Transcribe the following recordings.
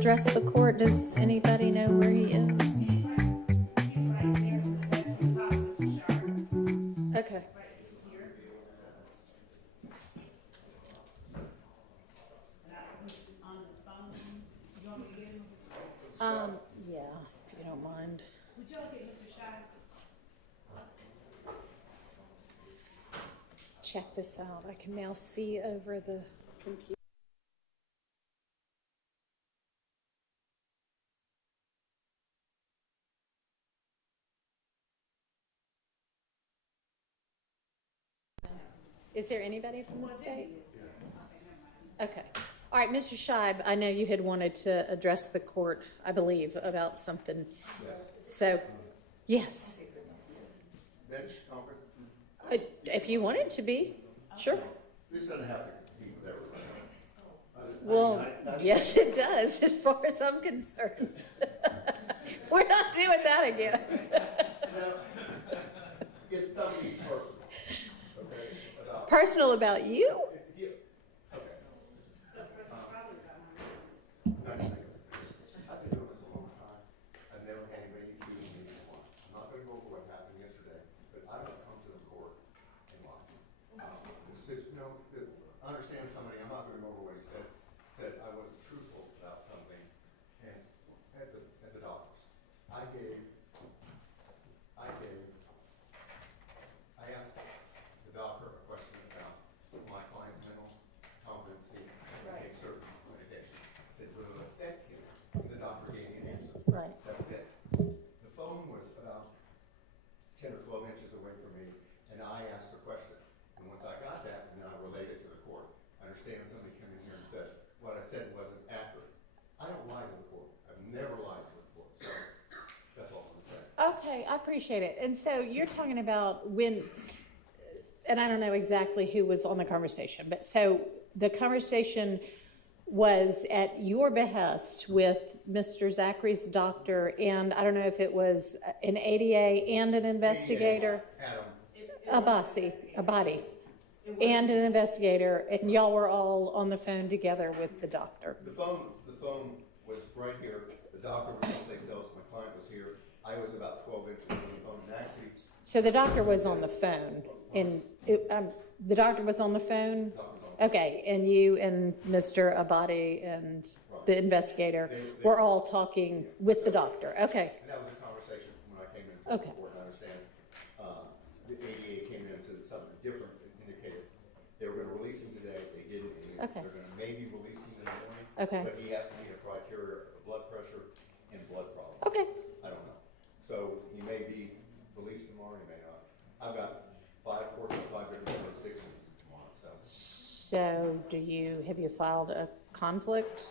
address the court. Does anybody know where he is? Okay. Yeah, if you don't mind. Would y'all get Mr. Shy? Check this out. I can now see over the computer. Is there anybody from the state? Okay. All right, Mr. Scheib, I know you had wanted to address the court, I believe, about something. So, yes. Bench conference? If you want it to be, sure. This doesn't have to be with everybody. Well, yes, it does, as far as I'm concerned. We're not doing that again. It's something personal, okay? Personal about you? I've been doing this a long time. I've never had anybody do me before. I'm not going to go over what happened yesterday, but I don't come to the court and lie. I understand somebody, I'm not going to go over what he said I wasn't truthful about something, and at the doctors. I asked the doctor a question about my client's mental competency to take certain medication. I said, would it affect him? And the doctor gave me an answer. Right. That was it. The phone was about 10 or 12 inches away from me, and I asked the question. And once I got that, and then I relayed it to the court. I understand somebody came in here and said, what I said wasn't accurate. I don't lie to the court. I've never lied to the court. So that's all I'm going to say. Okay, I appreciate it. And so you're talking about when, and I don't know exactly who was on the conversation, but so the conversation was at your behest with Mr. Zachary's doctor, and I don't know if it was an ADA and an investigator. Adam. A body, and an investigator, and y'all were all on the phone together with the doctor. The phone was right here. The doctor was someplace else. My client was here. I was about 12 inches from the phone. And actually, So the doctor was on the phone, and the doctor was on the phone? Okay, and you and Mr. Abadi and the investigator were all talking with the doctor. Okay. And that was a conversation when I came in Okay. the court. I understand the ADA came in and said something different and indicated they were going to release him today. They didn't. Okay. They're going to maybe release him in the morning. Okay. But he has to meet a criteria of blood pressure and blood problems. Okay. I don't know. So he may be released tomorrow. He may not. I've got 5 courts and 5 different jurisdictions tomorrow. So have you filed a conflict?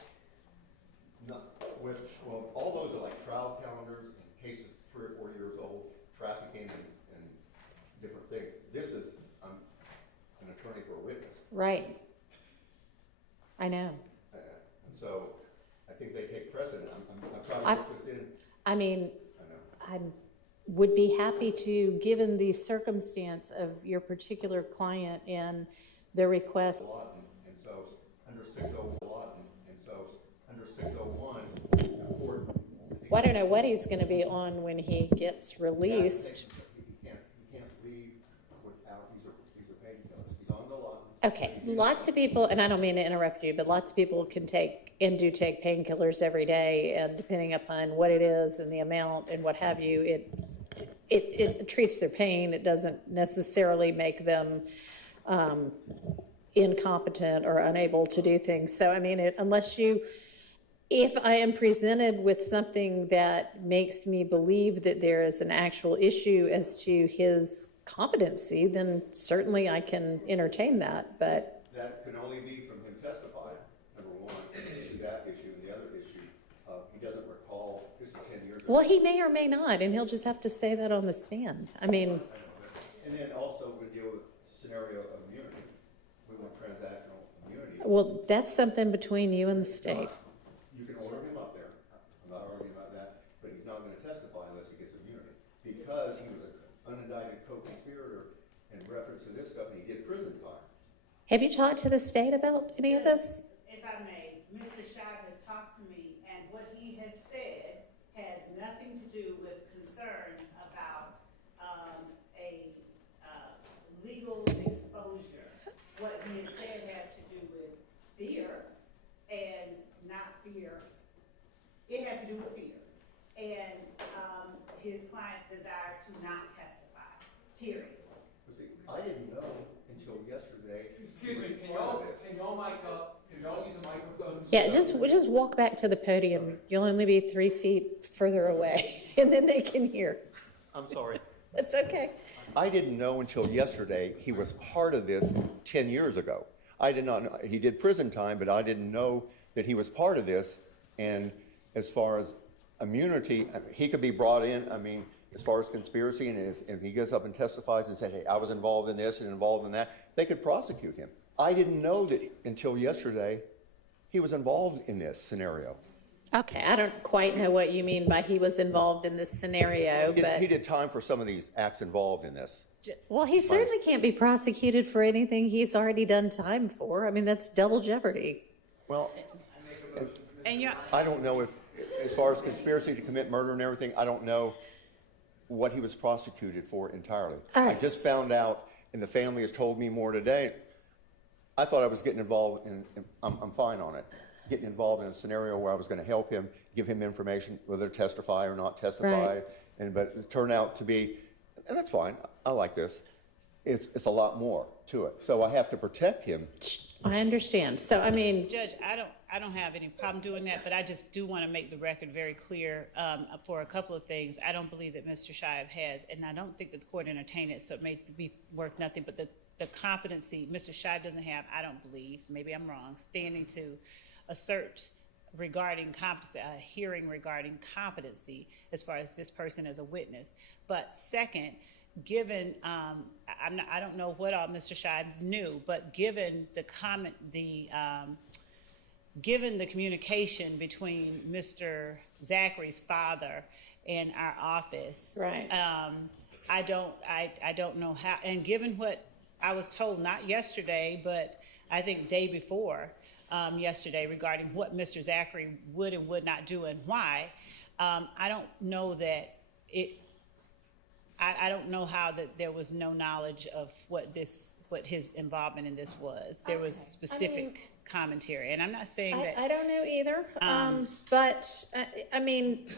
Well, all those are like trial calendars in cases 3 or 4 years old, trafficking and different things. This is, I'm an attorney for a witness. Right. I know. And so I think they take precedent. I'm trying to put this in. I mean, I know. I would be happy to, given the circumstance of your particular client and the request. A lot, and so under 601, the court. Well, I don't know what he's going to be on when he gets released. He can't leave without, these are painkillers. He's on the lot. Okay, lots of people, and I don't mean to interrupt you, but lots of people can take and do take painkillers every day, and depending upon what it is and the amount and what have you, it treats their pain. It doesn't necessarily make them incompetent or unable to do things. So, I mean, if I am presented with something that makes me believe that there is an actual issue as to his competency, then certainly I can entertain that, but... That can only be from him testifying, number one, to that issue, and the other issue of he doesn't recall, this is 10 years ago. Well, he may or may not, and he'll just have to say that on the stand. I mean... And then also we deal with scenario of immunity. We want transactional immunity. Well, that's something between you and the state. You can order him up there. I'm not arguing about that, but he's not going to testify unless he gets immunity. Because he was an unindicted co-conspirator in reference to this stuff, and he did prison time. Have you talked to the state about any of this? If I may, Mr. Scheib has talked to me, and fear. It has to do with fear. And, his client's desire to not testify, period. But see, I didn't know until yesterday. Excuse he me, was can part of y'all, this. can y'all mic up? Can y'all use a microphone? Yeah, just walk back to the podium. You'll only be 3 feet further away, and then they can hear. I'm sorry. It's okay. I didn't know until yesterday he was part of this 10 years ago. I did not know, he did prison time, but I didn't know that he was part of this. And as far as immunity, he could be brought in, I mean, as far as conspiracy, and if he gets up and testifies and said, hey, I was involved in this and involved in that, they could prosecute him. I didn't know that until yesterday he was involved in this scenario. Okay, I don't quite know what you mean by he was involved in this scenario, He but, did time for some of these acts involved in this. well, he certainly can't be prosecuted for anything he's already done time for. I mean, that's double jeopardy. Well, And you're, I don't know if, as far as conspiracy to commit murder and everything, I don't know what he was prosecuted for entirely. All I right. just found out, and the family has told me more today. I thought I was getting involved in, I'm fine on it, getting involved in a scenario where I was gonna help him, give him information, whether to testify or not testify. Right. But it turned out to be, and that's fine, I like this. It's a lot more to it. So I have to protect him. I understand. So, I mean, Judge, I don't have any problem doing that, but I just do want to make the record very clear for a couple of things. I don't believe that Mr. Shive has, and I don't think that the court entertained it, so it may be worth nothing, but the competency, Mr. Shive doesn't have, I don't believe, maybe I'm wrong, standing to assert regarding competency, a hearing regarding competency as far as this person as a witness. But second, given, I don't know what all Mr. Shive knew, but given the comment, given the communication between Mr. Zachary's father and our office, right. I don't know how, and given what I was told, not yesterday, but I think day before yesterday regarding what Mr. Zachary would and would not do and why, I don't know that I don't know how that there was no knowledge of what his involvement in this was. There was Okay. specific commentary, and I'm not saying that. I don't know either, but, I mean,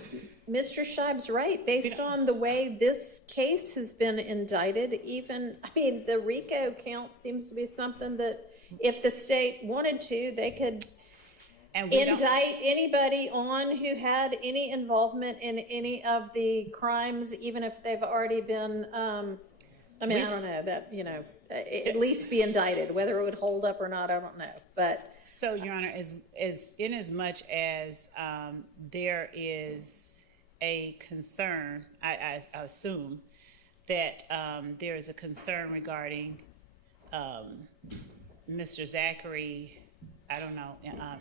Mr. Shive's right, based on the way this case has been indicted, even, I mean, the Rico count seems to be something that if the state wanted to, they could And we don't- indict anybody on who had any involvement in any of the crimes, even if they've already been, I mean, I don't know, that, you know, at least be indicted. Whether it would hold up or not, I don't know, but. So, Your Honor, as in as much as there is a concern, I assume that there is a concern regarding Mr. Zachary, I don't know,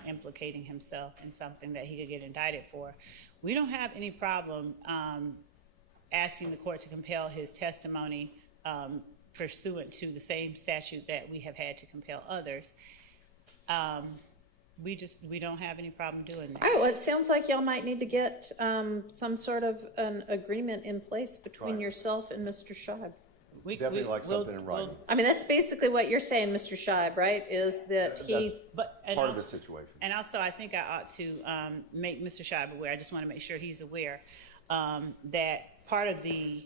implicating himself in something that he could get indicted for. We don't have any problem asking the court to compel his testimony pursuant to the same statute that we have had to compel others. We don't have any problem doing that. All right, well, it sounds like y'all might need to get some sort of an agreement in place between Right. yourself and Mr. Shive. Definitely like something in writing. I mean, that's basically what you're saying, Mr. Shive, right? Is that he, And Part of also- the situation. And also, I think I ought to make Mr. Shive aware, I just want to make sure he's aware, that part of the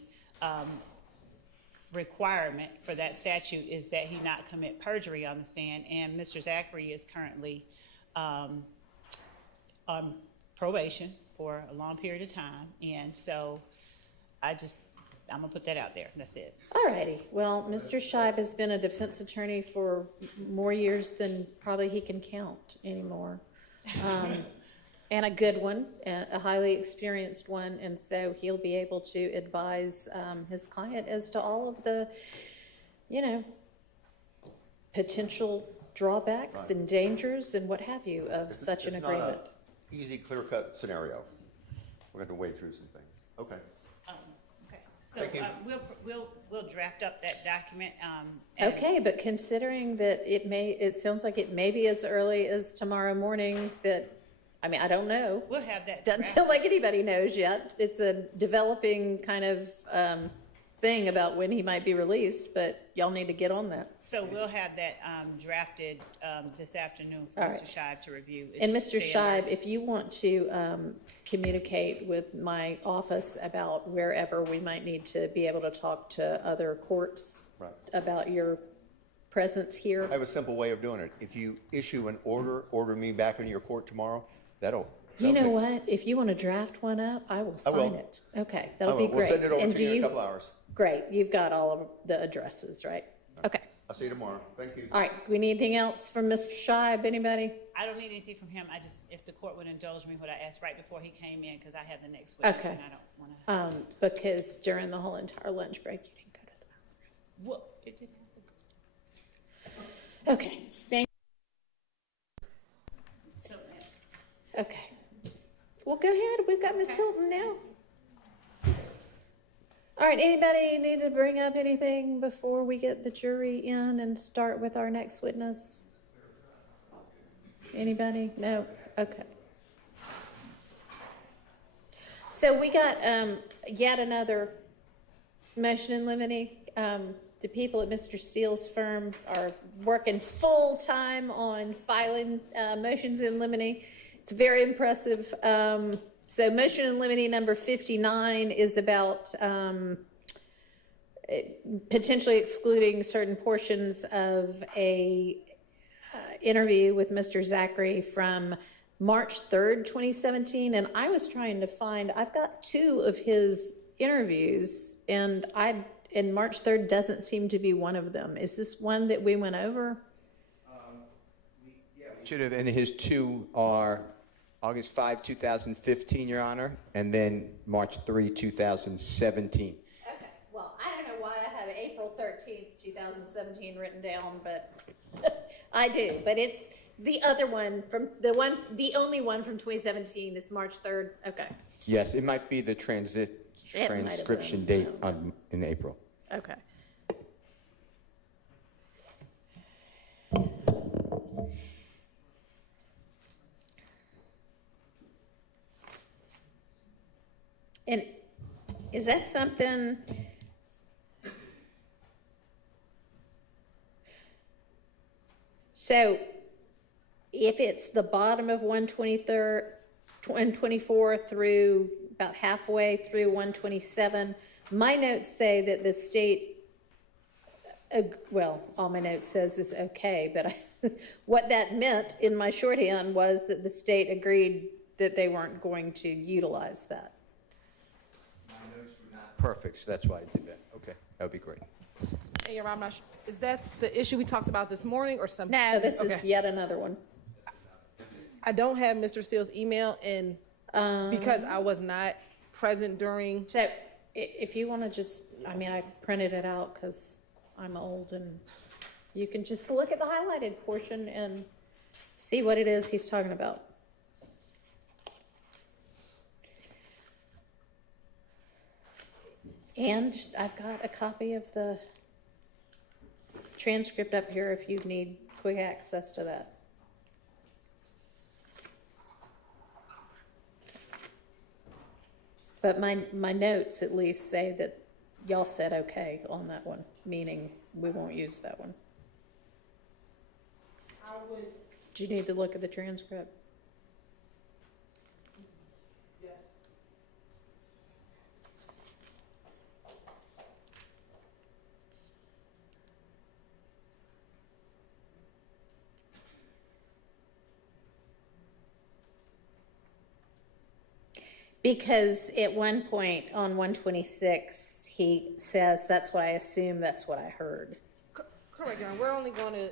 requirement for that statute is that he not commit perjury on the stand, and Mr. Zachary is currently on probation for a long period of time, and so I'm gonna put that out there, that's it. all righty. Well, Mr. Shive has been a defense attorney for more years than probably he can count anymore. And a good one, a highly experienced one, and so he'll be able to advise his client as to all of the, you know, potential drawbacks Right. and dangers and what have you of such an agreement. It's not an easy, clear-cut scenario. We're going to wade through some things. Okay. Okay, so Thank you. we'll draft up that document. And- Okay, but considering that it sounds like it may be as early as tomorrow morning, that, I mean, I don't know. We'll have that. Doesn't drafted. sound like anybody knows yet. It's a developing kind of thing about when he might be released, but y'all need to get on that. So we'll have that drafted this afternoon for All right. Mr. Shive to review. And It's Mr. fair. Shive, if you want to communicate with my office about wherever we might need to be able to talk to other courts Right. about your presence here. I have a simple way of doing it. If you issue an order me back into your court tomorrow, that'll You know take- what? If you want to draft one up, I will I will. sign it. Okay, I that'll be will. We'll great. send it over And to do you in a couple hours. Great, you've got all of the addresses, right? Okay. I'll see you tomorrow. Thank you. All right, do we need anything else from Mr. Shive, anybody? I don't need anything from him. I just, if the court would indulge me what I asked right before he came in, because I have the next witness Okay. and I don't want to. Because during the whole entire lunch break, you didn't go to the bathroom. Well, it didn't have to go. Okay, thank, So, okay. Well, go ahead, we've got Ms. Hilton now. All right, anybody need to bring up anything before we get the jury in and start with our next witness? Anybody? No? Okay. So we got yet another motion in limine. The people at Mr. Steele's firm are working full-time on filing motions in limine. It's very impressive. So motion in limine number 59 is about potentially excluding certain portions of a interview with Mr. Zachary from March 3rd, 2017. And I was trying to find, I've got 2 of his interviews, and March 3rd doesn't seem to be one of them. Is this one that we went over? Should have, and his 2 are August 5, 2015, Your Honor, and then March 3, 2017. Okay, well, I don't know why I have April 13th, 2017 written down, but I do. But it's the other one from the only one from 2017 is March 3rd. Okay, Yes, it might be the might have been. transcription date in April. okay. And is that something? So if it's the bottom of 124 through about halfway through 127, my notes say that the state, well, all my notes says is okay, but what that meant in my shorthand was that the state agreed that they weren't going to utilize that. My notes were not perfect, so that's why I did that. Okay, that would be great. Hey, Your Honor, I'm not sure. Is that the issue we talked about this morning or something? No, this is Okay. yet another one. I don't have Mr. Steele's email, and because I was not present during. So if you want to just, I mean, I printed it out because I'm old, and you can just look at the highlighted portion and see what it is he's talking about. And I've got a copy of the transcript up here if you need quick access to that. But my notes at least say that y'all said okay on that one, meaning we won't use that one. I would, Do you need to look at the transcript? yes. Because at one point on 126, he says, that's what I assume, that's what I heard. Correct, Your Honor. We're only going to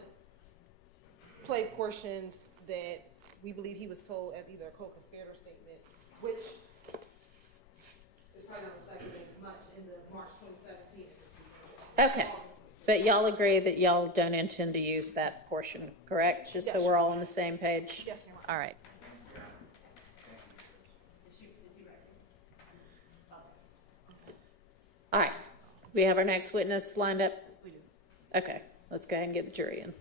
play portions that we believe he was told as either a co-conspirator statement, which is probably not reflected as much in the March 2017. Okay, but y'all agree that y'all don't intend to use that portion, correct? Just so Yes. we're all on the same page? Yes, Your Honor. All right. All right, we have our next witness lined up? We do. Okay, let's go ahead and get the jury in.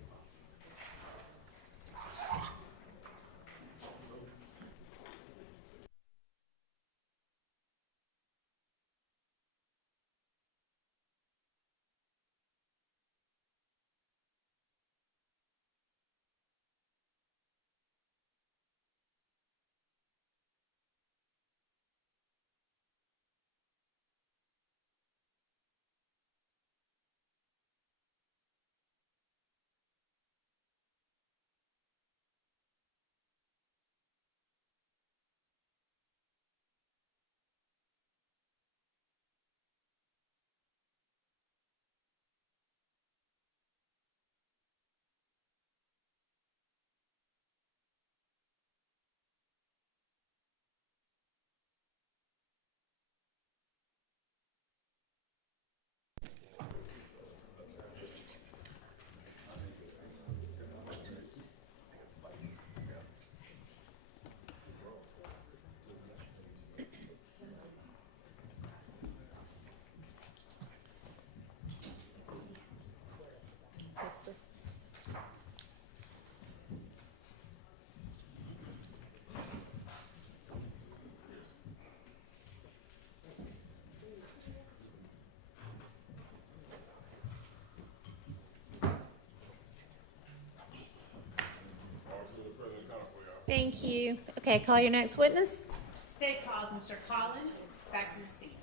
Thank you. Okay, call your next witness. State calls Mr. Collins back to the seat.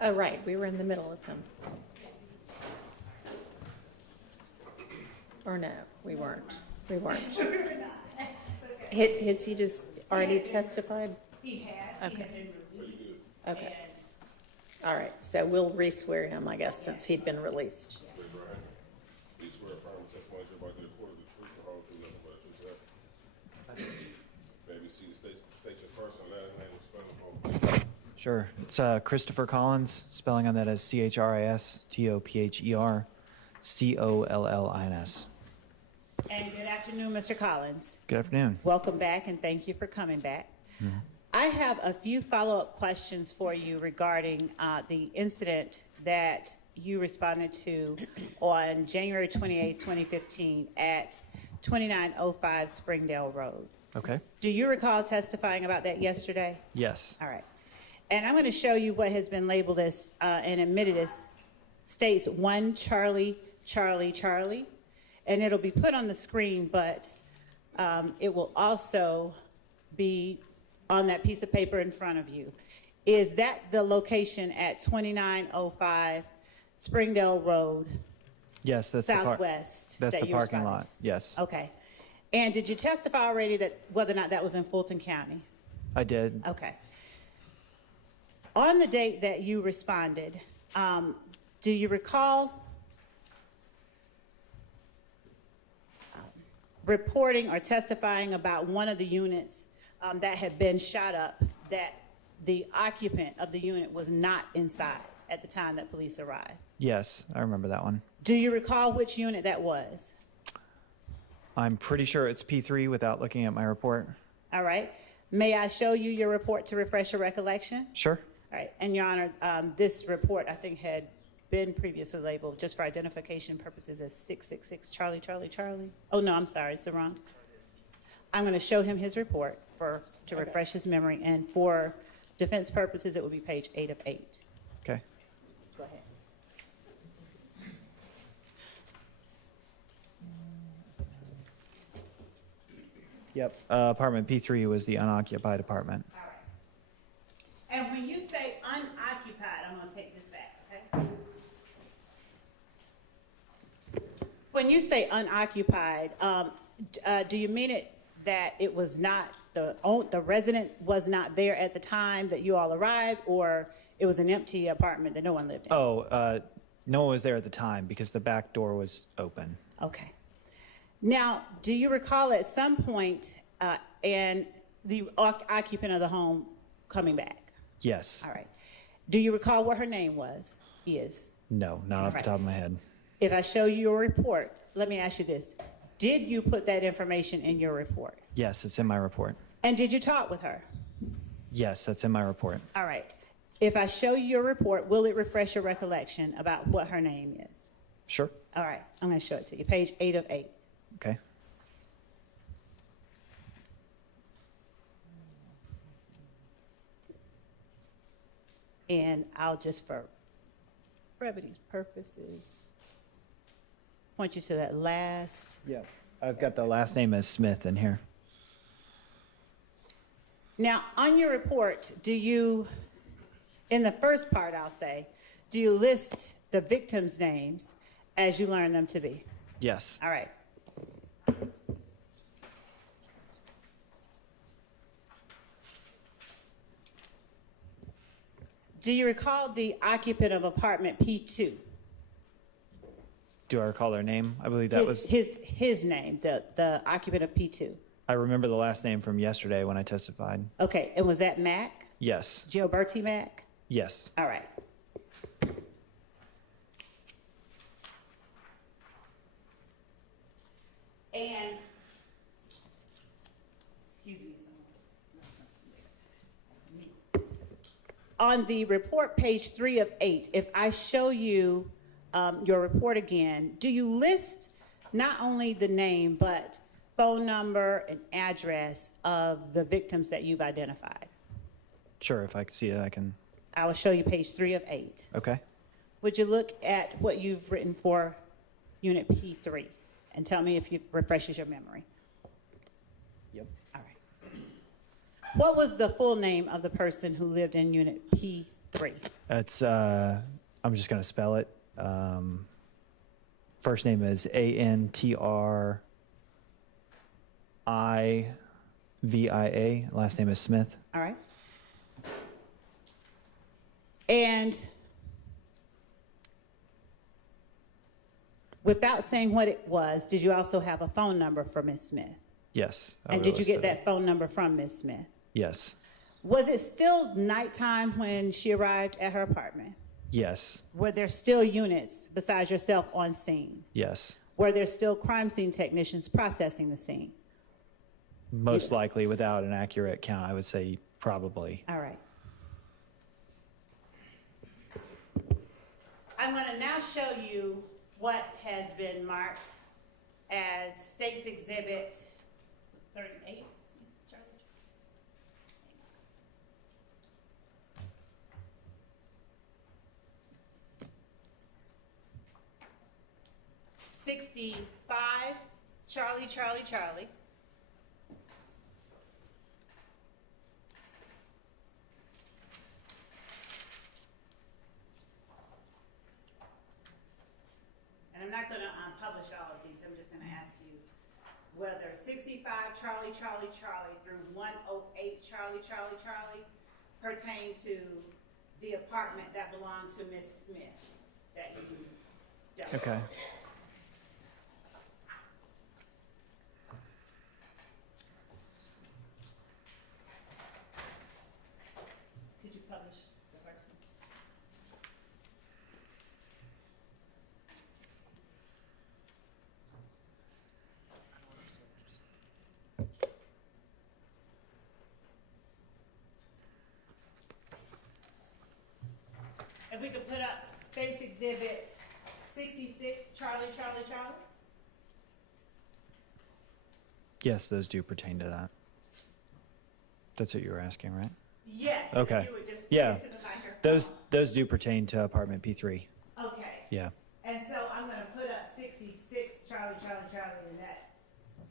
Oh, right, we were in the middle of him. Or no, we weren't. We weren't. Has he just already testified? He has, he Okay. had been released. Okay. And All right, so we'll re-swear him, I guess, since he'd been released. Raise your hand. Do you swear affirm testimony you're about to report is the truth, the whole truth, nothing but the truth, sir? Maybe see the state your first and last name and spelling for me. Sure. It's Christopher Collins. Spelling on that is CHRISTOPHERCOLLINS. And good afternoon, Mr. Collins. Good afternoon. Welcome back, and thank you for coming back. I have a few follow-up questions for you regarding the incident that you responded to on January 28, 2015 at 2905 Springdale Road. Okay. Do you recall testifying about that yesterday? Yes. All right. And I'm going to show you what has been labeled as and admitted as states 1 Charlie, Charlie, Charlie. And it'll be put on the screen, but it will also be on that piece of paper in front of you. Is that the location at 2905 Springdale Road, Yes, that's Southwest? that's that the you parking responded lot. Yes, to? Okay. And did you testify already that whether or not that was in Fulton County? I did. Okay. On the date that you responded, do you recall reporting or testifying about one of the units that had been shot up, that the occupant of the unit was not inside at the time that police arrived? Yes, I remember that one. Do you recall which unit that was? I'm pretty sure it's P3 without looking at my report. All right. May I show you your report to refresh your recollection? Sure. All right, and Your Honor, this report, I think, had been previously labeled, just for identification purposes, as 666 Charlie, Charlie, Charlie. Oh, no, I'm sorry, it's the wrong. I'm going to show him his report to refresh his memory, and for defense purposes, it will be page 8 of 8. Okay. Go ahead. Yep. Apartment P3 was the unoccupied apartment. All right. And when you say unoccupied, I'm going to take this back, okay? When you say unoccupied, do you mean it that it was not, the resident was not there at the time that you all arrived, or it was an empty apartment that no one lived in? Oh, no one was there at the time because the back door was open. Okay. Now, do you recall at some point and the occupant of the home coming back? Yes. All right. Do you recall what her name is? No, not off the Right. top of my head. If I show you your report, let me ask you this. Did you put that information in your report? Yes, it's in my report. And did you talk with her? Yes, that's in my report. All right. If I show you your report, will it refresh your recollection about what her name is? Sure. All right. I'm going to show it to you. Page 8 of 8. Okay. And I'll just, for brevity's purposes, point you to that last. Yep. I've got the last name as Smith in here. Now, on your report, do you, in the first part, I'll say, do you list the victims' names as you learn them to be? Yes. All right. Do you recall the occupant of apartment P2? Do I recall their name? I believe that was. His name, the occupant of P2. I remember the last name from yesterday when I testified. Okay, and was that Mac? Yes. Gilberti Mac? Yes. All right. And, excuse me, on the report, page 3 of 8, if I show you your report again, do you list not only the name, but phone number and address of the victims that you've identified? Sure, if I can see it, I can. I will show you page 3 of 8. Okay. Would you look at what you've written for unit P3 and tell me if it refreshes your memory? Yep. All right. What was the full name of the person who lived in unit P3? It's, I'm just going to spell it. First name is Antria. Last name is Smith. All right. And without saying what it was, did you also have a phone number for Ms. Smith? Yes. I And did you get listed it. that phone number from Ms. Smith? Yes. Was it still nighttime when she arrived at her apartment? Yes. Were there still units besides yourself on scene? Yes. Were there still crime scene technicians processing the scene? Most likely, without an accurate count, I would say probably. All right. I'm going to now show you what has been marked as State's Exhibit 38. 65, Charlie, Charlie, Charlie. And I'm not going to publish all of these. I'm just going to ask you whether 65 Charlie, Charlie, Charlie through 108 Charlie, Charlie, Charlie pertain to the apartment that belonged to Miss Smith that you dealt with. Okay. Could you publish the first one? If we could put up State's Exhibit 66, Charlie, Charlie, Charlie. Yes, those do pertain to that. That's what you were asking, right? Yes. and if Okay. you would just Yeah. speak to the microphone. Those do pertain to apartment P3. Okay. Yeah. And so I'm gonna put up 66, Charlie, Charlie, Charlie, and that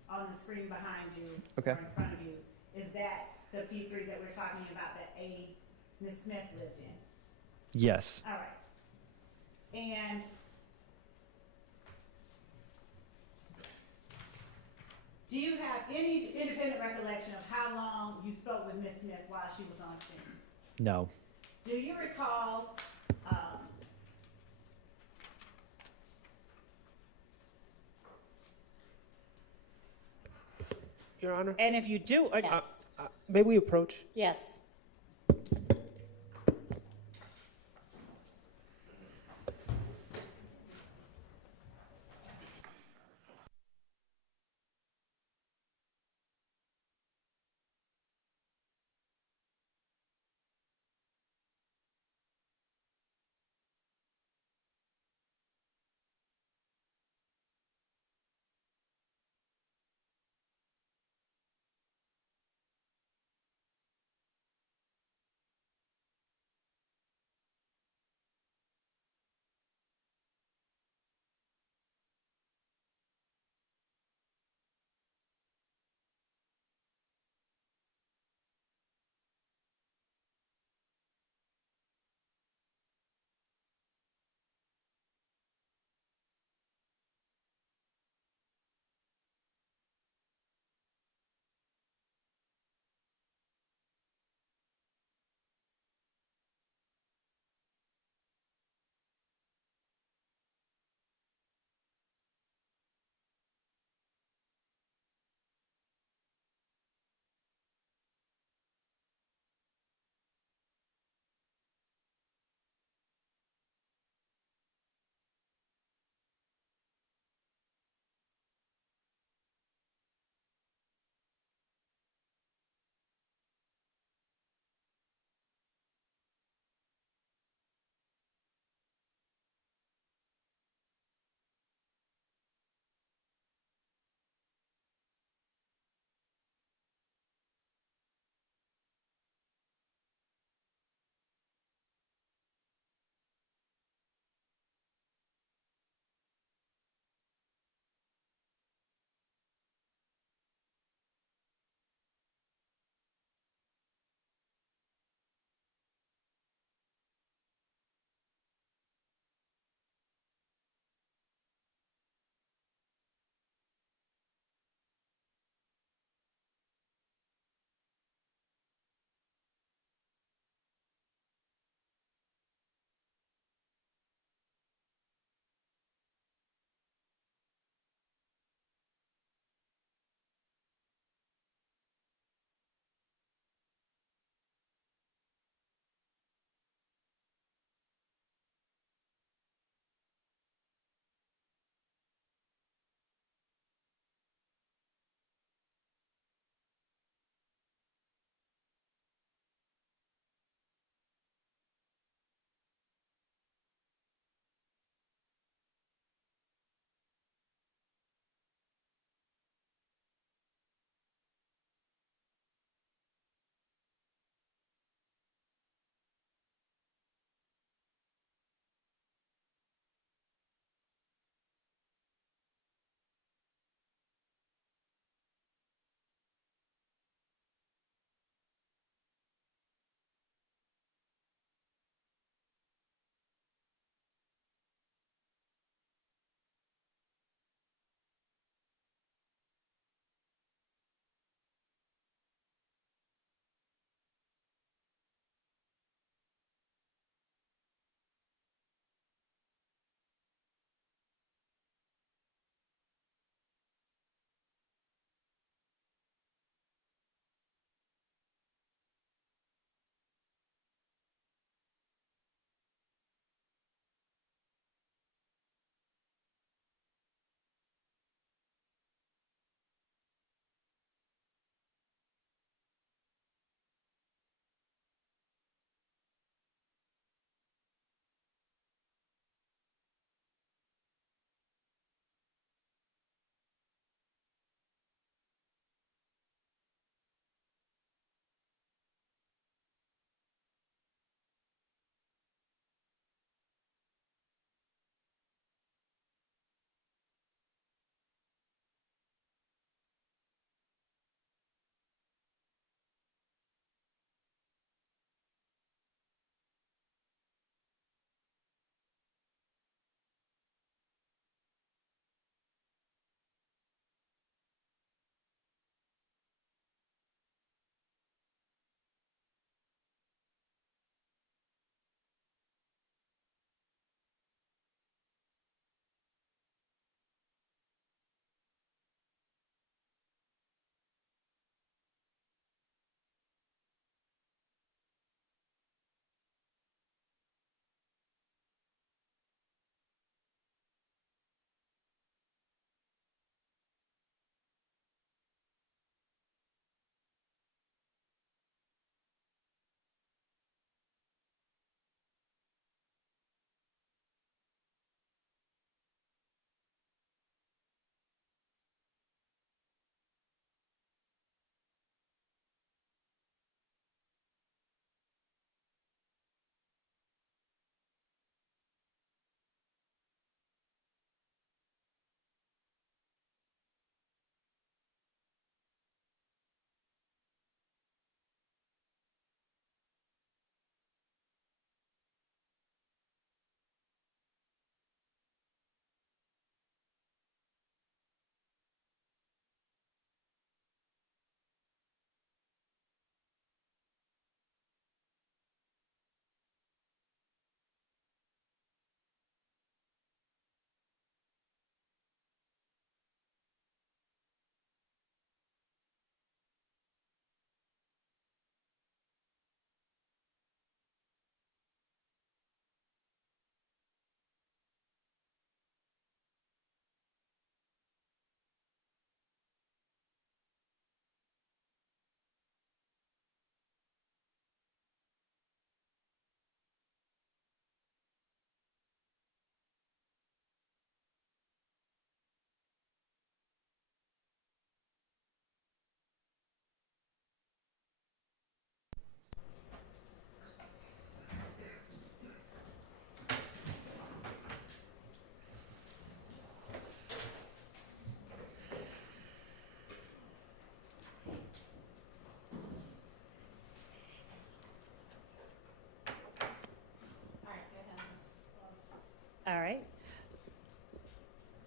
on the screen behind you. Okay. Or in front of you. Is that the P3 that we're talking about that Miss Smith lived in? Yes. All right. And do you have any independent recollection of how long you spoke with Miss Smith while she was on scene? No. Do you recall, Your Honor, and if you do, or, Yes. may we approach? Yes.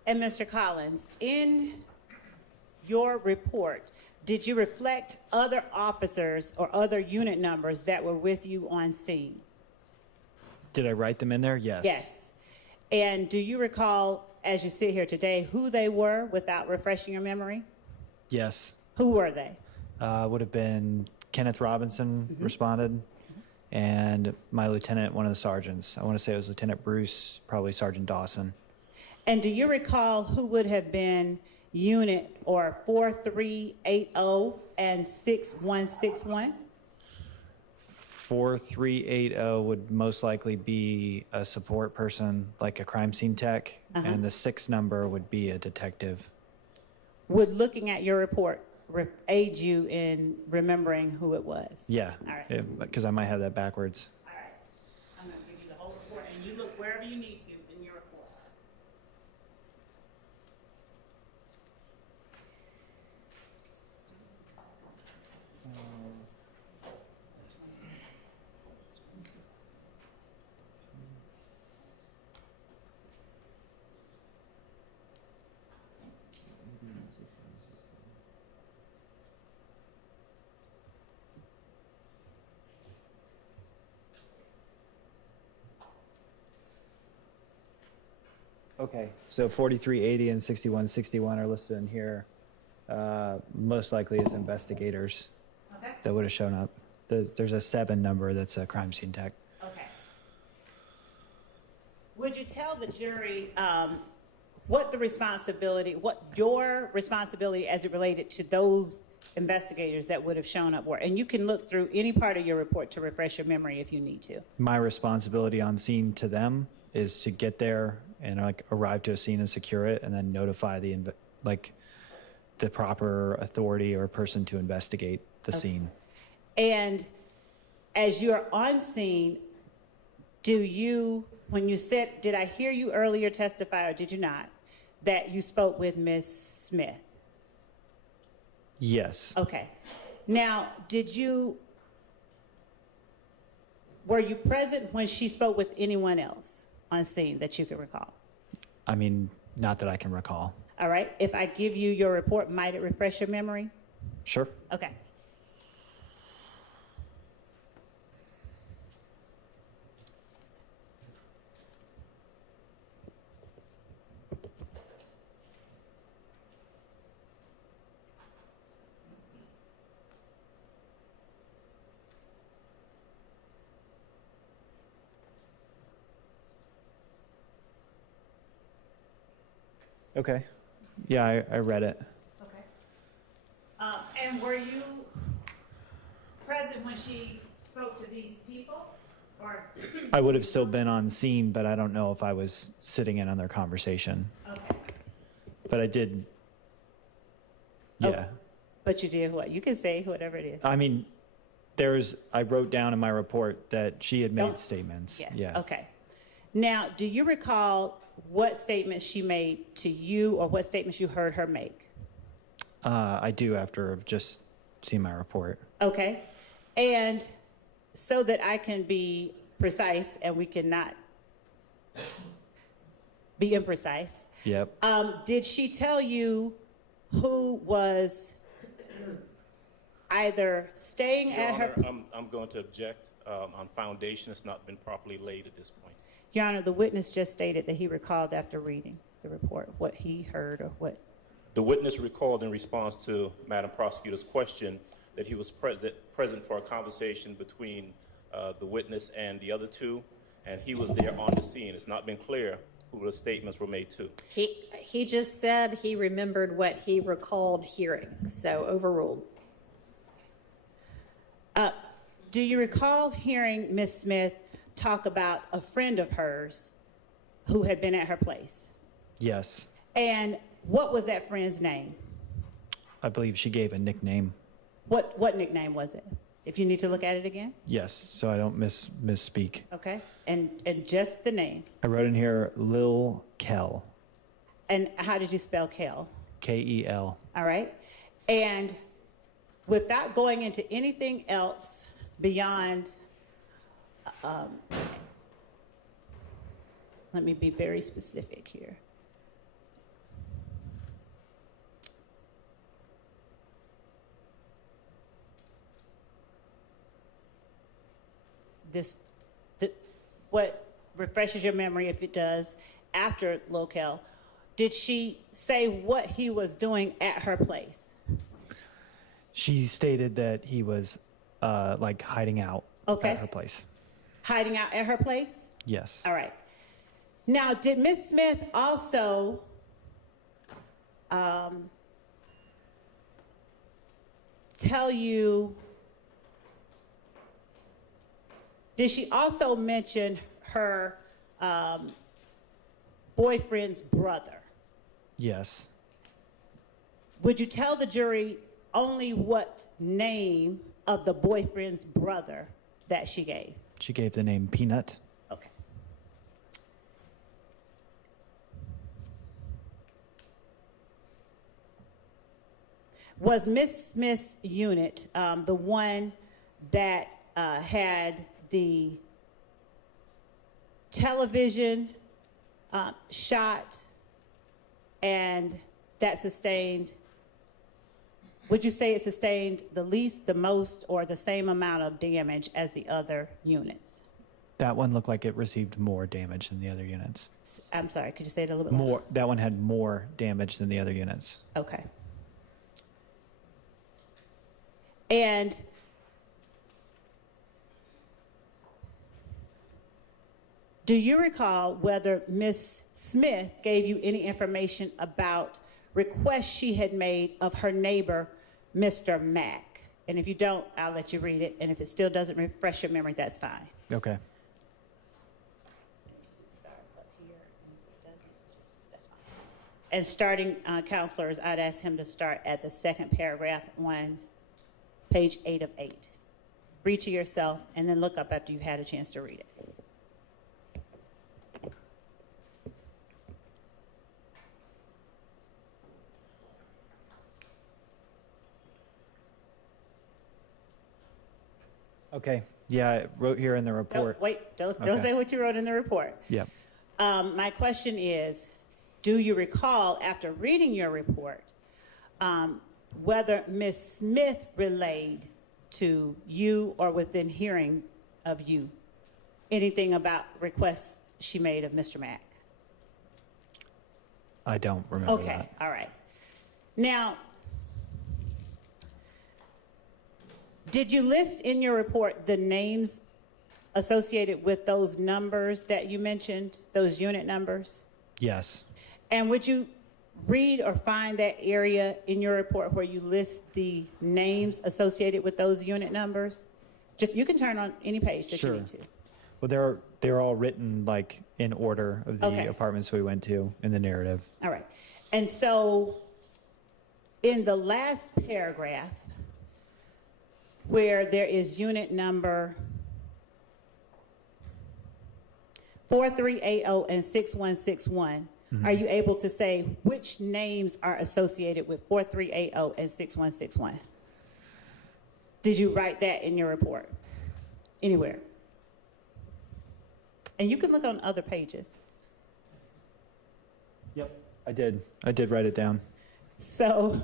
And Mr. Collins, in your report, did you reflect other officers or other unit numbers that were with you on scene? Did I write them in there? Yes. Yes. And do you recall, as you sit here today, who they were without refreshing your memory? Yes. Who were they? Would have been Kenneth Robinson responded, and my lieutenant, one of the sergeants. I want to say it was Lieutenant Bruce, probably Sergeant Dawson. And do you recall who would have been unit or 4380 and 6161? 4380 would most likely be a support person, like a crime scene tech, and the 6 number would be a detective. Would looking at your report aid you in remembering who it was? Yeah, All right. because I might have that backwards. All right. I'm going to give you the whole report, and you look wherever you need to in your report. Okay, so 4380 and 6161 are listed in here, most likely as investigators Okay. that would have shown up. There's a 7 number that's a crime scene tech. Okay. Would you tell the jury what your responsibility as it related to those investigators that would have shown up were? And you can look through any part of your report to refresh your memory if you need to. My responsibility on scene to them is to get there and arrive to a scene and secure it, and then notify the proper authority or person to investigate the scene. And as you're on scene, when you said, did I hear you earlier testify, or did you not, that you spoke with Ms. Smith? Yes. Okay. Now, were you present when she spoke with anyone else on scene that you can recall? I mean, not that I can recall. All right. If I give you your report, might it refresh your memory? Sure. Okay. Okay. Yeah, I read it. Okay. And were you present when she spoke to these people? Or I would have still been on scene, but I don't know if I was sitting in on their conversation. okay. But I did. Yeah. But you did what? You can say whatever it is. I mean, I wrote down in my report that she had made statements. Yes. Yeah. Okay. Now, do you recall what statements she made to you, or what statements you heard her make? I do, after I've just seen my report. Okay. And so that I can be precise and we cannot be imprecise, Yep. did she tell you who was either staying Your at her? Honor, I'm going to object. On foundation, it's not been properly laid at this point. Your Honor, the witness just stated that he recalled after reading the report what he heard or what. The witness recalled in response to Madam Prosecutor's question that he was present for a conversation between the witness and the other two, and he was there on the scene. It's not been clear who the statements were made to. He just said he remembered what he recalled hearing, so overruled. Do you recall hearing Ms. Smith talk about a friend of hers who had been at her place? Yes. And what was that friend's name? I believe she gave a nickname. What nickname was it? If you need to look at it again? Yes, so I don't misspeak. Okay. And just the name. I wrote in here Lil Kel. And how did you spell Kel? Kel. All right. And without going into anything else beyond, let me be very specific here. what refreshes your memory, if it does, after locale, did she say what he was doing at her place? She stated that he was like hiding out Okay. at her place. Hiding out at her place? Yes. All right. Now, did Ms. Smith also tell you, did she also mention her boyfriend's brother? Yes. Would you tell the jury only what name of the boyfriend's brother that she gave? She gave the name Peanut. Okay. Was Miss Smith's unit the one that had the television shot and that sustained, would you say it sustained the least, the most, or the same amount of damage as the other units? That one looked like it received more damage than the other units. I'm sorry, could you say it a little bit More. That one had more damage than the other units. Okay. And do you recall whether Ms. Smith gave you any information about requests she had made of her neighbor, Mr. Mack? And if you don't, I'll let you read it. And if it still doesn't refresh your memory, that's fine. Okay. And starting, counselors, I'd ask him to start at the second paragraph on page 8 of 8. Read to yourself and then look up after you've had a chance to read it. Okay. Yeah, I wrote here in the report. Don't Okay. say what you wrote in the report. Yep. My question is, do you recall, after reading your report, whether Ms. Smith relayed to you or within hearing of you anything about requests she made of Mr. Mack? I don't remember Okay, that. all right. Now, did you list in your report the names associated with those numbers that you mentioned, those unit numbers? Yes. And would you read or find that area in your report where you list the names associated with those unit numbers? Just, you can turn on any page that Sure. you need to. Well, they're all written like in order of the Okay. apartments we went to in the narrative. All right. And so in the last paragraph, where there is unit number 4380 and 6161, are you able to say which names are associated with 4380 and 6161? Did you write that in your report? Anywhere? And you can look on other pages. Yep. I did write it down. So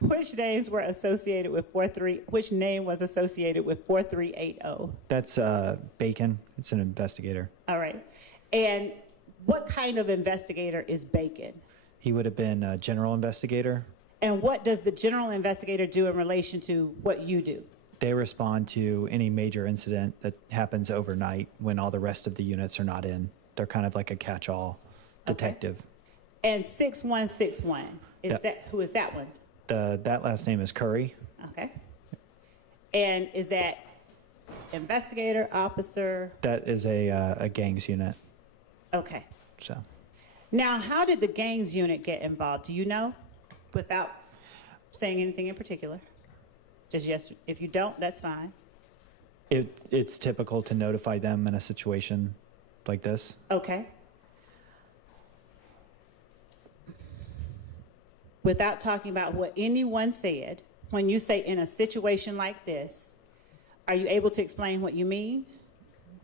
which names were associated with which name was associated with 4380? That's Bacon. It's an investigator. All right. And what kind of investigator is Bacon? He would have been a general investigator. And what does the general investigator do in relation to what you do? They respond to any major incident that happens overnight when all the rest of the units are not in. They're kind of like a catch-all detective. And 6161, Yep. who is that one? That last name is Curry. Okay. And is that investigator, officer? That is a gangs unit. Okay. So Now, how did the gangs unit get involved? Do you know? Without saying anything in particular? Just yes, if you don't, that's fine. it's typical to notify them in a situation like this. Okay. Without talking about what anyone said, when you say in a situation like this, are you able to explain what you mean?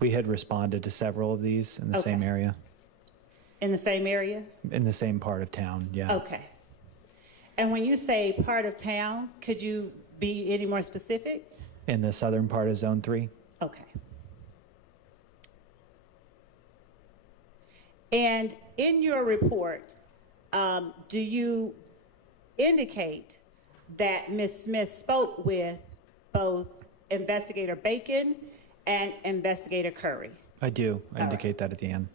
We had responded to several of these in the same Okay. area, In the same area? in the same part of town. Yeah. Okay. And when you say part of town, could you be any more specific? In the southern part of Zone 3. Okay. And in your report, do you indicate that Ms. Smith spoke with both Investigator Bacon and Investigator Curry? I do. I indicate that at the end.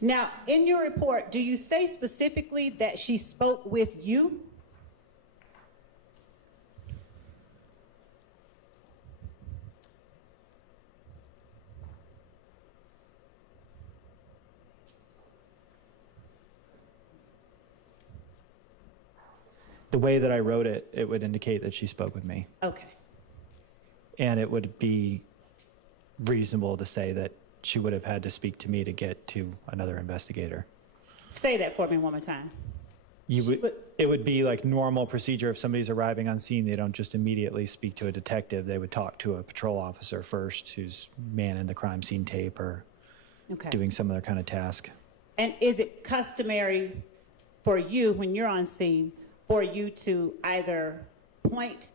Now, in your report, do you say specifically that she spoke with you? The way that I wrote it, it would indicate that she spoke with me. Okay. And it would be reasonable to say that she would have had to speak to me to get to another investigator. Say that for me one more time. It would be like normal procedure. If somebody's arriving on scene, they don't just immediately speak to a detective. They would talk to a patrol officer first who's manning the crime scene tape or Okay. doing some other kind of task. And is it customary for you, when you're on scene, for you to either point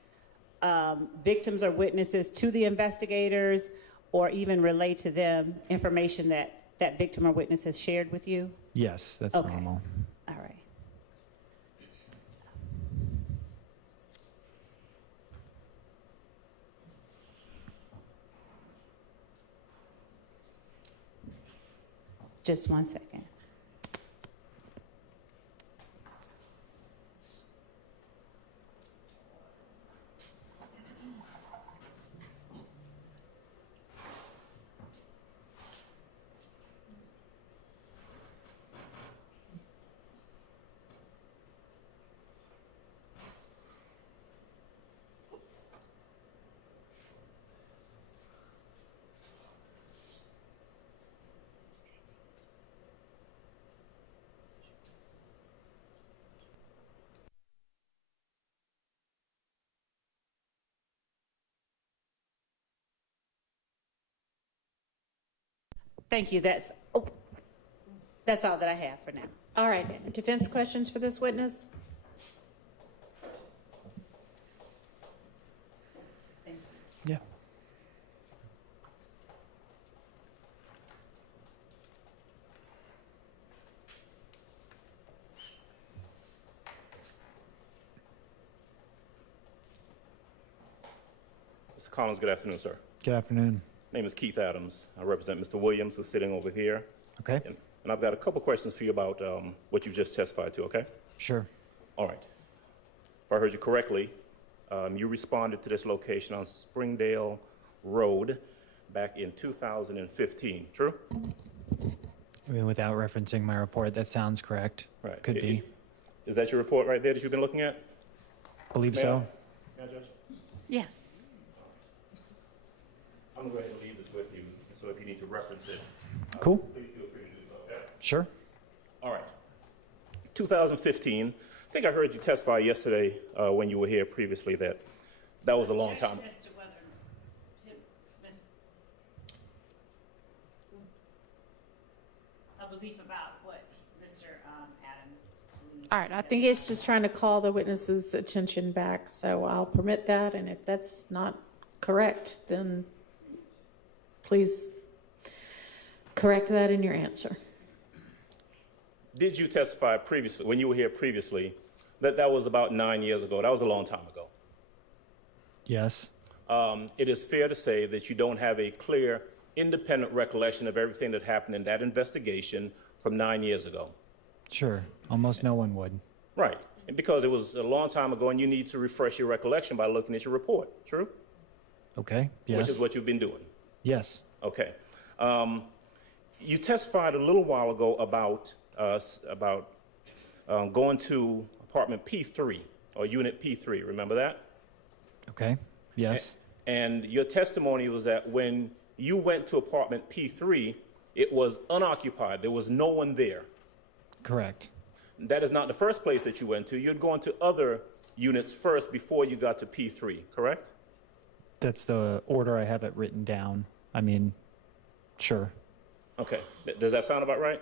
victims or witnesses to the investigators or even relay to them information that that victim or witness has shared with you? Yes, that's Okay. normal. All right. Just 1 second. Thank you. That's all that I have for now. All right, defense questions for this witness? Yeah. Mr. Collins, good afternoon, sir. Good afternoon. My name is Keith Adams. I represent Mr. Williams, who's sitting over here. Okay. And I've got a couple questions for you about what you just testified to, okay? Sure. All right. If I heard you correctly, you responded to this location on Springdale Road back in 2015, true? I mean, without referencing my report, that sounds correct. Right. Could be. Is that your report right there that you've been looking at? Believe May I- so. May I, Judge? Yes. I'm going to go ahead and leave this with you, so if you need to reference it, Cool. please feel free to do so, okay? Sure. All right. 2015, I think I heard you testify yesterday when you were here previously that was a long time. As to whether a belief about what Mr. Adams believes. All right, I think it's just trying to call the witness's attention back, so I'll permit that, and if that's not correct, then please correct that in your answer. Did you testify previously, when you were here previously, that was about 9 years ago? That was a long time ago. Yes. It is fair to say that you don't have a clear, independent recollection of everything that happened in that investigation from 9 years ago. Sure. Almost no one would. Right. And because it was a long time ago and you need to refresh your recollection by looking at your report, true? Okay. Yes. Which is what you've been doing. Yes. Okay. You testified a little while ago about going to apartment P3 or unit P3. Remember that? Okay. Yes. And your testimony was that when you went to apartment P3, it was unoccupied. There was no one there. Correct. That is not the first place that you went to. You'd gone to other units first before you got to P3, correct? That's the order I have it written down. I mean, sure. Okay. Does that sound about right?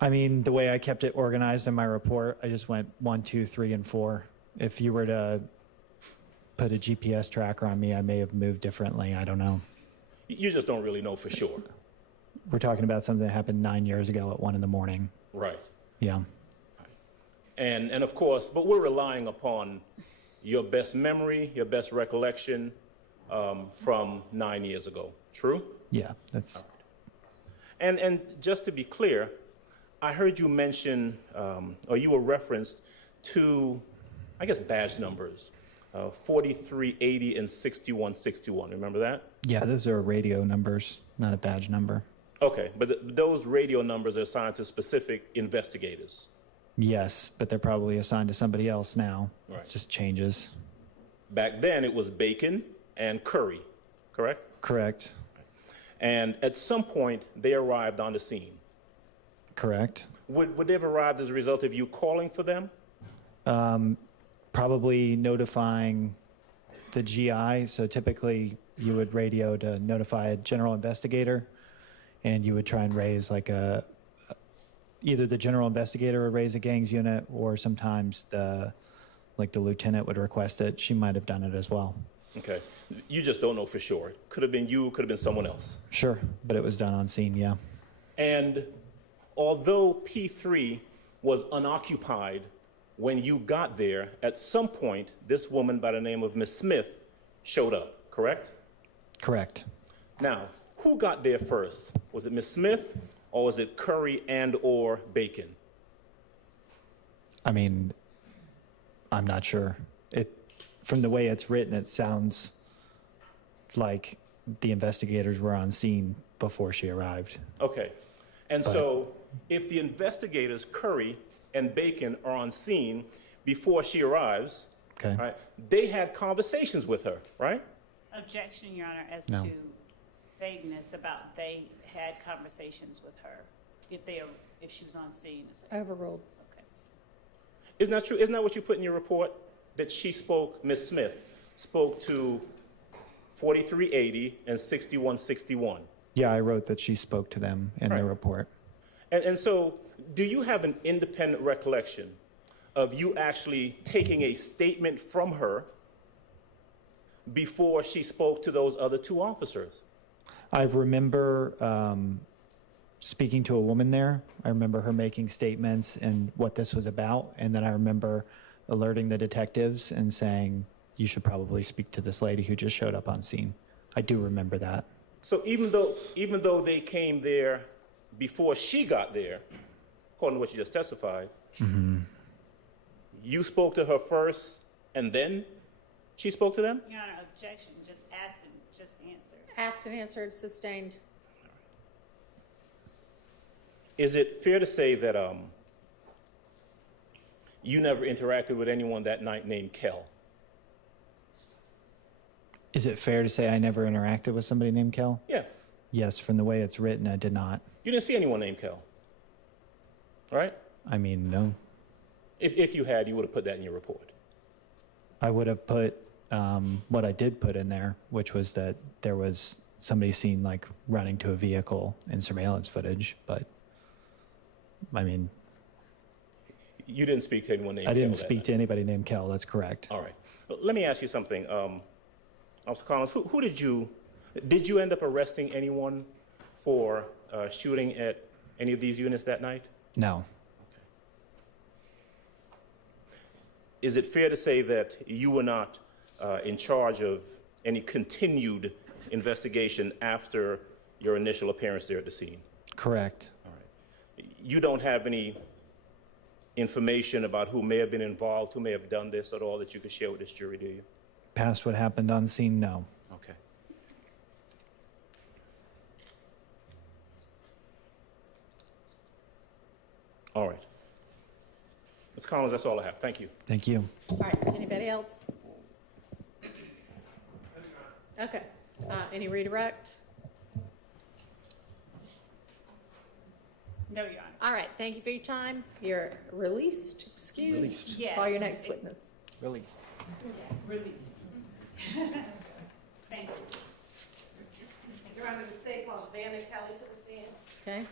I mean, the way I kept it organized in my report, I just went 1, 2, 3, and 4. If you were to put a GPS tracker on me, I may have moved differently. I don't know. You just don't really know for sure. We're talking about something that happened 9 years ago at 1 a.m. Right. Yeah. And of course, but we're relying upon your best memory, your best recollection from 9 years ago. True? Yeah, that's And just to be clear, I heard you mention, or you were referenced to, I guess, badge numbers, 4380 and 6161. Remember that? yeah, those are radio numbers, not a badge number. Okay, but those radio numbers are assigned to specific investigators. Yes, but they're probably assigned to somebody else now. Right. It just changes. Back then, it was Bacon and Curry, correct? Correct. And at some point, they arrived on the scene. Correct. Would they have arrived as a result of you calling for them? Probably notifying the GI. So typically you would radio to notify a general investigator, and you would try and raise like either the general investigator would raise a gangs unit, or sometimes the lieutenant would request it. She might have done it as well. Okay. You just don't know for sure. Could have been you, could have been someone else. Sure, but it was done on scene, yeah. And although P3 was unoccupied when you got there, at some point, this woman by the name of Miss Smith showed up, correct? Correct. Now, who got there first? Was it Miss Smith, or was it Curry and or Bacon? I mean, I'm not sure. From the way it's written, it sounds like the investigators were on scene before she arrived. Okay. And so if the investigators, Curry and Bacon, are on scene before she arrives, Okay. right, they had conversations with her, right? Objection, Your Honor, as No. to vagueness about they had conversations with her if she was on scene. Overruled. Okay. Isn't that true? Isn't that what you put in your report? That she spoke, Ms. Smith, spoke to 4380 and 6161. Yeah, I wrote that she spoke to them in the Right. report. And so, do you have an independent recollection of you actually taking a statement from her before she spoke to those other two officers? I remember speaking to a woman there. I remember her making statements and what this was about. And then I remember alerting the detectives and saying, you should probably speak to this lady who just showed up on scene. I do remember that. So even though they came there before she got there, according to what you just testified, you spoke to her first and then she spoke to them? Your Honor, objection, just asked and just answered. Asked and answered, sustained. Is it fair to say that you never interacted with anyone that night named Kel? Is it fair to say I never interacted with somebody named Kel? Yeah. Yes, from the way it's written, I did not. You didn't see anyone named Kel, right? I mean, no. If you had, you would have put that in your report. I would have put what I did put in there, which was that there was somebody seen like running to a vehicle in surveillance footage, but I mean, You didn't speak to anyone named I Kel didn't that speak night. to anybody named Kel, that's correct. All right. Well, let me ask you something. Officer Collins, who did you end up arresting anyone for shooting at any of these units that night? No. Is it fair to say that you were not in charge of any continued investigation after your initial appearance there at the scene? Correct. All right. You don't have any information about who may have been involved, who may have done this at all that you could share with this jury, do you? Past what happened on scene, no. Okay. All right. Ms. Collins, that's all I have. Thank you. Thank you. All right, anybody else? Okay, any redirect? No, Your Honor. All right, thank you for your time. You're released, excused. Released. Yes. Call your next witness. Released. Release. Thank you. Your Honor, the state calls Vanna Kelly to the stand. Okay?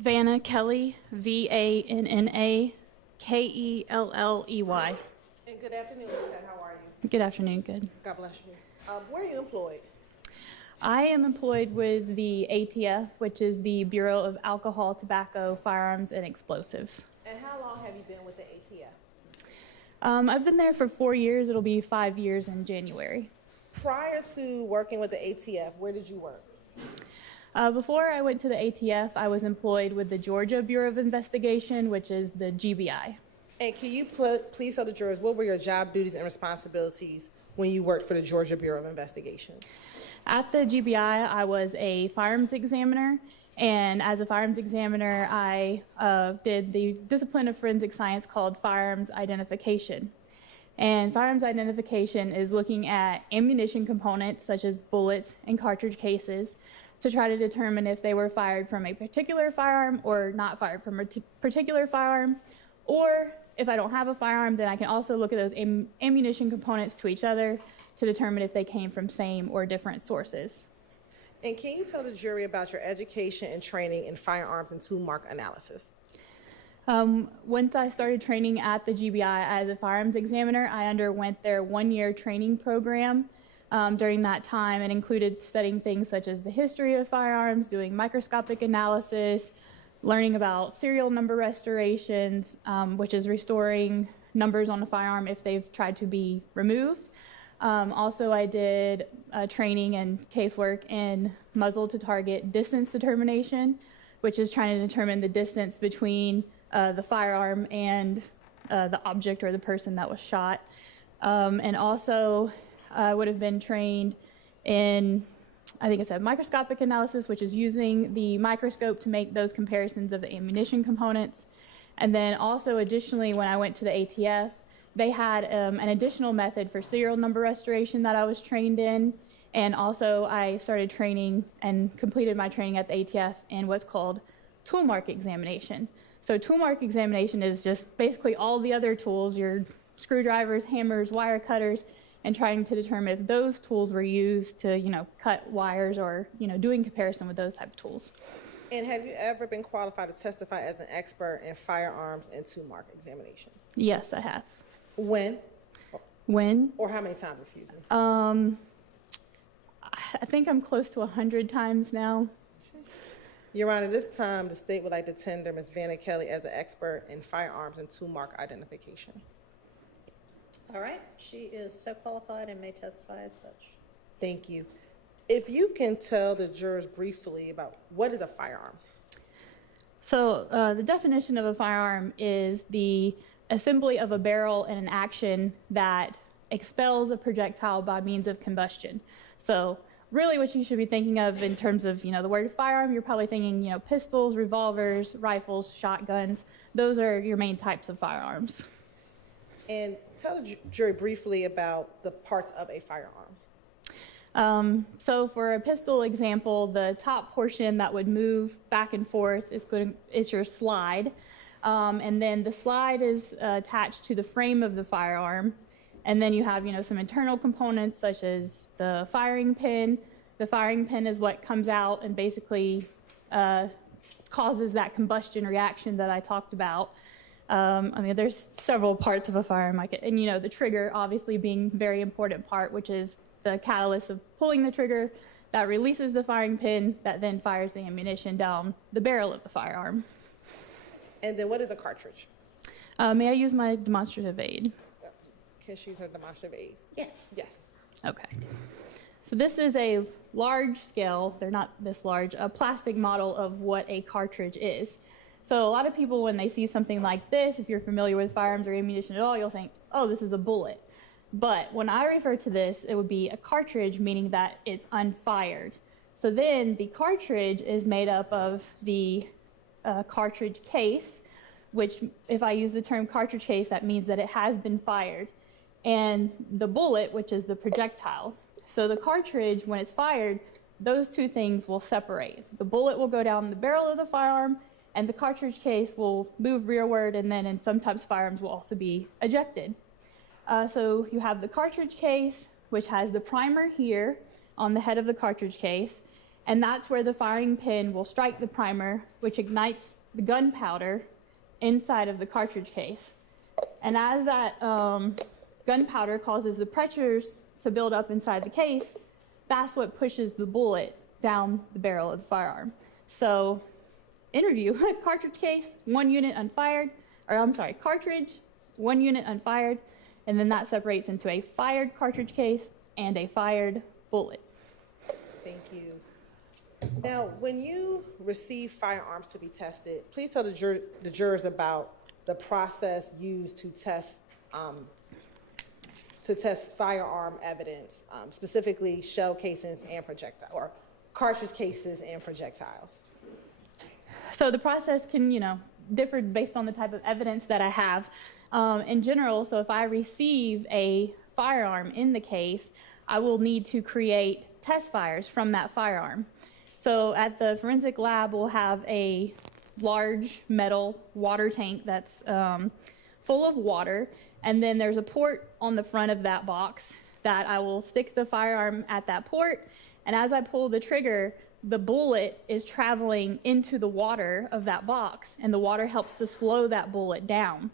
Vanna Kelly, VANNA KELLEY. And good afternoon, Ms. Pat. How are you? Good afternoon, good. God bless you. Where are you employed? I am employed with the ATF, which is the Bureau of Alcohol, Tobacco, Firearms, and Explosives. And how long have you been with the ATF? I've been there for 4 years. It'll be 5 years in January. Prior to working with the ATF, where did you work? Before I went to the ATF, I was employed with the Georgia Bureau of Investigation, which is the GBI. And can you please tell the jurors what were your job duties and responsibilities when you worked for the Georgia Bureau of Investigation? At the GBI, I was a firearms examiner, and as a firearms examiner, I did the discipline of forensic science called firearms identification. And firearms identification is looking at ammunition components such as bullets and cartridge cases to try to determine if they were fired from a particular firearm or not fired from a particular firearm. Or if I don't have a firearm, then I can also look at those ammunition components to each other to determine if they came from same or different sources. And can you tell the jury about your education and training in firearms and tool mark analysis? Once I started training at the GBI as a firearms examiner, I underwent their 1-year training program. During that time, it included studying things such as the history of firearms, doing microscopic analysis, learning about serial number restorations, which is restoring numbers on a firearm if they've tried to be removed. Also, I did training and casework in muzzle to target distance determination, which is trying to determine the distance between the firearm and the object or the person that was shot. And also, I would have been trained in, I think I said, microscopic analysis, which is using the microscope to make those comparisons of the ammunition components. And then also, additionally, when I went to the ATF, they had an additional method for serial number restoration that I was trained in. And also, I started training and completed my training at the ATF in what's called tool mark examination. So tool mark examination is just basically all the other tools, your screwdrivers, hammers, wire cutters, and trying to determine if those tools were used to, cut wires or, doing comparison with those type of tools. And have you ever been qualified to testify as an expert in firearms and tool mark examination? Yes, I have. When? When? Or how many times, excuse me? I think I'm close to 100 times now. Your Honor, this time the state would like to tender Ms. Vanna Kelly as an expert in firearms and tool mark identification. All right, she is so qualified and may testify as such. Thank you. If you can tell the jurors briefly about what is a firearm? So the definition of a firearm is the assembly of a barrel in an action that expels a projectile by means of combustion. So really what you should be thinking of in terms of, the word firearm, you're probably thinking, pistols, revolvers, rifles, shotguns. Those are your main types of firearms. And tell the jury briefly about the parts of a firearm. So for a pistol example, the top portion that would move back and forth is your slide. And then the slide is attached to the frame of the firearm. And then you have, some internal components such as the firing pin. The firing pin is what comes out and basically causes that combustion reaction that I talked about. There's several parts of a firearm, and the trigger obviously being a very important part, which is the catalyst of pulling the trigger that releases the firing pin that then fires the ammunition down the barrel of the firearm. And then what is a cartridge? May I use my demonstrative aid? Can she use her demonstrative aid? Yes. Yes. Okay. So this is a large scale, they're not this large, a plastic model of what a cartridge is. So a lot of people, when they see something like this, if you're familiar with firearms or ammunition at all, you'll think, oh, this is a bullet. But when I refer to this, it would be a cartridge, meaning that it's unfired. So then the cartridge is made up of the cartridge case, which if I use the term cartridge case, that means that it has been fired. And the bullet, which is the projectile. So the cartridge, when it's fired, those two things will separate. The bullet will go down the barrel of the firearm, and the cartridge case will move rearward, and then in sometimes firearms will also be ejected. So you have the cartridge case, which has the primer here on the head of the cartridge case, And that's where the firing pin will strike the primer, which ignites the gunpowder inside of the cartridge case. And as that gunpowder causes the pressures to build up inside the case, that's what pushes the bullet down the barrel of the firearm. So, interview, cartridge case, 1 unit unfired, cartridge, 1 unit unfired, and then that separates into a fired cartridge case and a fired bullet. Thank you. Now, when you receive firearms to be tested, please tell the jurors about the process used to test firearm evidence, specifically shell casings and projectile, or cartridge cases and projectiles. So the process can, differ based on the type of evidence that I have. In general, so if I receive a firearm in the case, I will need to create test fires from that firearm. So at the forensic lab, we'll have a large metal water tank that's full of water, and then there's a port on the front of that box that I will stick the firearm at that port, and as I pull the trigger, the bullet is traveling into the water of that box, and the water helps to slow that bullet down.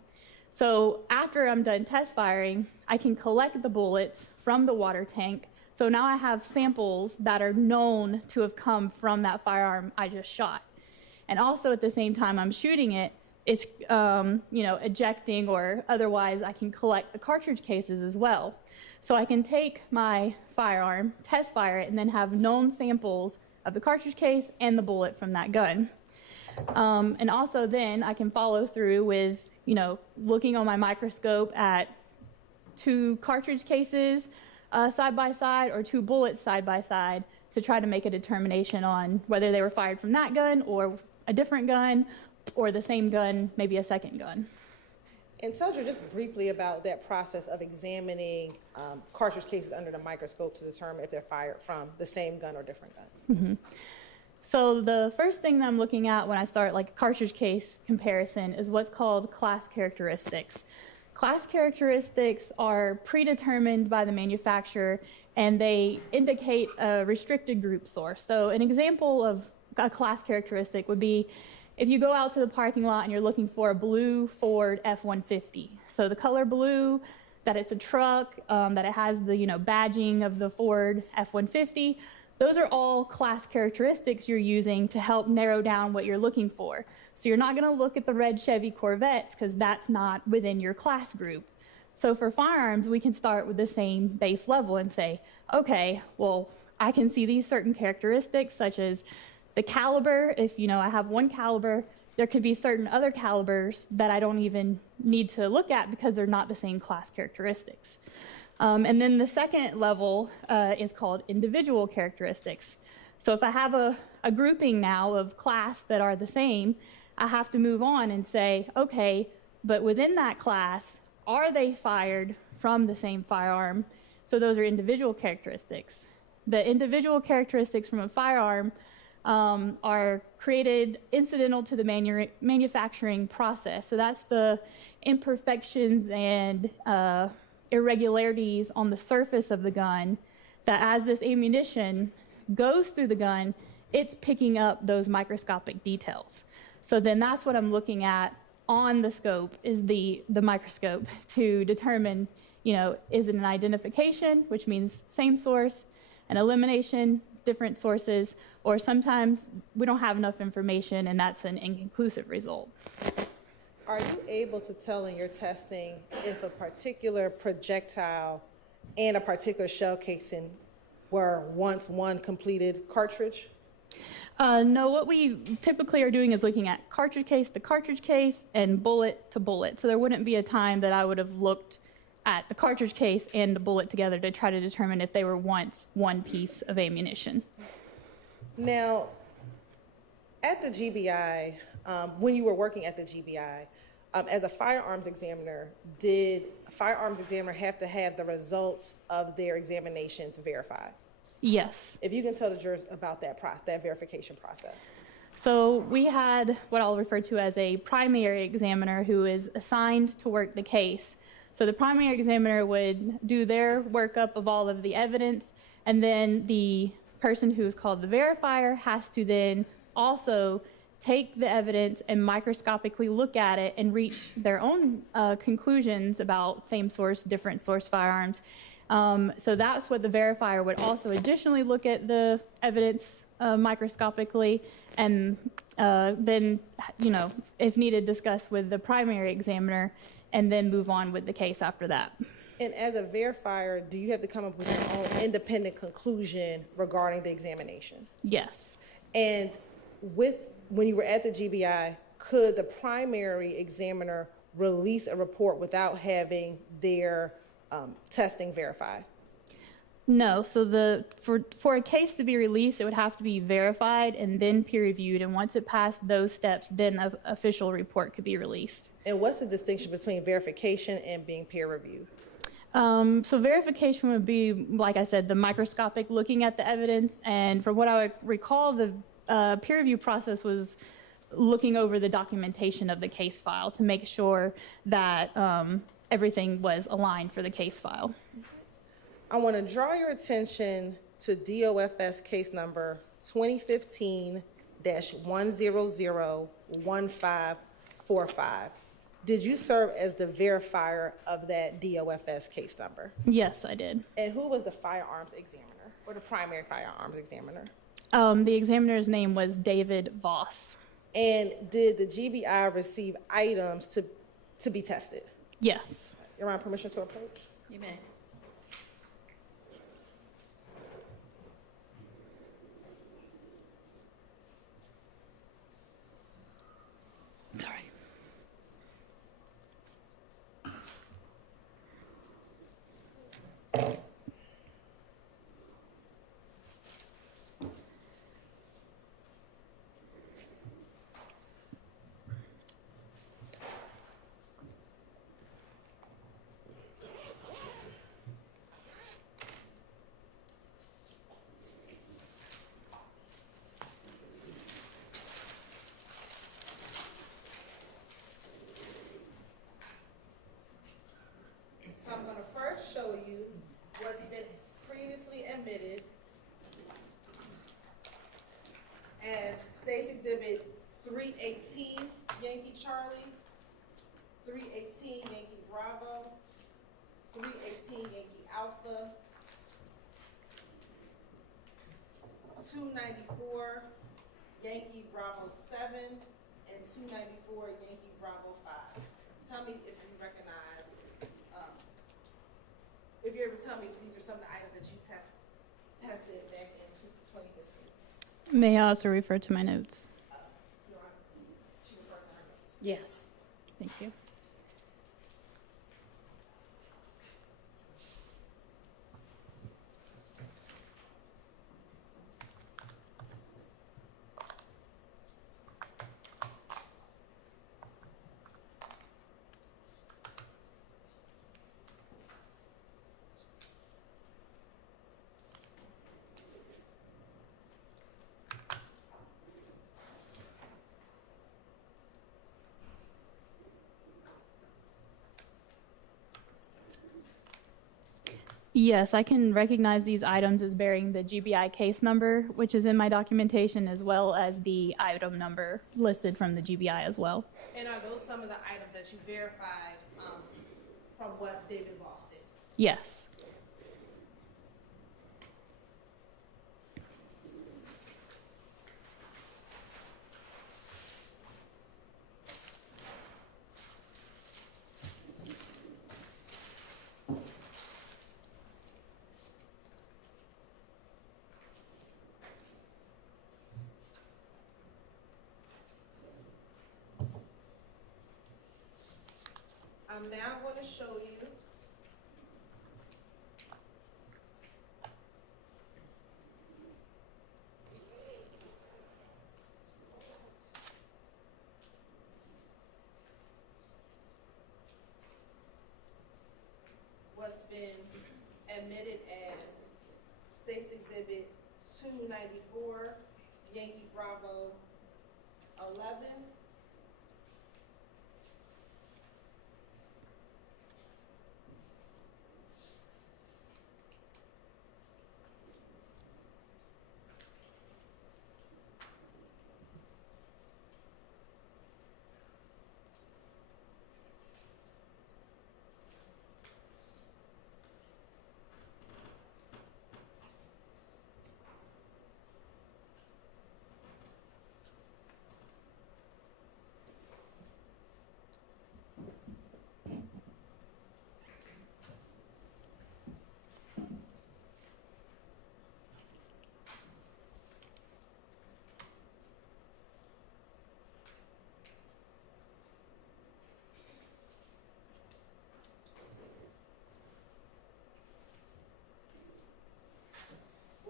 So after I'm done test firing, I can collect the bullets from the water tank. So now I have samples that are known to have come from that firearm I just shot. And also at the same time I'm shooting it, it's ejecting, or otherwise I can collect the cartridge cases as well. So I can take my firearm, test fire it, and then have known samples of the cartridge case and the bullet from that gun. And also then I can follow through with, looking on my microscope at 2 cartridge cases side by side, or 2 bullets side by side, to try to make a determination on whether they were fired from that gun or a different gun, or the same gun, maybe a second gun. And tell you just briefly about that process of examining cartridge cases under the microscope to determine if they're fired from the same gun or different gun. Mm-hmm. So the first thing that I'm looking at when I start like a cartridge case comparison is what's called class characteristics. Class characteristics are predetermined by the manufacturer, and they indicate a restricted group source. So an example of a class characteristic would be if you go out to the parking lot and you're looking for a blue Ford F-150. So the color blue, that it's a truck, that it has the badging of the Ford F-150, those are all class characteristics you're using to help narrow down what you're looking for. So you're not going to look at the red Chevy Corvettes because that's not within your class group. So for firearms, we can start with the same base level and say, okay, well, I can see these certain characteristics such as the caliber. If I have 1 caliber, there could be certain other calibers that I don't even need to look at because they're not the same class characteristics. And then the second level is called individual characteristics. So if I have a grouping now of class that are the same, I have to move on and say, okay, but within that class, are they fired from the same firearm? So those are individual characteristics. The individual characteristics from a firearm are created incidental to the manufacturing process. So that's the imperfections and irregularities on the surface of the gun, that as this ammunition goes through the gun, it's picking up those microscopic details. So then that's what I'm looking at on the scope, is the microscope, to determine, is it an identification, which means same source, an elimination, different sources, or sometimes we don't have enough information and that's an inconclusive result. Are you able to tell in your testing if a particular projectile and a particular shell casing were once one completed cartridge? No, what we typically are doing is looking at cartridge case to cartridge case and bullet to bullet. So there wouldn't be a time that I would have looked at the cartridge case and the bullet together to try to determine if they were once one piece of ammunition. Now, at the GBI, when you were working at the GBI, as a firearms examiner, did a firearms examiner have to have the results of their examinations verified? Yes. If you can tell the jurors about that verification process. So we had what I'll refer to as a primary examiner who is assigned to work the case. So the primary examiner would do their workup of all of the evidence, and then the person who's called the verifier has to then also take the evidence and microscopically look at it and reach their own conclusions about same source, different source firearms. So that's what the verifier would also additionally look at the evidence microscopically, and then, if needed, discuss with the primary examiner, and then move on with the case after that. And as a verifier, do you have to come up with your own independent conclusion regarding the examination? Yes. And when you were at the GBI, could the primary examiner release a report without having their testing verified? No, so for a case to be released, it would have to be verified and then peer reviewed, and once it passed those steps, then an official report could be released. And what's the distinction between verification and being peer reviewed? So verification would be, like I said, the microscopic looking at the evidence, and from what I recall, the peer review process was looking over the documentation of the case file to make sure that everything was aligned for the case file. I want to draw your attention to DOFS case number 2015-1001545. Did you serve as the verifier of that DOFS case number? Yes, I did. And who was the firearms examiner, or the primary firearms examiner? The examiner's name was David Voss. And did the GBI receive items to be tested? Yes. Your Honor, permission to approach? You may. Sorry. So I'm going to first show you what's been previously admitted as State's Exhibit 318, Yankee Charlie, 318, Yankee Bravo, 318, Yankee Alpha, 294, Yankee Bravo 7, and 294, Yankee Bravo 5. Tell me if you recognize, if you're able to tell me if these are some of the items that you tested back in 2015. May I also refer to my notes? Your Honor, she refers to her notes. Yes. Thank you. Yes, I can recognize these items as bearing the GBI case number, which is in my documentation, as well as the item number listed from the GBI as well. And are those some of the items that you verified from what David Voss did? Yes. I'm now going to show you what's been admitted as State's Exhibit 294, Yankee Bravo 11,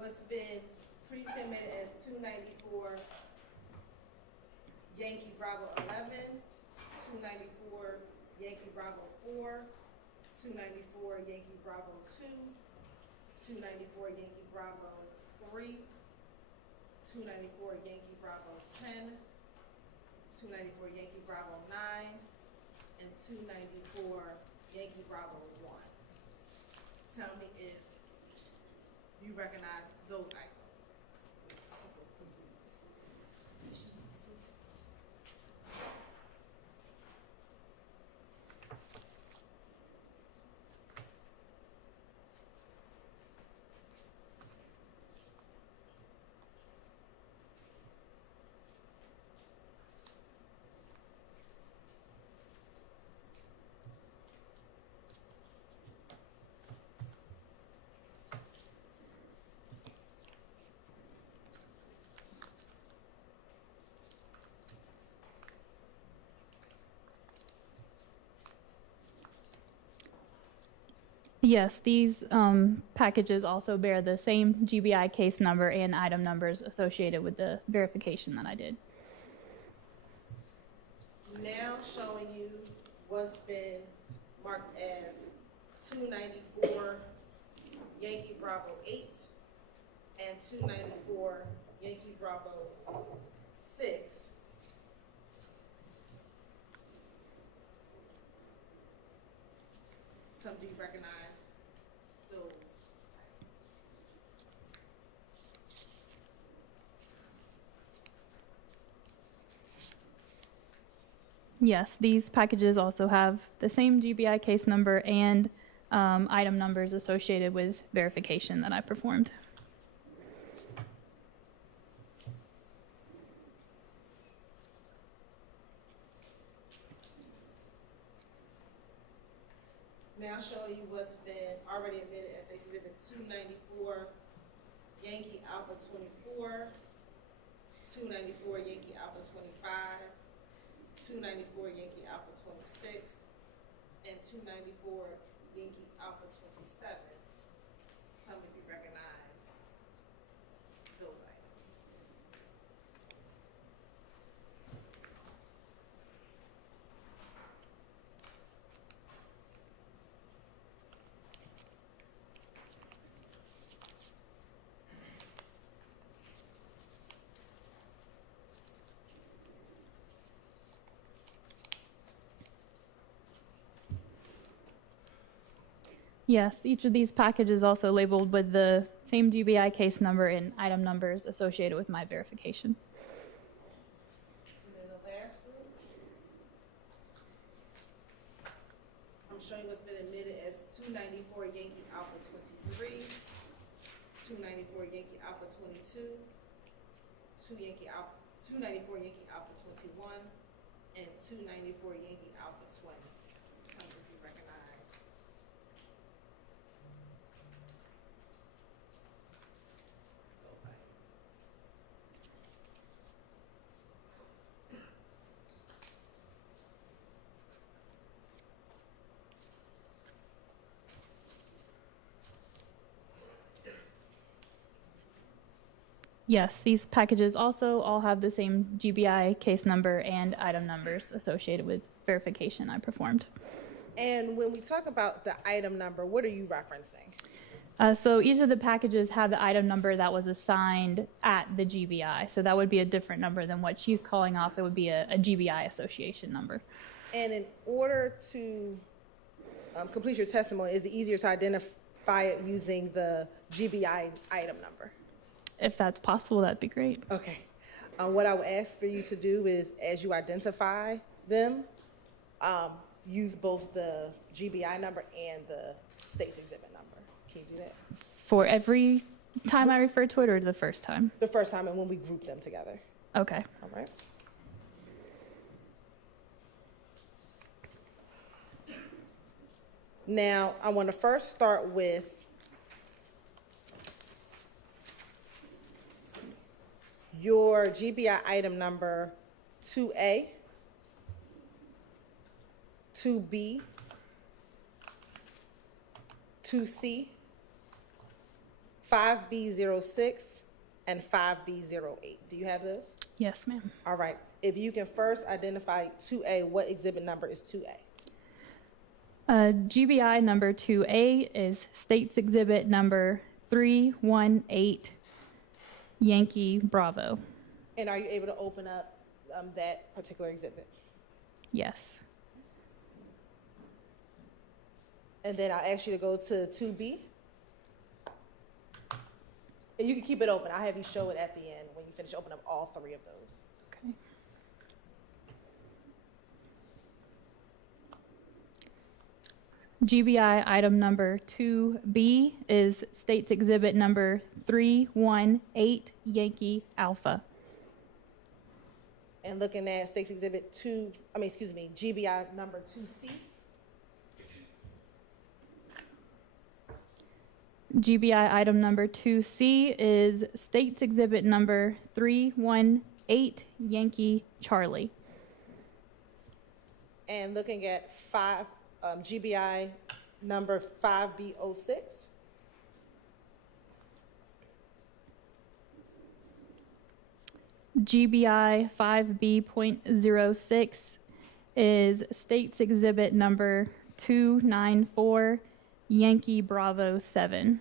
what's been pre-submitted as 294 Yankee Bravo 11, 294 Yankee Bravo 4, 294 Yankee Bravo 2, 294 Yankee Bravo 3, 294 Yankee Bravo 10, 294 Yankee Bravo 9, and 294 Yankee Bravo 1. Tell me if you recognize those items. Yes, these packages also bear the same GBI case number and item numbers associated with the verification that I did. Now showing you what's been marked as 294 Yankee Bravo 8 and 294 Yankee Bravo 6. Some do you recognize those? Yes, these packages also have the same GBI case number and item numbers associated with verification that I performed. Now showing you what's been already admitted as Exhibit 294 Yankee Alpha 24, 294 Yankee Alpha 25, 294 Yankee Alpha 26, and 294 Yankee Alpha 27. Tell me if you recognize those items. Yes, each of these packages also labeled with the same GBI case number and item numbers associated with my verification. And then the last group, I'm showing you what's been admitted as 294 Yankee Alpha 23, 294 Yankee Alpha 22, 294 Yankee Alpha 21, and 294 Yankee Alpha 20. Tell me if you recognize those items. Yes, these packages also all have the same GBI case number and item numbers associated with verification I performed. And when we talk about the item number, what are you referencing? So each of the packages have the item number that was assigned at the GBI. So that would be a different number than what she's calling off. It would be a GBI association number. And in order to complete your testimony, is it easier to identify it using the GBI item number? If that's possible, that'd be great. Okay. What I would ask for you to do is, as you identify them, use both the GBI number and the state's exhibit number. Can you do that? For every time I refer to it, or the first time? The first time and when we group them together. Okay. All right. Now, I want to first start with your GBI item number 2A, 2B, 2C, 5B06 and 5B08. Do you have those? Yes, ma'am. All right. If you can first identify 2A, what exhibit number is 2A? GBI number 2A is States Exhibit number 318, Yankee Bravo. And are you able to open up that particular exhibit? Yes. And then I'll ask you to go to 2B. And you can keep it open. I'll have you show it at the end when you finish opening up all three of those. Okay. GBI item number 2B is States Exhibit number 318, Yankee Alpha. And looking at States Exhibit GBI number 2C. GBI item number 2C is States Exhibit number 318, Yankee Charlie. And looking at GBI number 5B06. GBI 5B.06 is States Exhibit number 294, Yankee Bravo 7.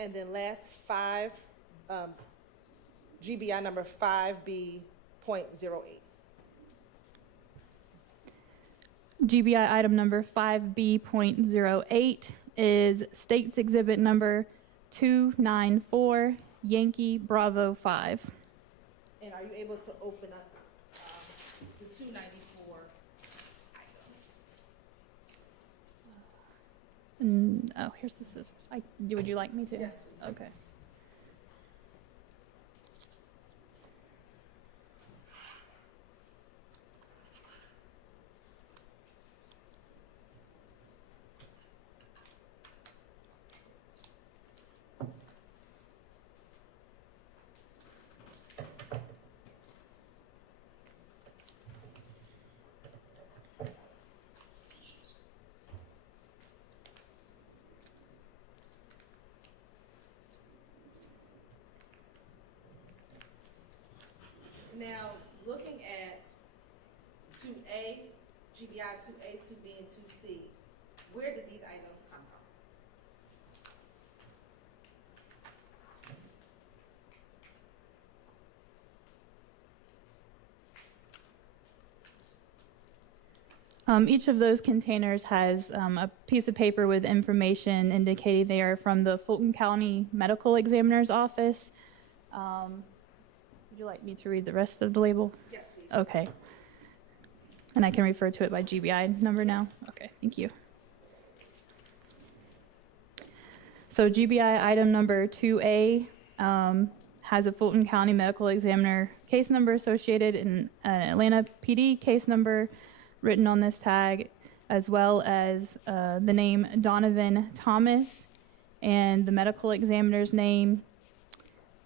And then last GBI number 5B.08. GBI item number 5B.08 is States Exhibit number 294, Yankee Bravo 5. And are you able to open up the 294 item? Oh, here's the scissors. Would you like me to? Yes. Okay. Now, looking at 2A, GBI 2A, 2B, and 2C, where did these items come from? Each of those containers has a piece of paper with information indicating they are from the Fulton County Medical Examiner's Office. Would you like me to read the rest of the label? Yes, please. Okay. And I can refer to it by GBI number now? Okay, thank you. So GBI item number 2A has a Fulton County Medical Examiner case number associated and an Atlanta PD case number written on this tag, as well as the name Donovan Thomas and the medical examiner's name.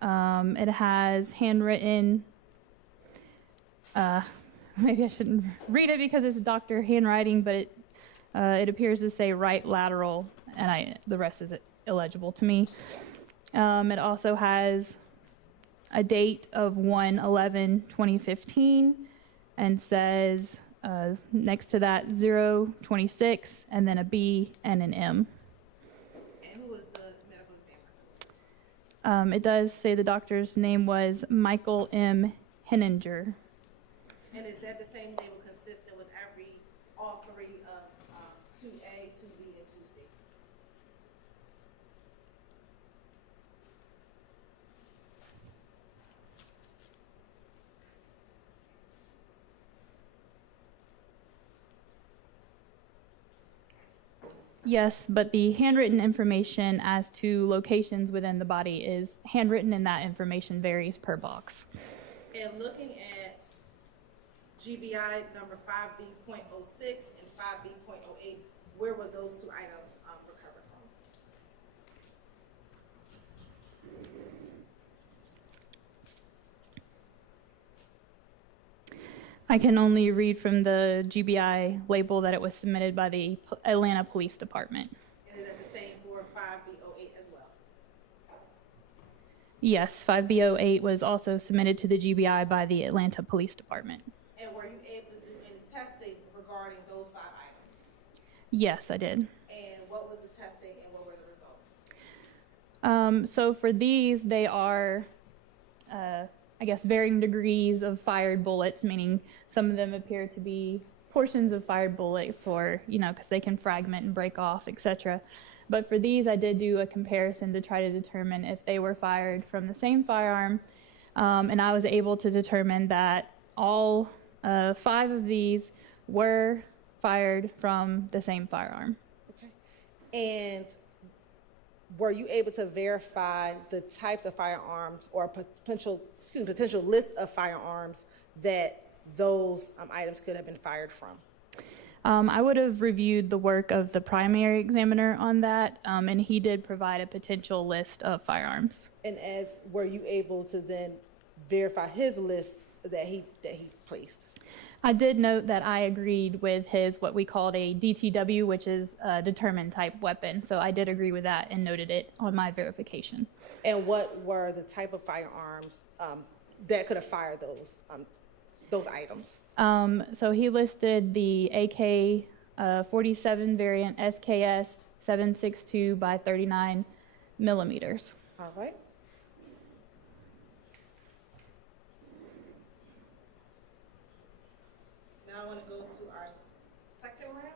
It has handwritten, maybe I shouldn't read it because it's doctor handwriting, but it appears to say right lateral, and the rest is illegible to me. It also has a date of 1/11/2015 and says next to that 026 and then a B and an M. And who was the medical examiner? It does say the doctor's name was Michael M. Henninger. And is that the same label consistent with all three of 2A, 2B, and 2C? Yes, but the handwritten information as to locations within the body is handwritten, and that information varies per box. And looking at GBI number 5B.06 and 5B.08, where were those two items recovered from? I can only read from the GBI label that it was submitted by the Atlanta Police Department. And is that the same for 5B.08 as well? Yes, 5B08 was also submitted to the GBI by the Atlanta Police Department. And were you able to do any testing regarding those 5 items? Yes, I did. And what was the testing and what were the results? So for these, they are, I guess, varying degrees of fired bullets, meaning some of them appear to be portions of fired bullets or, because they can fragment and break off, etc. But for these, I did do a comparison to try to determine if they were fired from the same firearm. And I was able to determine that all 5 of these were fired from the same firearm. Okay. And were you able to verify the types of firearms or potential list of firearms that those items could have been fired from? I would have reviewed the work of the primary examiner on that, and he did provide a potential list of firearms. And were you able to then verify his list that he placed? I did note that I agreed with his, what we called a DTW, which is a determined type weapon. So I did agree with that and noted it on my verification. And what were the type of firearms that could have fired those items? So he listed the AK-47 variant SKS 7.62 by 39 millimeters. All right. Now I want to go to our second round.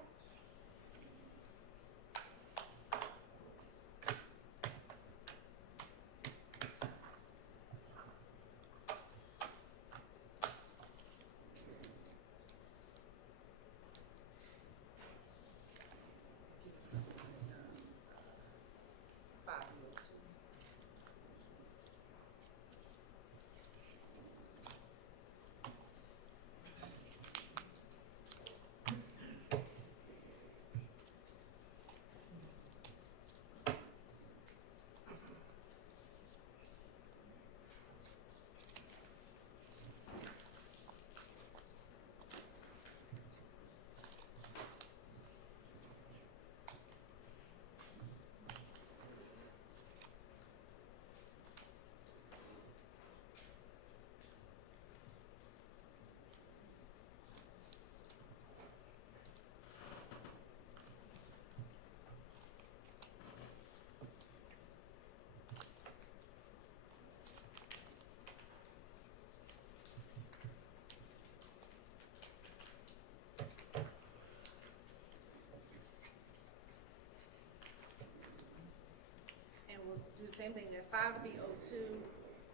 We'll do the same thing at 5B02.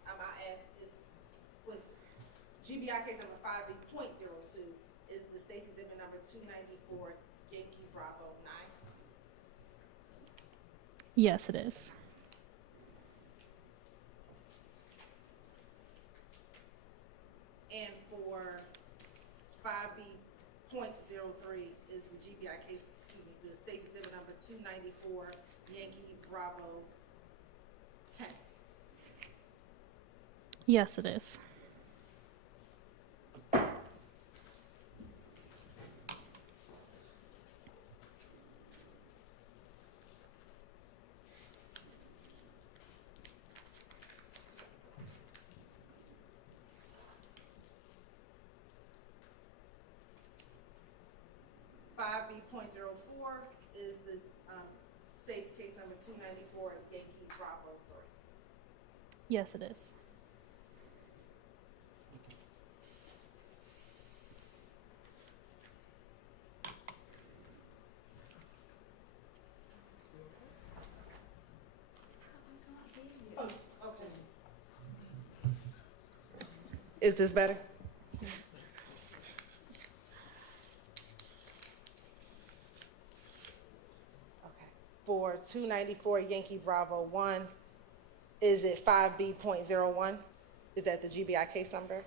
I ask is with GBI case number 5B.02 is the Stacy exhibit number 294 Yankee Bravo 9. Yes, it is. And for 5B.03 is the GBI case, the Stacy exhibit number 294 Yankee Bravo 10. Yes, it is. .04 is the state's case number 294 Yankee Bravo 3. Yes, it is. Oh, okay. Is this better? For 294 Yankee Bravo 1, is it 5B.01? Is that the GBI case number?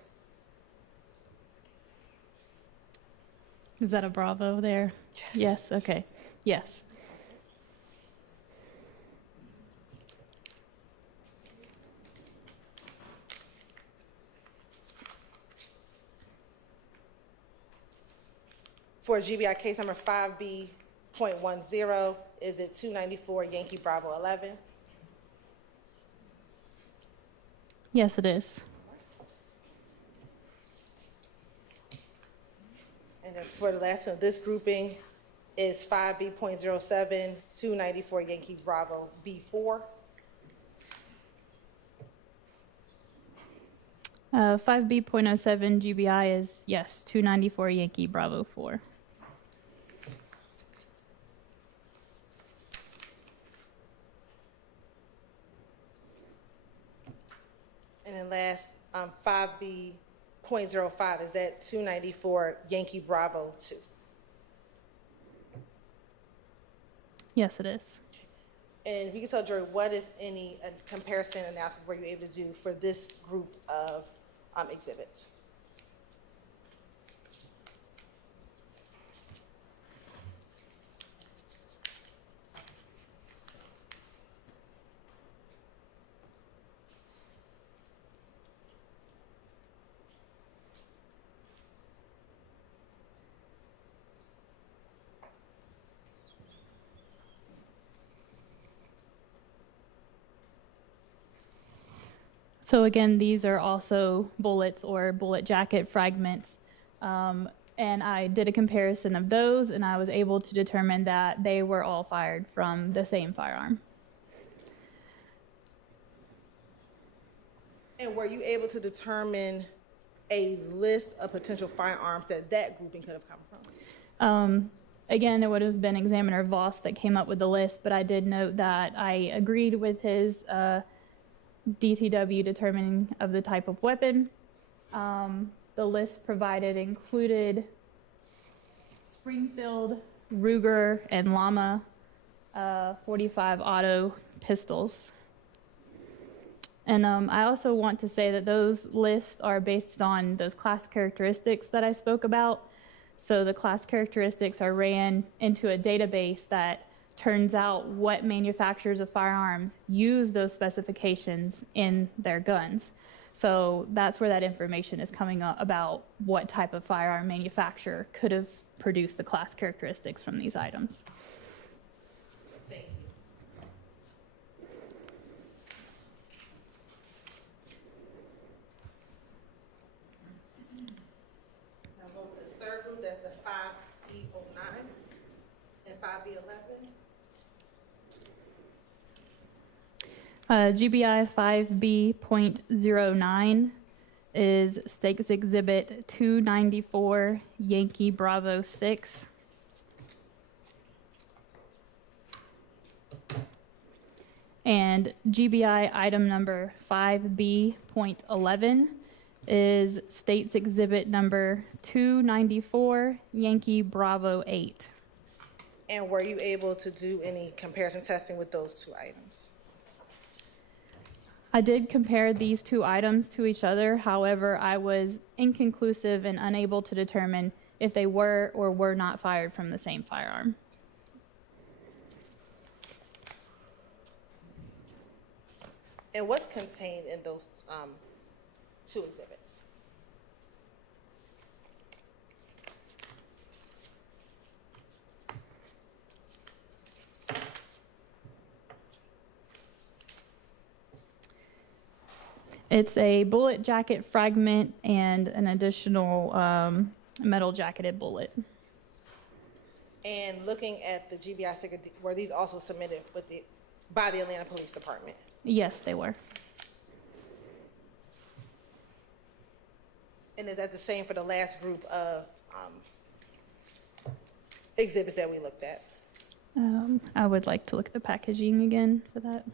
Is that a Bravo there? Yes, okay. Yes. For GBI case number 5B.10, is it 294 Yankee Bravo 11? Yes, it is. And then for the last one, this grouping is 5B.07, 294 Yankee Bravo B4. 5B.07 GBI is, yes, 294 Yankee Bravo 4. And then last, 5B.05, is that 294 Yankee Bravo 2? Yes, it is. And if you can tell jury, what, if any, comparison analysis were you able to do for this group of exhibits? So again, these are also bullets or bullet jacket fragments. And I did a comparison of those, and I was able to determine that they were all fired from the same firearm. And were you able to determine a list of potential firearms that that grouping could have come from? Again, it would have been Examiner Voss that came up with the list, but I did note that I agreed with his DTW determining of the type of weapon. The list provided included Springfield, Ruger, and Llama 45 auto pistols. And I also want to say that those lists are based on those class characteristics that I spoke about. So the class characteristics are ran into a database that turns out what manufacturers of firearms use those specifications in their guns. So that's where that information is coming up about what type of firearm manufacturer could have produced the class characteristics from these items. Thank you. Now vote the third group, that's the 5B09 and 5B11. GBI 5B.09 is Stakes Exhibit 294 Yankee Bravo 6. And GBI item number 5B.11 is States Exhibit number 294 Yankee Bravo 8. And were you able to do any comparison testing with those two items? I did compare these two items to each other. However, I was inconclusive and unable to determine if they were or were not fired from the same firearm. And what's contained in those two exhibits? It's a bullet jacket fragment and an additional metal jacketed bullet. And looking at the GBI sticker, were these also submitted with by the Atlanta Police Department? Yes, they were. And is that the same for the last group of exhibits that we looked at? I would like to look at the packaging again for that.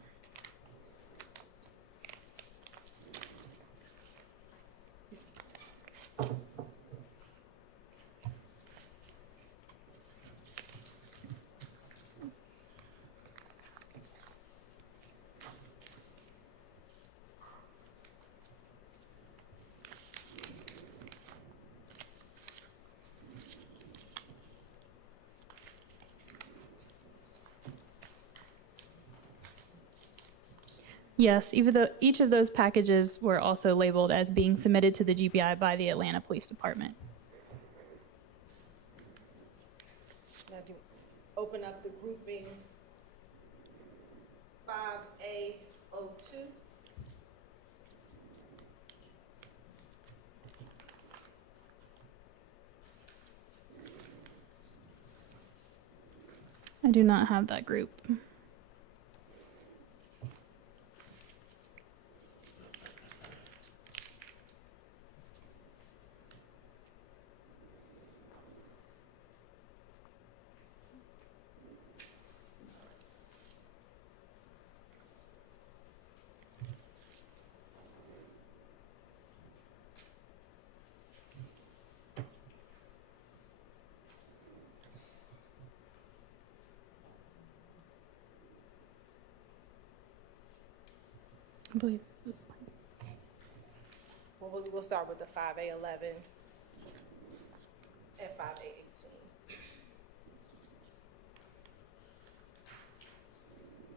Yes, even though each of those packages were also labeled as being submitted to the GBI by the Atlanta Police Department. Now, do open up the grouping 5A02. I do not have that group. I believe this one. Well, we'll start with the 5A11 and 5A18.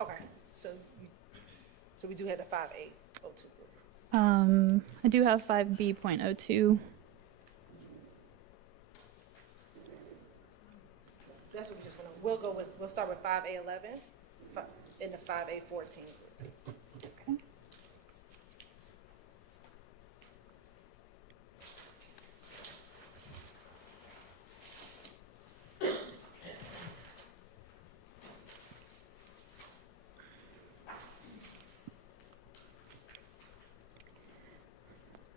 Okay, so we do have the 5A02 group. I do have 5B.02. That's what we just want to, we'll start with 5A11 and the 5A14 group. Okay.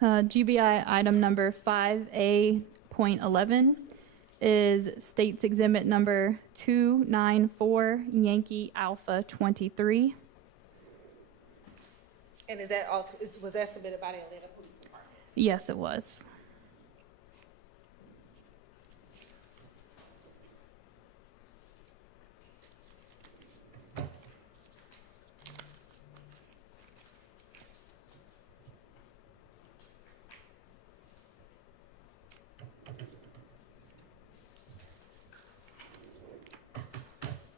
GBI item number 5A.11 is States Exhibit number 294 Yankee Alpha 23. And is that also, was that submitted by the Atlanta Police Department? Yes, it was.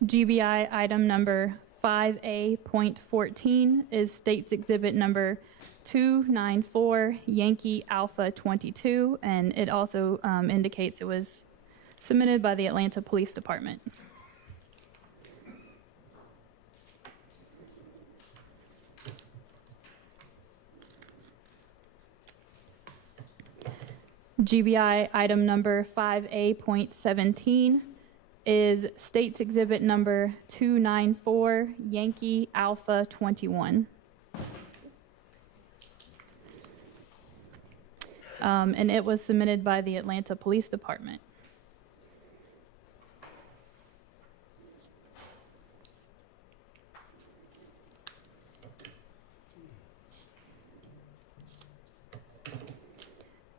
GBI item number 5A.14 is States Exhibit number 294 Yankee Alpha 22, and it also indicates it was submitted by the Atlanta Police Department. GBI item number 5A.17 is States Exhibit number 294 Yankee Alpha 21. And it was submitted by the Atlanta Police Department.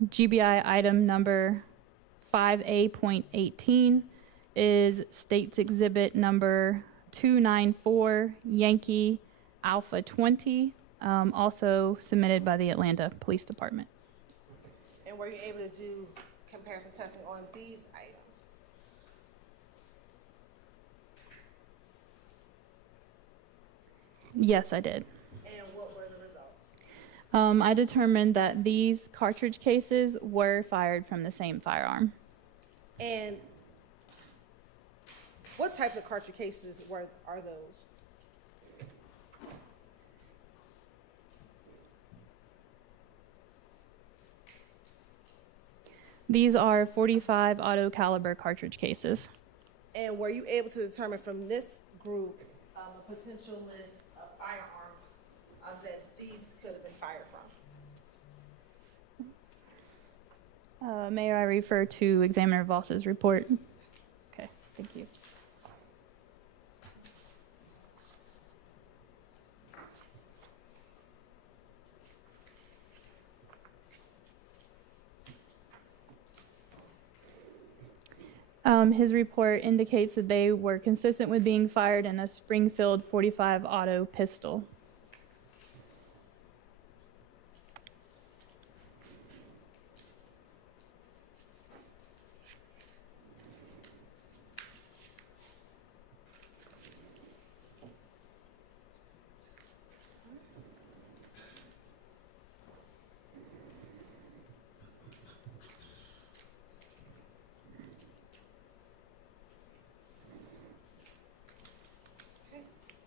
GBI item number 5A.18 is States Exhibit number 294 Yankee Alpha 20, also submitted by the Atlanta Police Department. And were you able to do comparison testing on these items? Yes, I did. And what were the results? I determined that these cartridge cases were fired from the same firearm. And what type of cartridge cases are those? These are 45 auto caliber cartridge cases. And were you able to determine from this group a potential list of firearms that these could have been fired from? May I refer to Examiner Voss's report? Okay, thank you. His report indicates that they were consistent with being fired in a Springfield 45 auto pistol.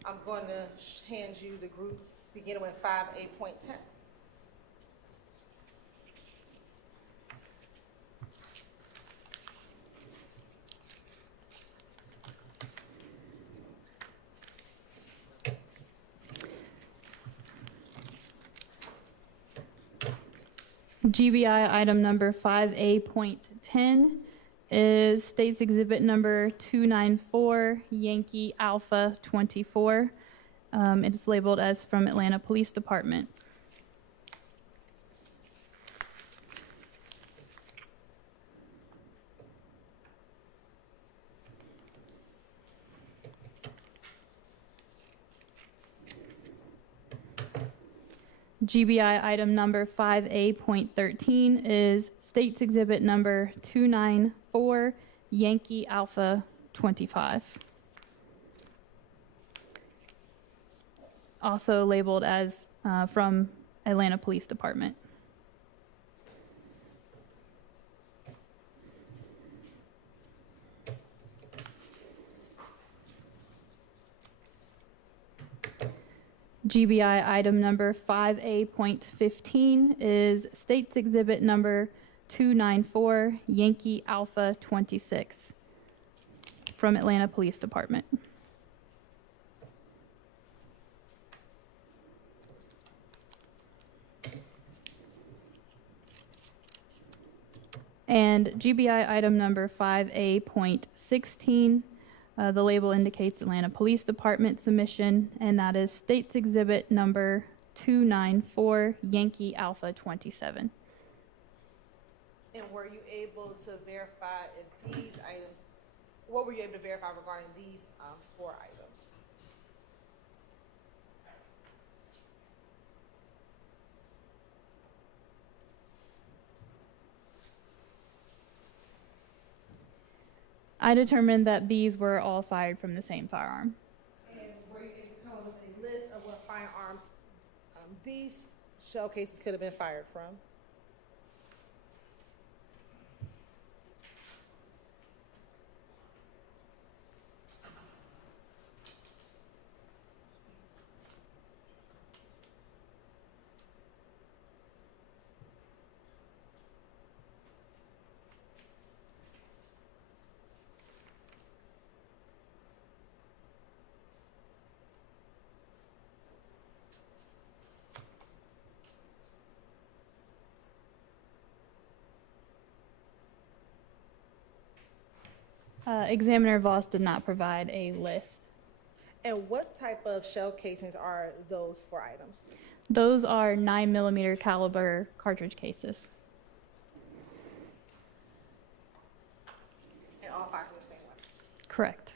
I'm going to hand you the group beginning with 5A.10. GBI item number 5A.10 is State's Exhibit number 294, Yankee Alpha 24. It is labeled as from Atlanta Police Department. GBI item number 5A.13 is State's Exhibit number 294, Yankee Alpha 25. Also labeled as from Atlanta Police Department. GBI item number 5A.15 is State's Exhibit number 294, Yankee Alpha 26 from Atlanta Police Department. And GBI item number 5A.16, the label indicates Atlanta Police Department submission, and that is State's Exhibit number 294, Yankee Alpha 27. And were you able to verify if these items, what were you able to verify regarding these 4 items? I determined that these were all fired from the same firearm. And were you able to come up with a list of what firearms these shell cases could have been fired from? Examiner Voss did not provide a list. And what type of shell casings are those 4 items? Those are 9mm caliber cartridge cases. And all 5 from the same one? Correct.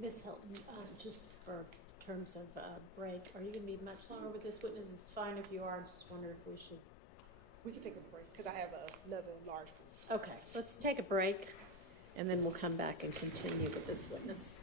Ms. Hilton, just for terms of break, are you going to be much longer with this witness? It's fine if you are. I just wonder if we should. We can take a break because I have another large group. Okay, let's take a break, and then we'll come back and continue with this witness.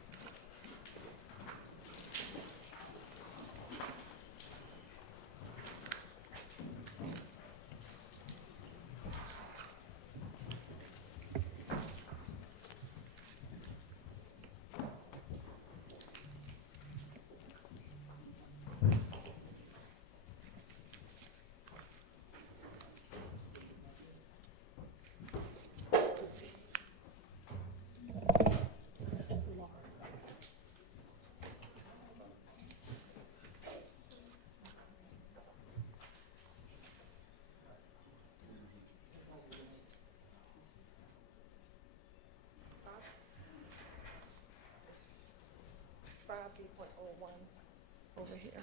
Over here.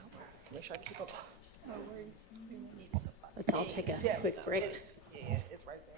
Make sure I keep up. Let's all take a quick break. It's right there.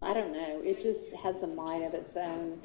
I don't know, it just has a mind of its own.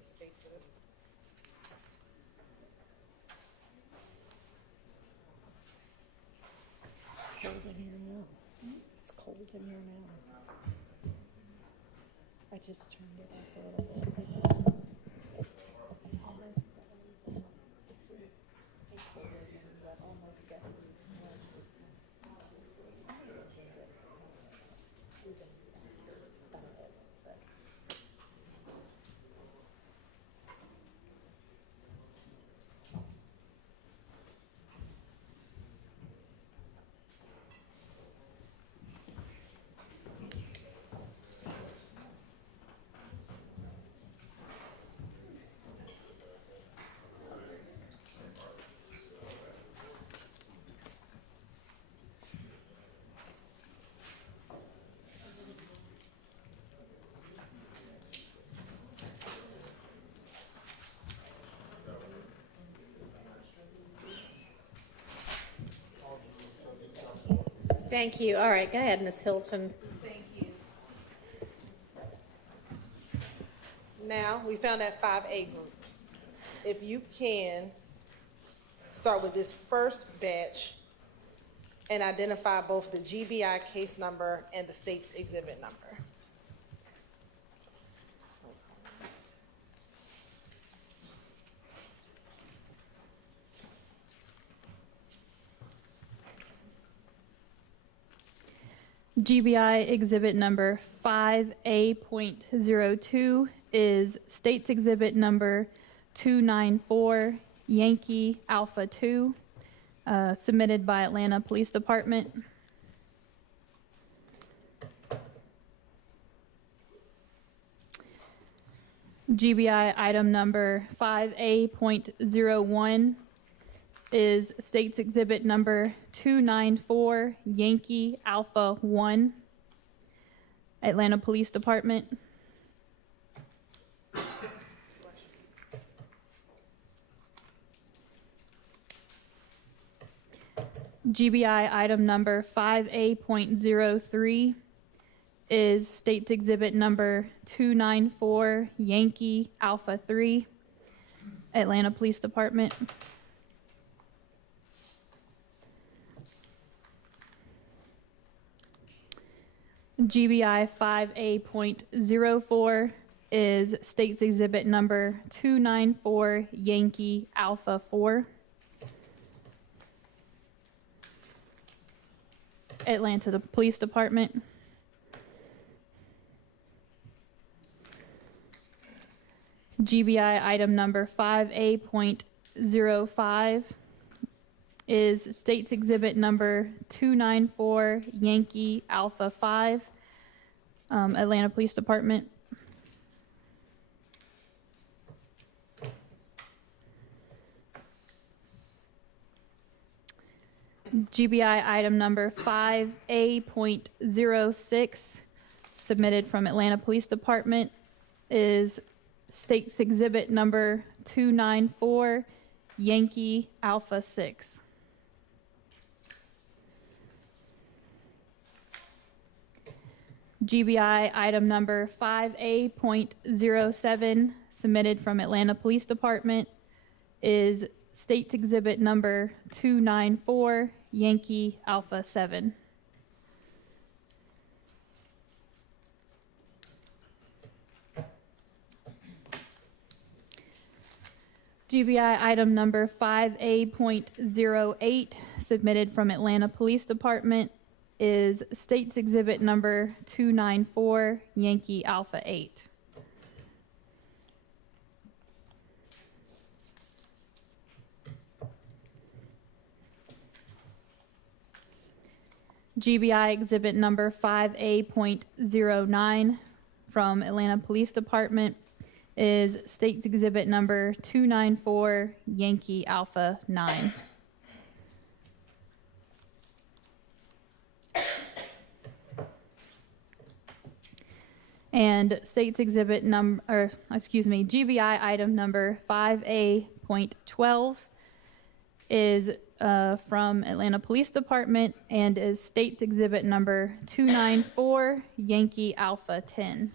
Space for this. Cold in here now. It's cold in here now. I just turned it up a little bit. It's almost 70. It's colder than what almost 70 was this month. I don't think that we've been about it, but. Thank you. All right, go ahead, Ms. Hilton. Thank you. Now, we found that 5A group. If you can, start with this first batch and identify both the GBI case number and the state's exhibit number. GBI exhibit number 5A.02 is state's exhibit number 294 Yankee Alpha 2, submitted by Atlanta Police Department. GBI item number 5A.01 is state's exhibit number 294 Yankee Alpha 1, Atlanta Police Department. GBI item number 5A.03 is state's exhibit number 294 Yankee Alpha 3, Atlanta Police Department. GBI 5A.04 is state's exhibit number 294 Yankee Alpha 4, Atlanta Police Department. GBI item number 5A.05 is state's exhibit number 294 Yankee Alpha 5, Atlanta Police Department. GBI item number 5A.06, submitted from Atlanta Police Department, is state's exhibit number 294 Yankee Alpha 6. GBI item number 5A.07, submitted from Atlanta Police Department, is state's exhibit number 294 Yankee Alpha 7. GBI item number 5A.08, submitted from Atlanta Police Department, is State's Exhibit number 294, Yankee Alpha 8. GBI exhibit number 5A.09 from Atlanta Police Department is State's Exhibit number 294, Yankee Alpha 9. And State's Exhibit GBI item number 5A.12 is from Atlanta Police Department and is State's Exhibit number 294, Yankee Alpha 10.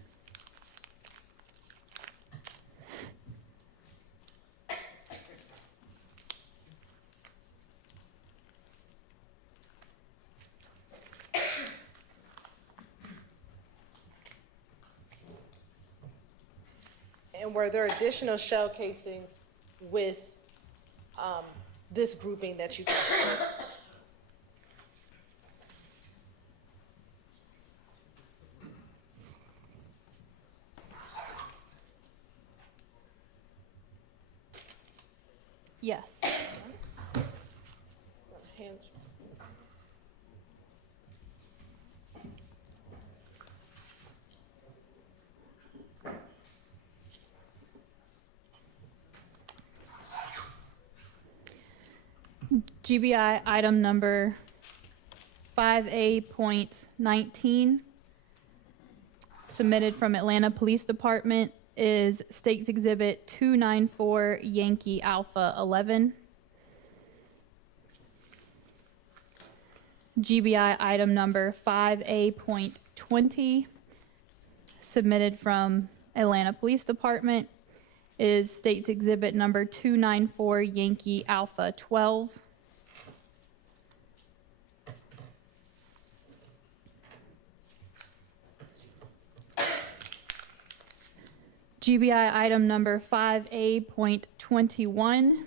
And were there additional shell casings with this grouping that you got? Yes. GBI item number 5A.19, submitted from Atlanta Police Department, is State's Exhibit 294, Yankee Alpha 11. GBI item number 5A.20, submitted from Atlanta Police Department, is State's Exhibit number 294, Yankee Alpha 12. GBI item number 5A.21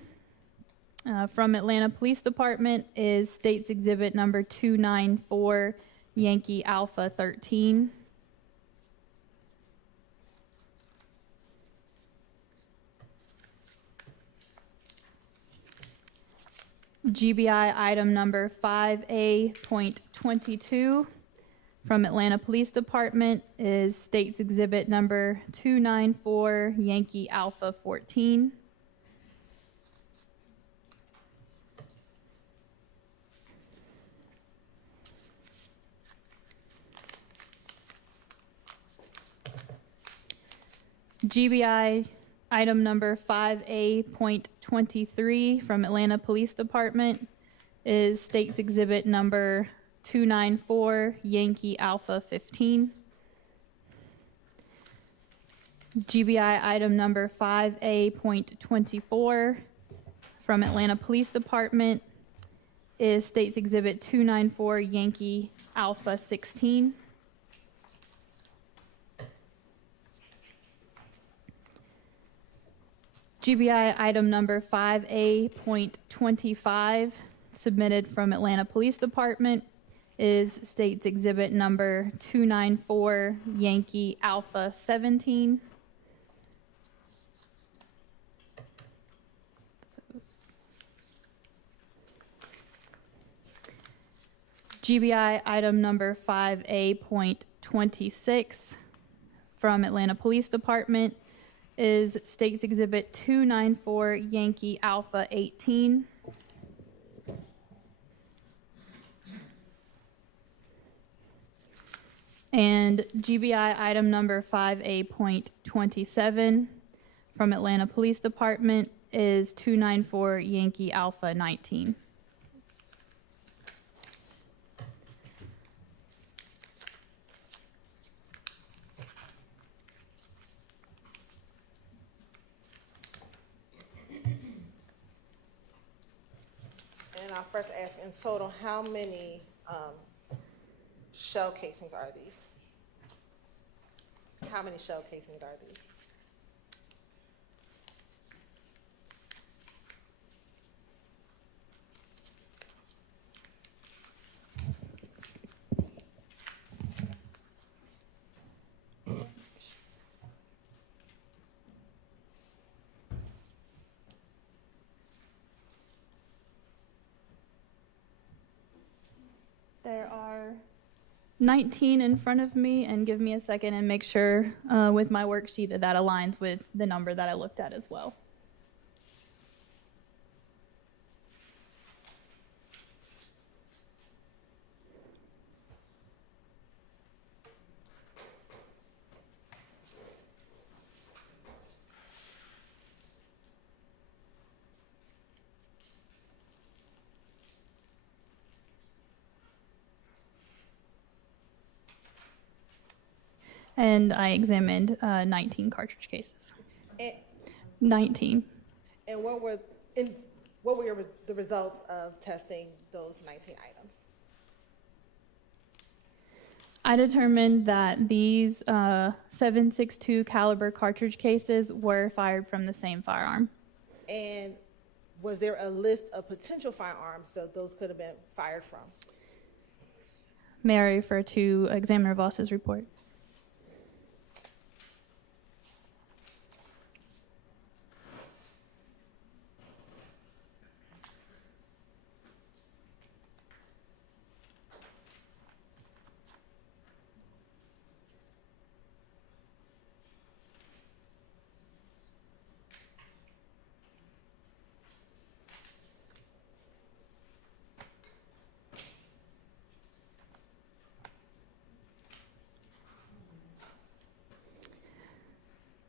from Atlanta Police Department is State's Exhibit number 294, Yankee Alpha 13. GBI item number 5A.22 from Atlanta Police Department is State's Exhibit number 294, Yankee Alpha 14. GBI item number 5A.23 from Atlanta Police Department is State's Exhibit number 294, Yankee Alpha 15. GBI item number 5A.24 from Atlanta Police Department is State's Exhibit 294, Yankee Alpha 16. GBI item number 5A.25, submitted from Atlanta Police Department, is State's Exhibit number 294, Yankee Alpha 17. GBI item number 5A.26 from Atlanta Police Department is State's Exhibit 294, Yankee Alpha 18. And GBI item number 5A.27 from Atlanta Police Department is 294, Yankee Alpha 19. And I'll first ask, in total, how many shell casings are these? How many shell casings are these? There are 19 in front of me, and give me a second and make sure with my worksheet that that aligns with the number that I looked at as well. And I examined 19 cartridge cases. And, 19. and what were the results of testing those 19 items? I determined that these 7.62 caliber cartridge cases were fired from the same firearm. And was there a list of potential firearms that those could have been fired from? May I refer to Examiner Voss's report?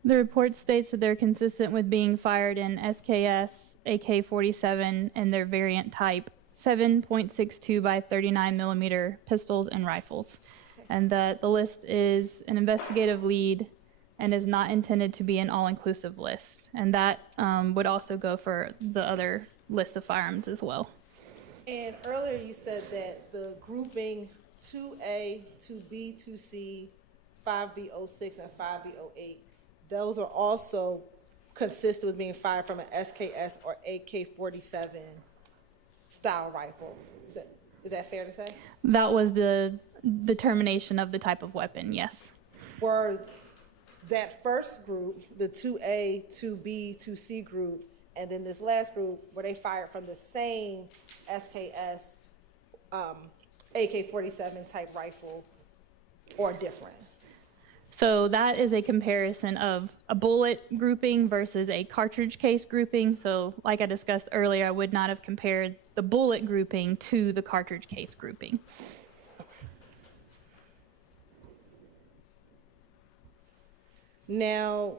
The report states that they're consistent with being fired in SKS, AK-47, and their variant type 7.62 by 39 millimeter pistols and rifles. And that the list is an investigative lead and is not intended to be an all-inclusive list. And that would also go for the other list of firearms as well. And earlier you said that the grouping 2A, 2B, 2C, 5B06, and 5B08, those are also consistent with being fired from an SKS or AK-47 style rifle. Is that fair to say? That was the determination of the type of weapon, yes. Were that first group, the 2A, 2B, 2C group, and then this last group, were they fired from the same SKS AK-47 type rifle or different? So that is a comparison of a bullet grouping versus a cartridge case grouping. So like I discussed earlier, I would not have compared the bullet grouping to the cartridge case grouping. Now,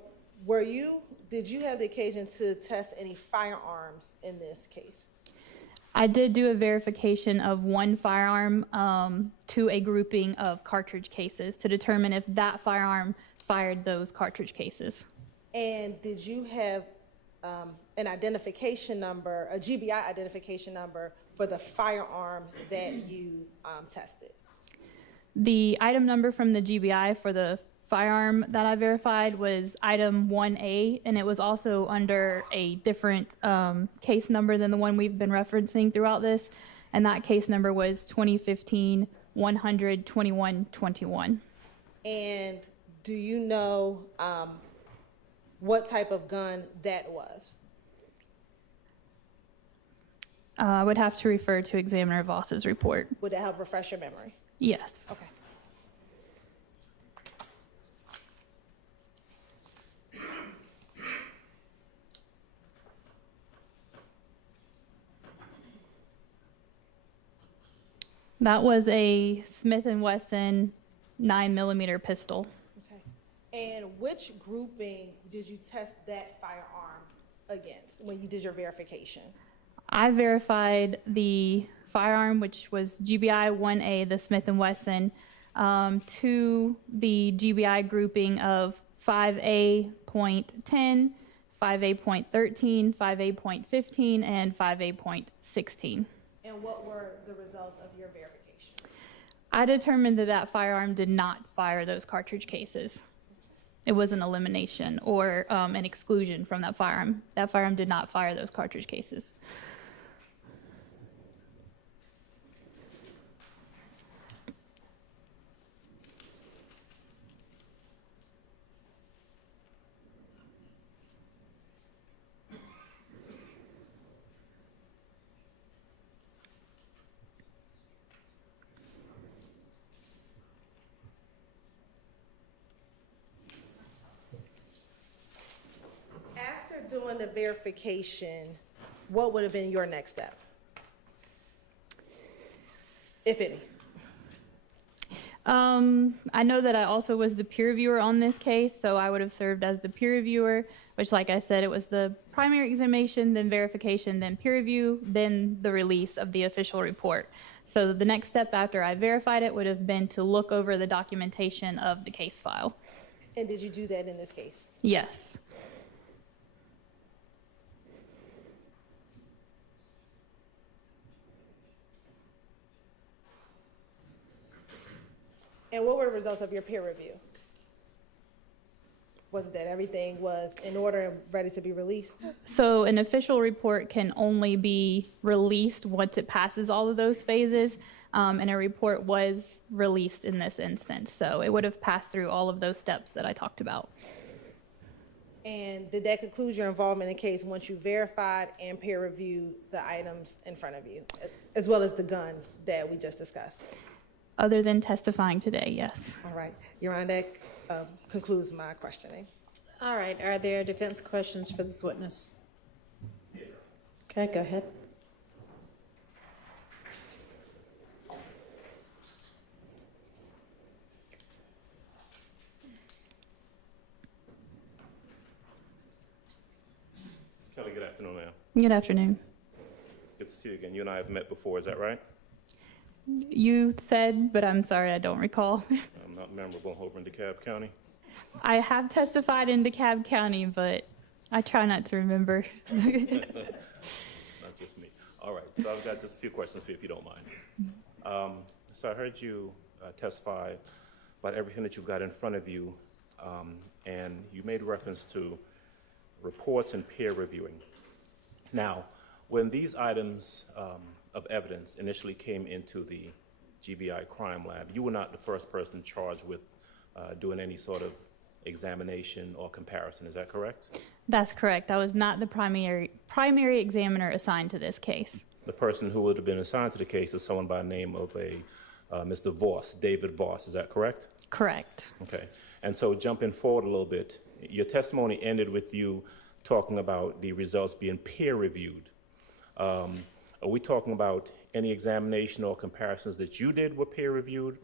did you have the occasion to test any firearms in this case? I did do a verification of one firearm to a grouping of cartridge cases to determine if that firearm fired those cartridge cases. And did you have an identification number, a GBI identification number for the firearm that you tested? The item number from the GBI for the firearm that I verified was item 1A, and it was also under a different case number than the one we've been referencing throughout this, and that case number was 2015-100-2121. And do you know what type of gun that was? I would have to refer to Examiner Voss's report. Would that help refresh your memory? Yes. Okay. That was a Smith & Wesson 9mm pistol. Okay. And which grouping did you test that firearm against when you did your verification? I verified the firearm, which was GBI 1A, the Smith & Wesson, to the GBI grouping of 5A.10, 5A.13, 5A.15, and 5A.16. And what were the results of your verification? I determined that that firearm did not fire those cartridge cases. It was an elimination or an exclusion from that firearm. That firearm did not fire those cartridge cases. doing the verification, what would have been your next step? If any? I know that I also was the peer reviewer on this case, so I would have served as the peer reviewer, which, like I said, it was the primary examination, then verification, then peer review, then the release of the official report. So the next step after I verified it would have been to look over the documentation of the case file. And did you do that in this case? Yes. And what were the results of your peer review? Was it that everything was in order and ready to be released? So an official report can only be released once it passes all of those phases, and a report was released in this instance. So it would have passed through all of those steps that I talked about. And did that conclude your involvement in the case once you verified and peer reviewed the items in front of you, as well as the gun that we just discussed? Other than testifying today, yes. All right, Your Honor, that concludes my questioning. All right, are there defense questions for this witness? Okay, go ahead. Ms. Kelly, good afternoon, ma'am. Good afternoon. Good to see you again. You and I have met before, is that right? You said, but I'm sorry, I don't recall. I'm not memorable over in DeKalb County. I have testified in DeKalb County, but I try not to remember. It's not just me. All right, so I've got just a few questions for you, if you don't mind. So I heard you testify about everything that you've got in front of you, and you made reference to reports and peer reviewing. Now, when these items of evidence initially came into the GBI crime lab, you were not the first person charged with doing any sort of examination or comparison, is that correct? That's correct. I was not the primary examiner assigned to this case. The person who would have been assigned to the case is someone by the name of Mr. Voss, David Voss, is that correct? Correct. Okay, and so jumping forward a little bit, your testimony ended with you talking about the results being peer reviewed. Are we talking about any examination or comparisons that you did were peer reviewed,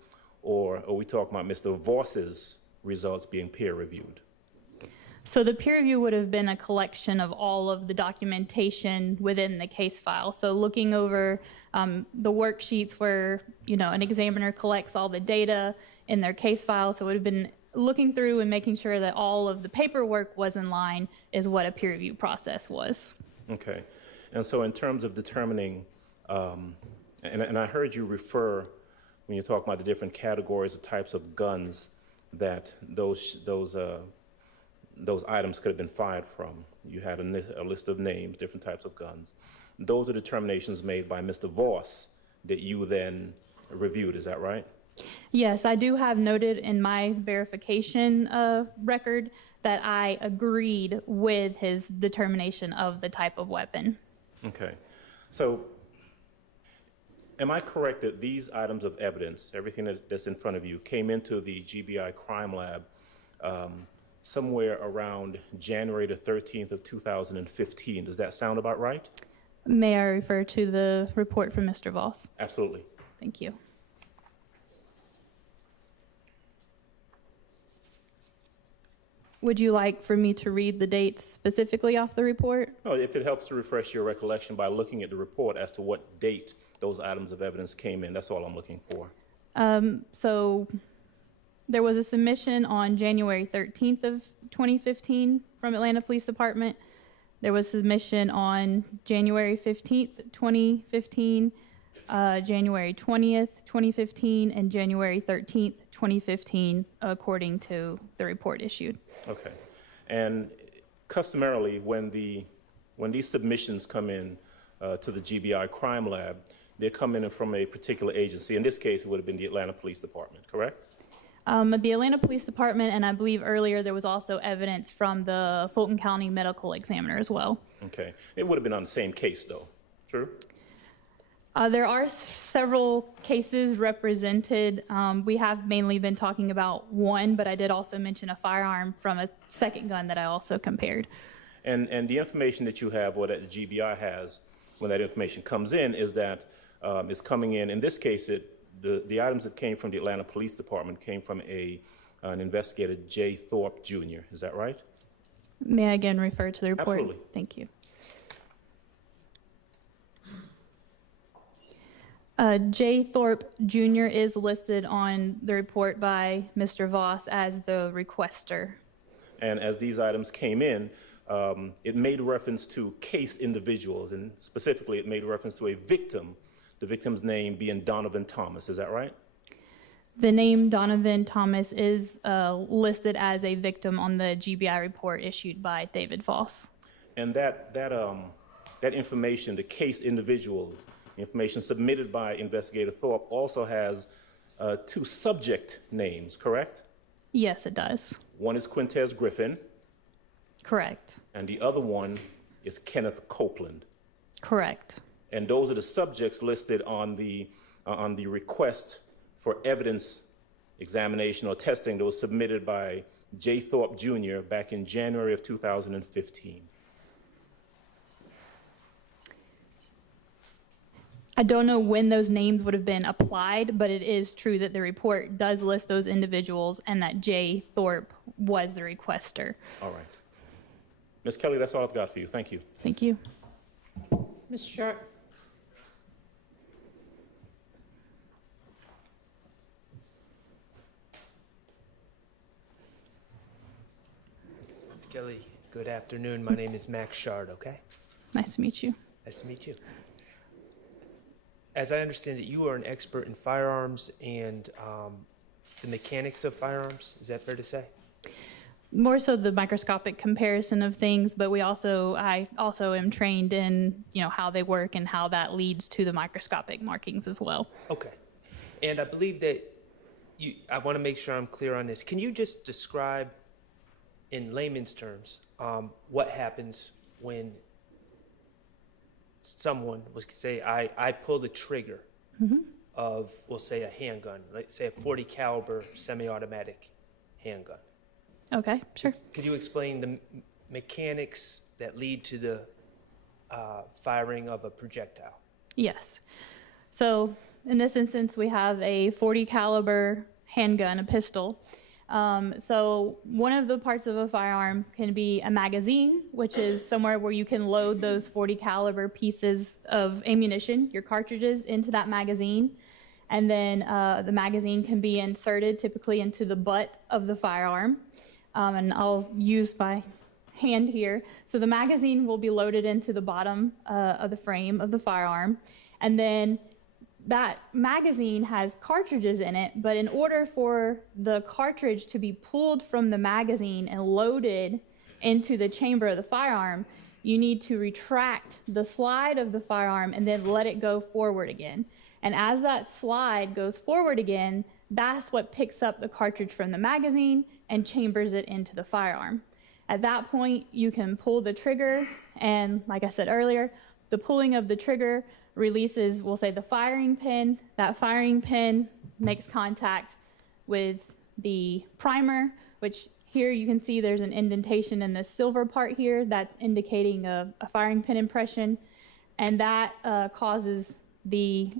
or are we talking about Mr. Voss's results being peer reviewed? So the peer review would have been a collection of all of the documentation within the case file. So looking over the worksheets where, you know, an examiner collects all the data in their case file. So it would have been looking through and making sure that all of the paperwork was in line is what a peer review process was. Okay, and so in terms of determining, and I heard you refer, when you talk about the different categories or types of guns that those items could have been fired from. You had a list of names, different types of guns. Those are determinations made by Mr. Voss that you then reviewed, is that right? Yes, I do have noted in my verification record that I agreed with his determination of the type of weapon. Okay, so am I correct that these items of evidence, everything that's in front of you, came into the GBI crime lab somewhere around January the 13th of 2015? Does that sound about right? May I refer to the report from Mr. Voss? Absolutely. Thank you. Would you like for me to read the dates specifically off the report? No, if it helps to refresh your recollection by looking at the report as to what date those items of evidence came in, that's all I'm looking for. So there was a submission on January 13th of 2015 from Atlanta Police Department. There was a submission on January 15th, 2015, January 20th, 2015, and January 13th, 2015, according to the report issued. Okay. And customarily, when these submissions come in to the GBI crime lab, they come in from a particular agency. In this case, it would have been the Atlanta Police Department, correct? The Atlanta Police Department, and I believe earlier there was also evidence from the Fulton County Medical Examiner as well. Okay. It would have been on the same case, though. True? There are several cases represented. We have mainly been talking about one, but I did also mention a firearm from a second gun that I also compared. And the information that you have, or that the GBI has, when that information comes in, is that it's coming in this case, the items that came from the Atlanta Police Department came from an investigator, J. Thorpe Jr. Is that right? May I again refer to the report? Absolutely. Thank you. J. Thorpe Jr. is listed on the report by Mr. Voss as the requester. And as these items came in, it made reference to case individuals, and specifically it made reference to a victim, the victim's name being Donovan Thomas. Is that right? The name Donovan Thomas is listed as a victim on the GBI report issued by David Voss. And that information, the case individuals, information submitted by Investigator Thorpe, also has 2 subject names, correct? Yes, it does. One is Quintez Griffin, Correct. and the other one is Kenneth Copeland. Correct. And those are the subjects listed on the request for evidence examination or testing that was submitted by J. Thorpe Jr. back in January of 2015. I don't know when those names would have been applied, but it is true that the report does list those individuals and that J. Thorpe was the requester. All right. Ms. Kelly, that's all I've got for you. Thank you. Thank you. Mr. Sharp? Kelly, good afternoon. My name is Max Shard, okay? Nice to meet you. Nice to meet you. As I understand it, you are an expert in firearms and the mechanics of firearms. Is that fair to say? More so the microscopic comparison of things, but I also am trained in, how they work and how that leads to the microscopic markings as well. Okay. And I believe that I want to make sure I'm clear on this. Can you just describe in layman's terms what happens when someone was say I pull the trigger of, we'll say, a handgun, like say a 40 caliber semi-automatic handgun? Okay, sure. Could you explain the mechanics that lead to the firing of a projectile? Yes. So in this instance, we have a 40 caliber handgun, a pistol. So one of the parts of a firearm can be a magazine, which is somewhere where you can load those 40 caliber pieces of ammunition, your cartridges, into that magazine. And then the magazine can be inserted typically into the butt of the firearm. And I'll use my hand here. So the magazine will be loaded into the bottom of the frame of the firearm. And then that magazine has cartridges in it, but in order for the cartridge to be pulled from the magazine and loaded into the chamber of the firearm, you need to retract the slide of the firearm and then let it go forward again. And as that slide goes forward again, that's what picks up the cartridge from the magazine and chambers it into the firearm. At that point, you can pull the trigger, and like I said earlier, the pulling of the trigger releases, we'll say, the firing pin. That firing pin makes contact with the primer, which here you can see there's an indentation in the silver part here that's indicating a firing pin impression, and that causes the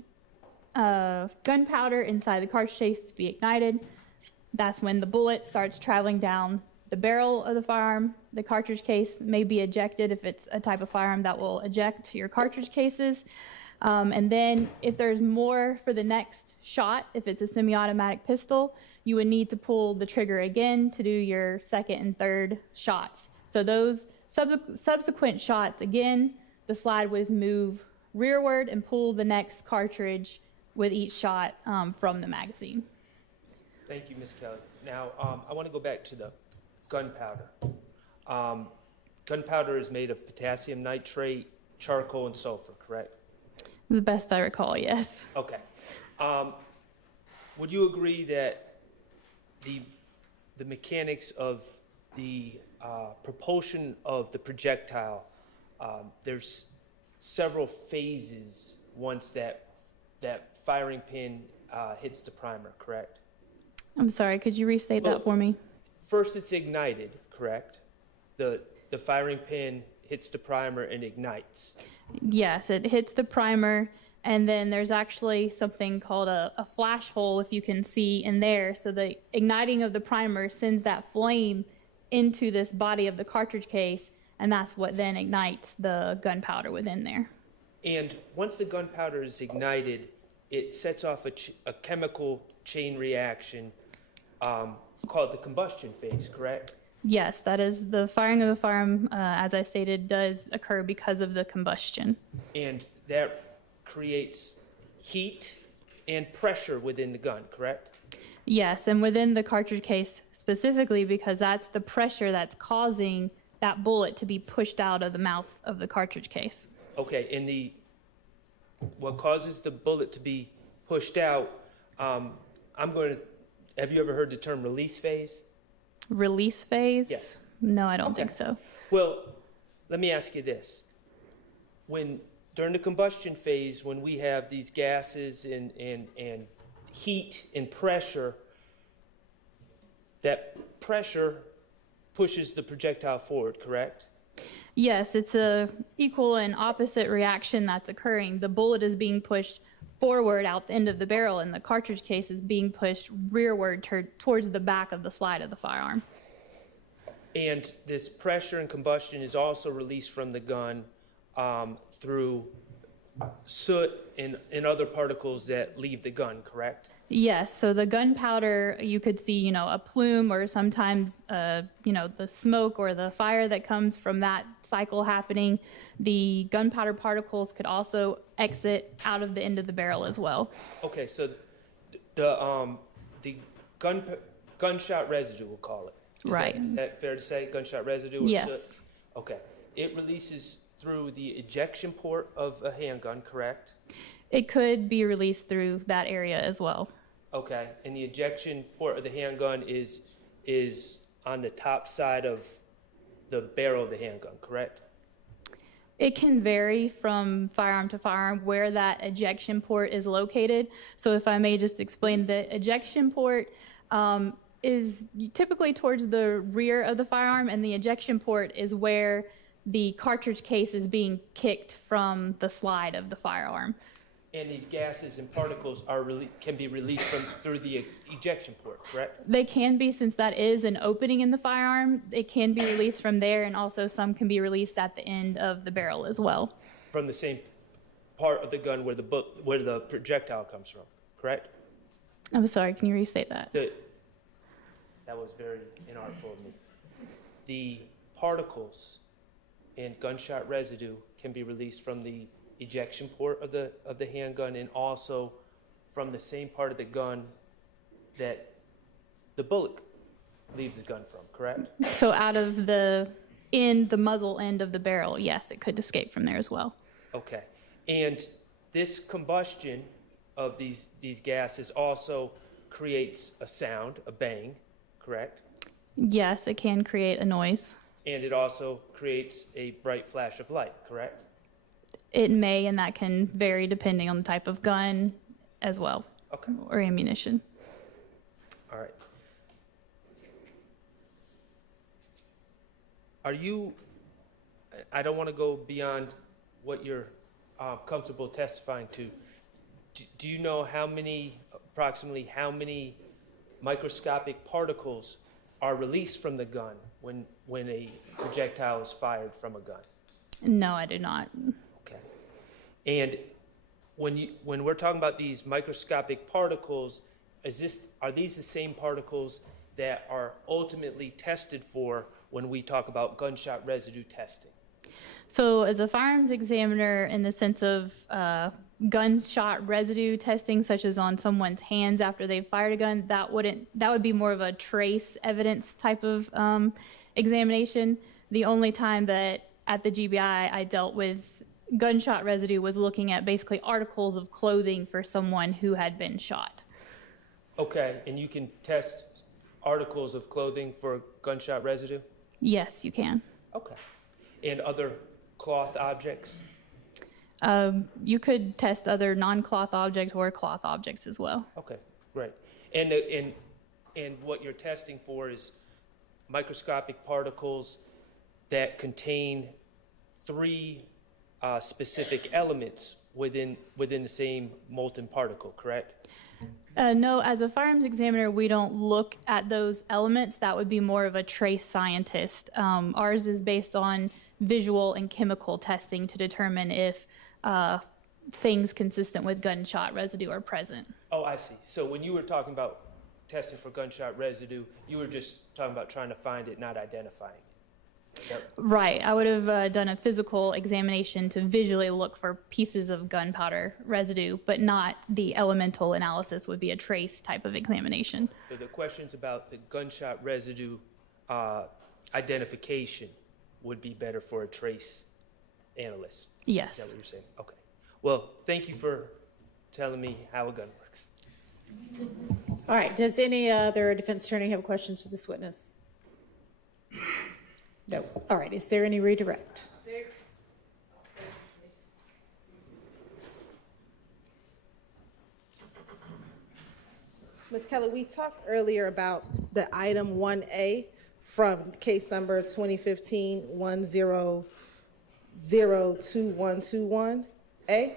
gunpowder inside the cartridge case to be ignited. That's when the bullet starts traveling down the barrel of the firearm. The cartridge case may be ejected if it's a type of firearm that will eject your cartridge cases. And then if there's more for the next shot, if it's a semi-automatic pistol, you would need to pull the trigger again to do your second and third shots. So those subsequent shots, again, the slide would move rearward and pull the next cartridge with each shot from the magazine. Thank you, Ms. Kelly. Now, I want to go back to the gunpowder. Gunpowder is made of potassium nitrate, charcoal, and sulfur, correct? The best I recall, yes. Okay. Would you agree that the mechanics of the propulsion of the projectile, there's several phases once that firing pin hits the primer, correct? I'm sorry, could you restate that for me? First, it's ignited, correct? The the firing pin hits the primer and ignites. Yes, it hits the primer, and then there's actually something called a flash hole, if you can see in there. So the igniting of the primer sends that flame into this body of the cartridge case, and that's what then ignites the gunpowder within there. And once the gunpowder is ignited, it sets off a chemical chain reaction called the combustion phase, correct? Yes, that is the firing of the firearm, as I stated, does occur because of the combustion. And that creates heat and pressure within the gun, correct? Yes, and within the cartridge case specifically, because that's the pressure that's causing that bullet to be pushed out of the mouth of the cartridge case. Okay, and what causes the bullet to be pushed out, have you ever heard the term release phase? Release phase? Yes. No, I don't think so. Well, let me ask you this. During the combustion phase, when we have these gases and heat and pressure, that pressure pushes the projectile forward, correct? Yes, it's a equal and opposite reaction that's occurring. The bullet is being pushed forward out the end of the barrel, and the cartridge case is being pushed rearward towards the back of the slide of the firearm. And this pressure and combustion is also released from the gun through soot and other particles that leave the gun, correct? Yes, so the gunpowder, you could see, a plume, or sometimes, the smoke or the fire that comes from that cycle happening. The gunpowder particles could also exit out of the end of the barrel as well. Okay, so the gunshot residue, we'll call it. Right. Is that fair to say, gunshot residue? Or Yes. soot? Okay. It releases through the ejection port of a handgun, correct? It could be released through that area as well. Okay, and the ejection port of the handgun is on the top side of the barrel of the handgun, correct? It can vary from firearm to firearm where that ejection port is located. So if I may just explain, the ejection port is typically towards the rear of the firearm, and the ejection port is where the cartridge case is being kicked from the slide of the firearm. And these gases and particles can be released through the ejection port, correct? They can be, since that is an opening in the firearm, it can be released from there, and also some can be released at the end of the barrel as well. From the same part of the gun where the projectile comes from, correct? I'm sorry, can you restate that? That was very inartful of me. The particles and gunshot residue can be released from the ejection port of the handgun, and also from the same part of the gun that the bullet leaves the gun from, correct? So out of the muzzle end of the barrel, yes, it could escape from there as well. Okay. And this combustion of these gases also creates a sound, a bang, correct? Yes, it can create a noise. And it also creates a bright flash of light, correct? It may, and that can vary depending on the type of gun as well, Okay. or ammunition. All right. I don't want to go beyond what you're comfortable testifying to. Do you know approximately how many microscopic particles are released from the gun when a projectile is fired from a gun? No, I do not. Okay. And when we're talking about these microscopic particles, are these the same particles that are ultimately tested for when we talk about gunshot residue testing? So as a firearms examiner, in the sense of gunshot residue testing, such as on someone's hands after they've fired a gun, that would be more of a trace evidence type of examination. The only time that at the GBI I dealt with gunshot residue was looking at basically articles of clothing for someone who had been shot. Okay, and you can test articles of clothing for gunshot residue? Yes, you can. Okay. And other cloth objects? You could test other non-cloth objects or cloth objects as well. Okay, great. And what you're testing for is microscopic particles that contain three specific elements within the same molten particle, correct? No, as a firearms examiner, we don't look at those elements. That would be more of a trace scientist. Ours is based on visual and chemical testing to determine if things consistent with gunshot residue are present. Oh, I see. So when you were talking about testing for gunshot residue, you were just talking about trying to find it, not identifying it. Yep. Right. I would have done a physical examination to visually look for pieces of gunpowder residue, but not the elemental analysis would be a trace type of examination. So the questions about the gunshot residue identification would be better for a trace analyst. Yes. Is that what you're saying? Okay. Well, thank you for telling me how a gun works. All right, does any other defense attorney have questions for this witness? No. All right, is there any redirect? Ms. Kelly, we talked earlier about the item 1A from case number 2015-100121A.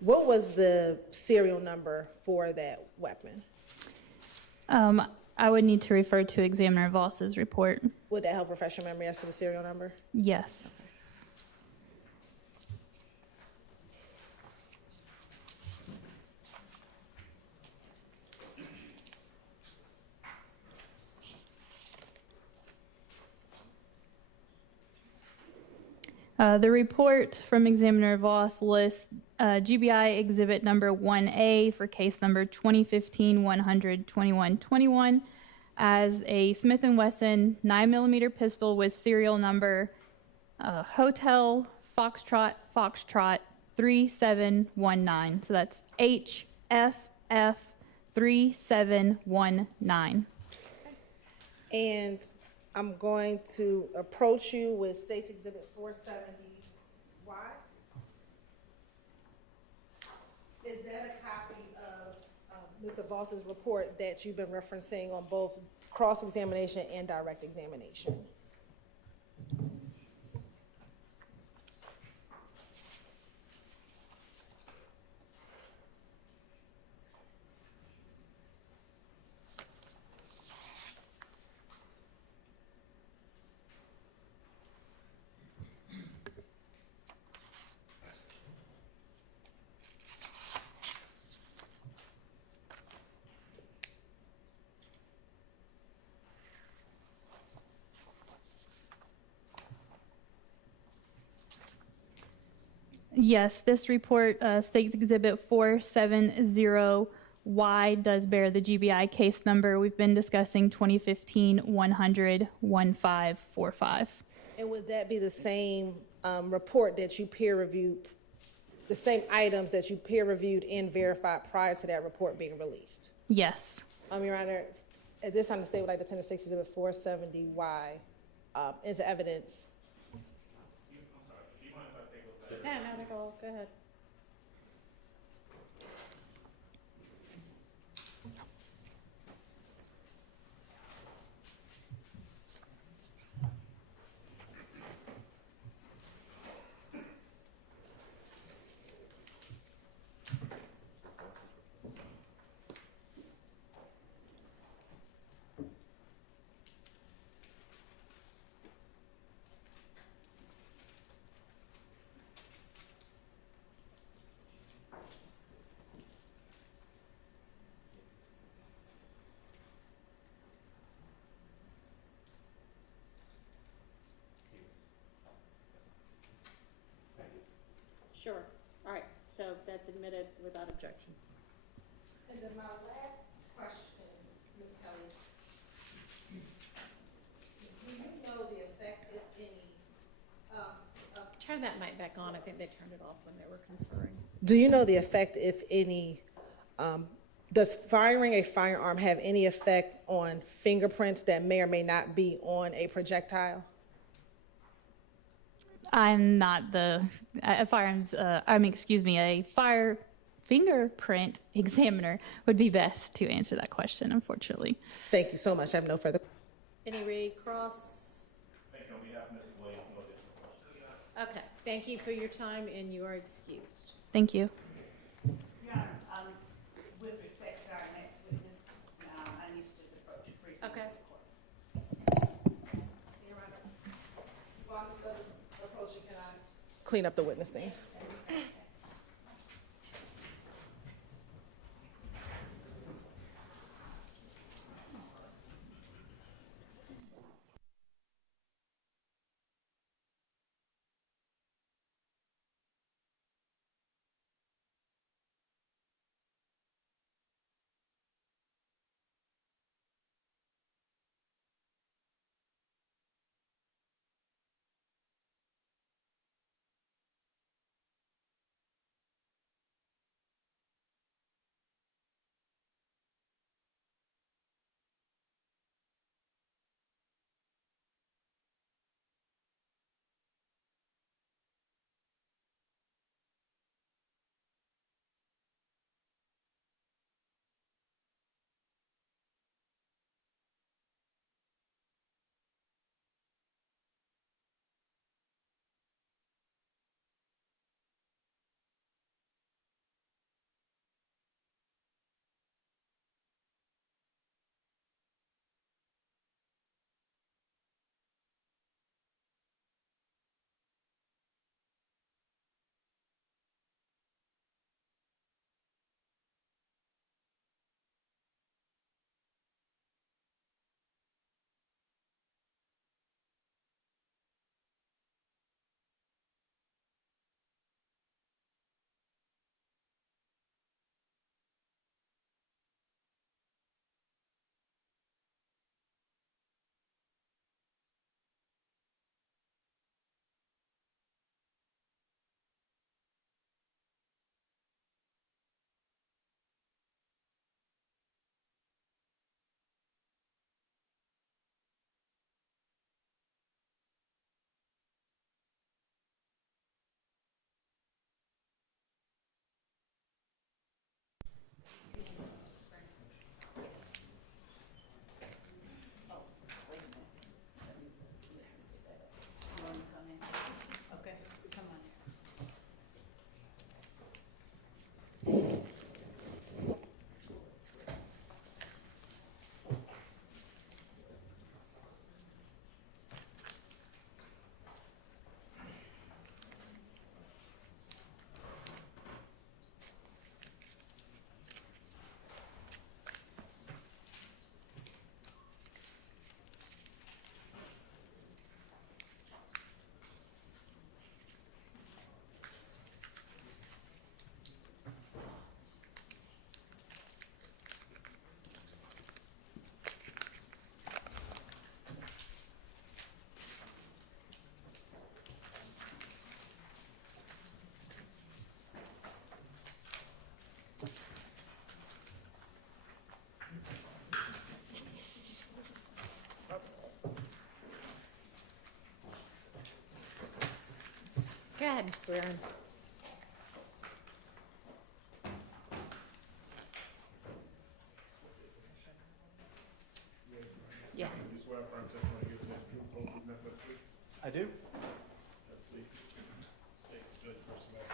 What was the serial number for that weapon? I would need to refer to Examiner Voss's report. Would that help refresh your memory as to the serial number? Yes. The report from Examiner Voss lists GBI exhibit number 1A for case number 2015-100-2121 as a Smith & Wesson 9mm pistol with serial number Hotel Foxtrot 3719. So that's HFF 3719. And I'm going to approach you with State's Exhibit 470Y. Is that a copy of Mr. Voss's report that you've been referencing on both cross-examination and direct examination? Yes, this report, State Exhibit 470Y, does bear the GBI case number. We've been discussing 2015-100-1545. And would that be the same report that you peer reviewed, the same items that you peer reviewed and verified prior to that report being released? Yes. Your Honor, at this time, the state would like to send the State Exhibit 470Y into evidence. No, Nicole, go ahead. Sure. All right. So that's admitted without objection. And then my last question, Ms. Kelly, do you know the effect, if any, Turn that mic back on. I think they turned it off when they were conferring. do you know the effect, if any, does firing a firearm have any effect on fingerprints that may or may not be on a projectile? I'm not the a fire fingerprint examiner would be best to answer that question, unfortunately. Thank you so much. I have no further. Any recross? Thank you on behalf of Mr. Williams. No additional questions. Okay, thank you for your time and you are excused. Thank you. Your Honor, with respect to our next witness, I need to just approach briefly. Okay. While Ms. Douglas is approaching, can I clean up the witness thing? Okay, come on. Go ahead, Ms. Warren. Yes. You swear affirm testimony you give in the truth, whole truth, nothing but the truth? I do. Let's see. State's judge, first and last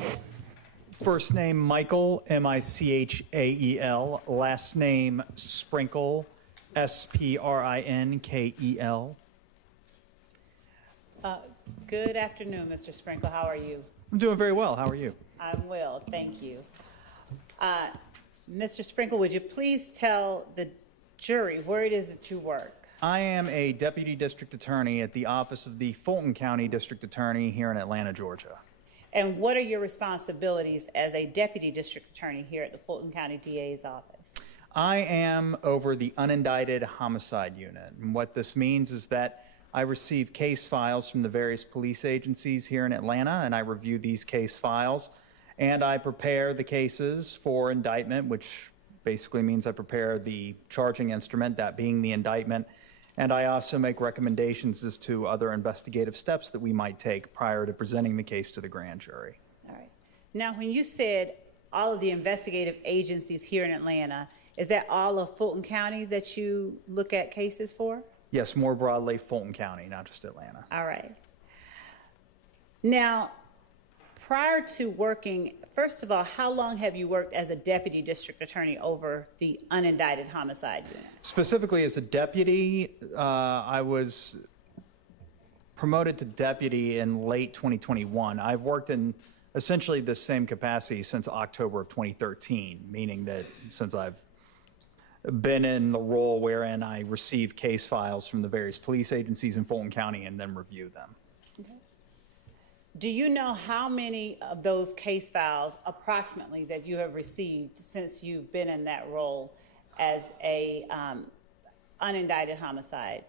name. First name Michael, Michael. Last name Sprinkle, Sprinkel. Good afternoon, Mr. Sprinkle. How are you? I'm doing very well. How are you? I'm well, thank you. Mr. Sprinkle, would you please tell the jury where it is that you work? I am a deputy district attorney at the office of the Fulton County District Attorney here in Atlanta, Georgia. And what are your responsibilities as a deputy district attorney here at the Fulton County DA's office? I am over the unindicted homicide unit. And what this means is that I receive case files from the various police agencies here in Atlanta, and I review these case files, and I prepare the cases for indictment, which basically means I prepare the charging instrument, that being the indictment, and I also make recommendations as to other investigative steps that we might take prior to presenting the case to the grand jury. All right. Now, when you said all of the investigative agencies here in Atlanta, is that all of Fulton County that you look at cases for? Yes, more broadly, Fulton County, not just Atlanta. All right. Now, prior to working, first of all, how long have you worked as a deputy district attorney over the unindicted homicide unit? Specifically as a deputy, I was promoted to deputy in late 2021. I've worked in essentially the same capacity since October of 2013, meaning that since I've been in the role wherein I receive case files from the various police agencies in Fulton County and then review them. Okay. Do you know how many of those case files approximately that you have received since you've been in that role as a unindicted homicide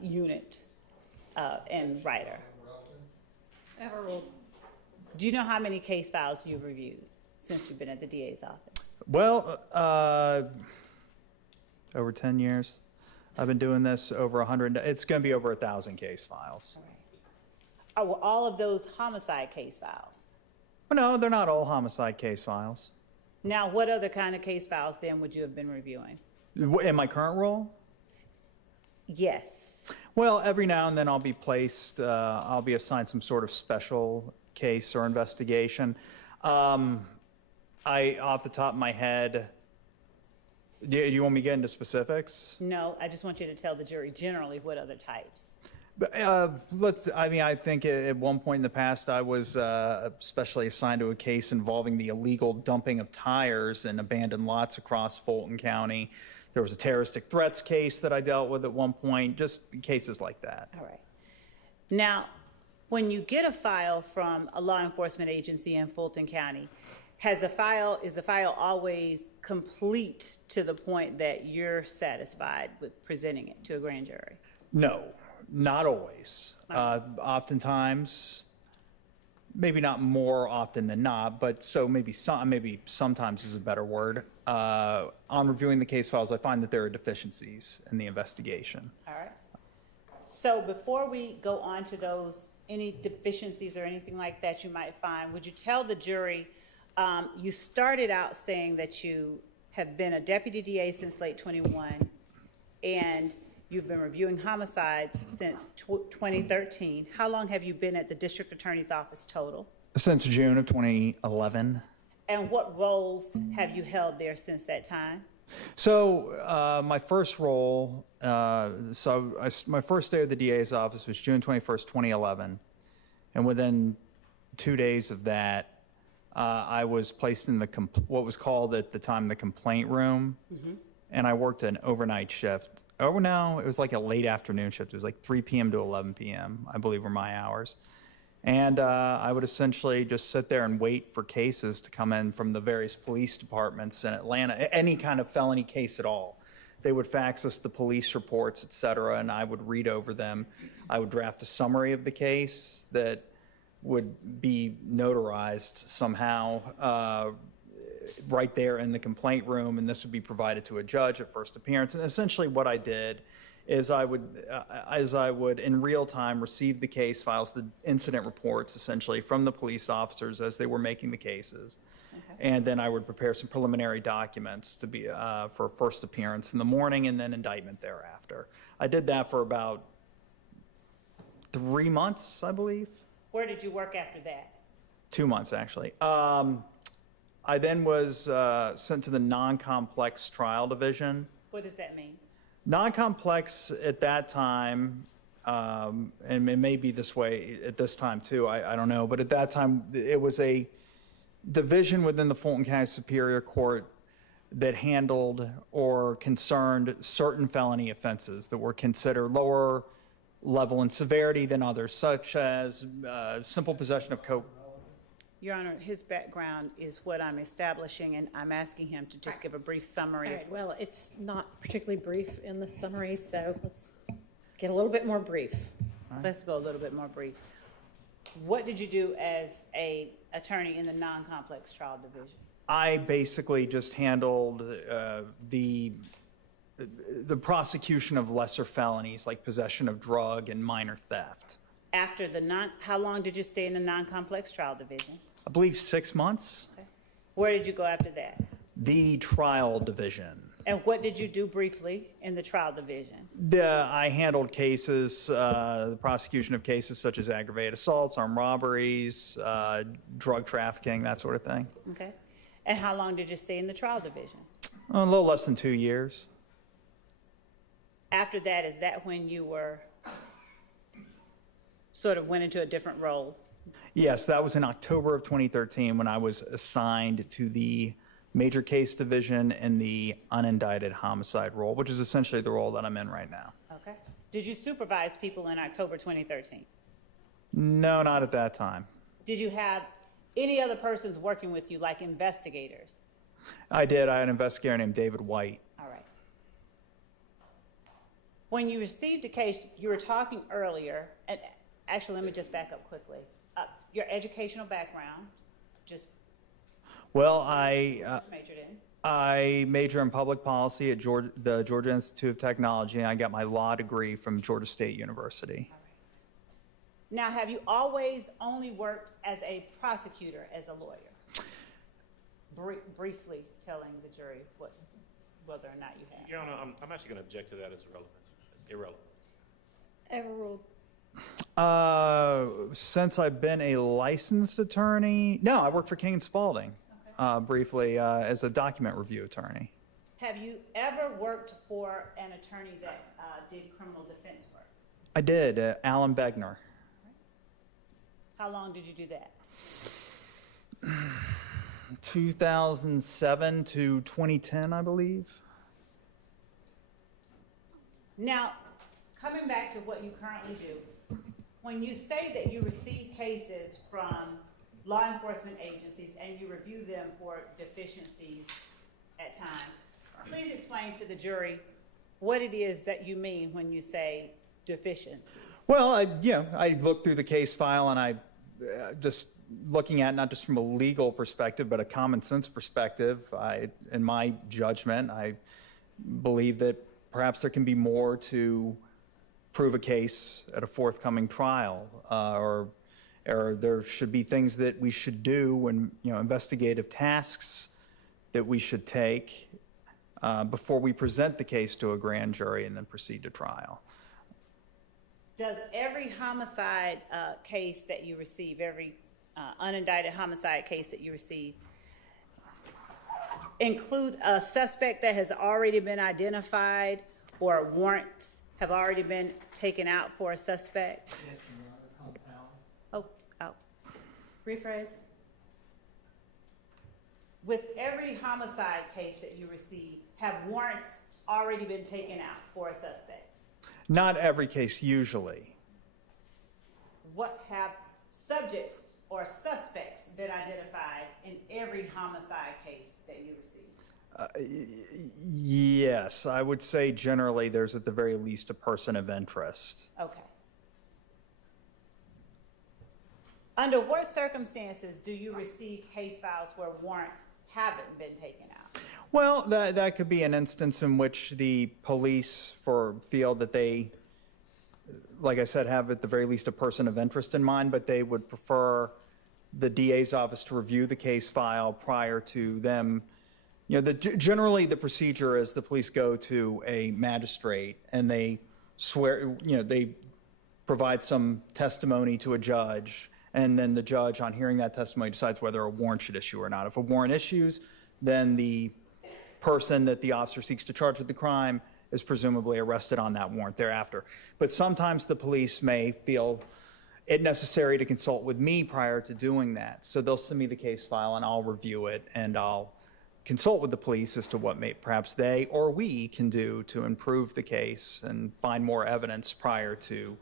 unit and writer? Do you know how many case files you've reviewed since you've been at the DA's office? Well, over 10 years. I've been doing this over 100, it's going to be over 1,000 case files. All right. Were all of those homicide case files? Well, no, they're not all homicide case files. Now, what other kind of case files then would you have been reviewing? In my current role? Yes. Well, every now and then I'll be I'll be assigned some sort of special case or investigation. Off the top of my head, do you want me to get into specifics? No, I just want you to tell the jury generally what other types. I think at one point in the past I was specially assigned to a case involving the illegal dumping of tires in abandoned lots across Fulton County. There was a terroristic threats case that I dealt with at one point, just cases like that. All right. Now, when you get a file from a law enforcement agency in Fulton County, is the file always complete to the point that you're satisfied with presenting it to a grand jury? No, not always. Oftentimes, maybe not more often than not, but so maybe sometimes is a better word. On reviewing the case files, I find that there are deficiencies in the investigation. All right. So before we go on to those, any deficiencies or anything like that you might find, would you tell the jury, you started out saying that you have been a deputy DA since late 21, and you've been reviewing homicides since 2013. How long have you been at the district attorney's office total? Since June of 2011. And what roles have you held there since that time? So my first role, my first day of the DA's office was June 21st, 2011. And within 2 days of that, I was placed in what was called at the time the complaint room. Mm-hmm. And I worked an overnight shift. Oh, no, it was like a late afternoon shift. It was like 3 p.m. to 11 p.m., I believe were my hours. And I would essentially just sit there and wait for cases to come in from the various police departments in Atlanta, any kind of felony case at all. They would fax us the police reports, et cetera, and I would read over them. I would draft a summary of the case that would be notarized somehow right there in the complaint room, and this would be provided to a judge at first appearance. And essentially what I did is I would in real time receive the case files, the incident reports essentially from the police officers as they were making the cases. Okay. And then I would prepare some preliminary documents to be for first appearance in the morning and then indictment thereafter. I did that for about 3 months, I believe. Where did you work after that? 2 months, actually. I then was sent to the non-complex trial division. What does that mean? Non-complex at that time, and it may be this way at this time too, I don't know, but at that time it was a division within the Fulton County Superior Court that handled or concerned certain felony offenses that were considered lower level in severity than others, such as simple possession of coke. Your Honor, his background is what I'm establishing, and I'm asking him to just give a brief summary. All right, well, it's not particularly brief in the summary, so let's get a little bit more brief. Let's go a little bit more brief. What did you do as an attorney in the non-complex trial division? I basically just handled the prosecution of lesser felonies like possession of drug and minor theft. After how long did you stay in the non-complex trial division? I believe 6 months. Okay. Where did you go after that? The trial division. And what did you do briefly in the trial division? I handled cases, the prosecution of cases such as aggravated assaults, armed robberies, drug trafficking, that sort of thing. Okay. And how long did you stay in the trial division? A little less than 2 years. After that, is that when you were sort of went into a different role? Yes, that was in October of 2013 when I was assigned to the major case division in the unindicted homicide role, which is essentially the role that I'm in right now. Okay. Did you supervise people in October 2013? No, not at that time. Did you have any other persons working with you, like investigators? I did. I had an investigator named David White. All right. When you received a case, you were talking earlier, and actually, let me just back up quickly. Your educational background, just Well, majored in. I major in public policy at the Georgia Institute of Technology, and I got my law degree from Georgia State University. All right. Now, have you always only worked as a prosecutor, as a lawyer? Briefly telling the jury whether or not you have. Your Honor, I'm actually going to object to that as irrelevant. It's irrelevant. Overruled. Since I've been a licensed attorney, no, I worked for King & Spalding briefly as a document review attorney. Have you ever worked for an attorney that did criminal defense work? I did, Alan Begner. How long did you do that? 2007 to 2010, I believe. Now, coming back to what you currently do, when you say that you receive cases from law enforcement agencies and you review them for deficiencies at times, please explain to the jury what it is that you mean when you say deficiencies. Well, I looked through the case file and I just looking at not just from a legal perspective, but a common sense perspective, in my judgment, I believe that perhaps there can be more to prove a case at a forthcoming trial, or there should be things that we should do and investigative tasks that we should take before we present the case to a grand jury and then proceed to trial. Does every homicide case that you receive, every unindicted homicide case that you receive, include a suspect that has already been identified or warrants have already been taken out for a suspect? Oh. Rephrase. With every homicide case that you receive, have warrants already been taken out for a suspect? Not every case, usually. What have subjects or suspects been identified in every homicide case that you receive? Yes, I would say generally there's at the very least a person of interest. Okay. Under what circumstances do you receive case files where warrants haven't been taken out? Well, that could be an instance in which the police feel that they, like I said, have at the very least a person of interest in mind, but they would prefer the DA's office to review the case file prior to them. Generally the procedure is the police go to a magistrate and they swear, they provide some testimony to a judge, and then the judge, on hearing that testimony, decides whether a warrant should issue or not. If a warrant issues, then the person that the officer seeks to charge with the crime is presumably arrested on that warrant thereafter. But sometimes the police may feel it necessary to consult with me prior to doing that. So they'll send me the case file and I'll review it and I'll consult with the police as to what perhaps they or we can do to improve the case and find more evidence prior to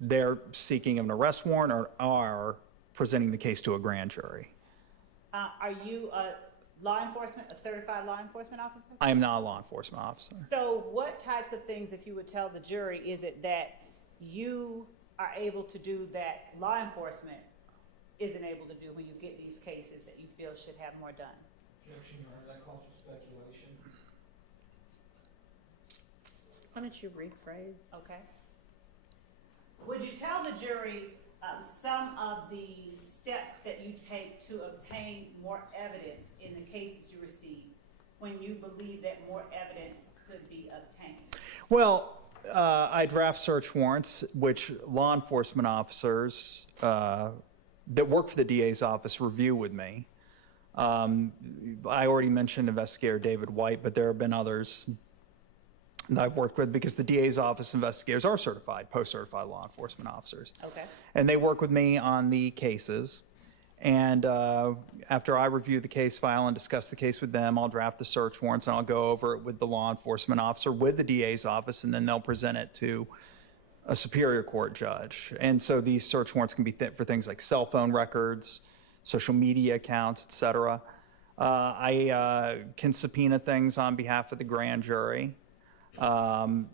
their seeking of an arrest warrant or are presenting the case to a grand jury. Are you a certified law enforcement officer? I am not a law enforcement officer. So what types of things, if you would tell the jury, is it that you are able to do that law enforcement isn't able to do when you get these cases that you feel should have more done? Objection, Your Honor, that calls for speculation. Why don't you rephrase? Okay. Would you tell the jury some of the steps that you take to obtain more evidence in the cases you receive when you believe that more evidence could be obtained? Well, I draft search warrants, which law enforcement officers that work for the DA's office review with me. I already mentioned investigator David White, but there have been others that I've worked with because the DA's office investigators are certified, post-certified law enforcement officers. Okay. And they work with me on the cases. And after I review the case file and discuss the case with them, I'll draft the search warrants and I'll go over it with the law enforcement officer, with the DA's office, and then they'll present it to a superior court judge. And so these search warrants can be for things like cell phone records, social media accounts, et cetera. I can subpoena things on behalf of the grand jury. Certain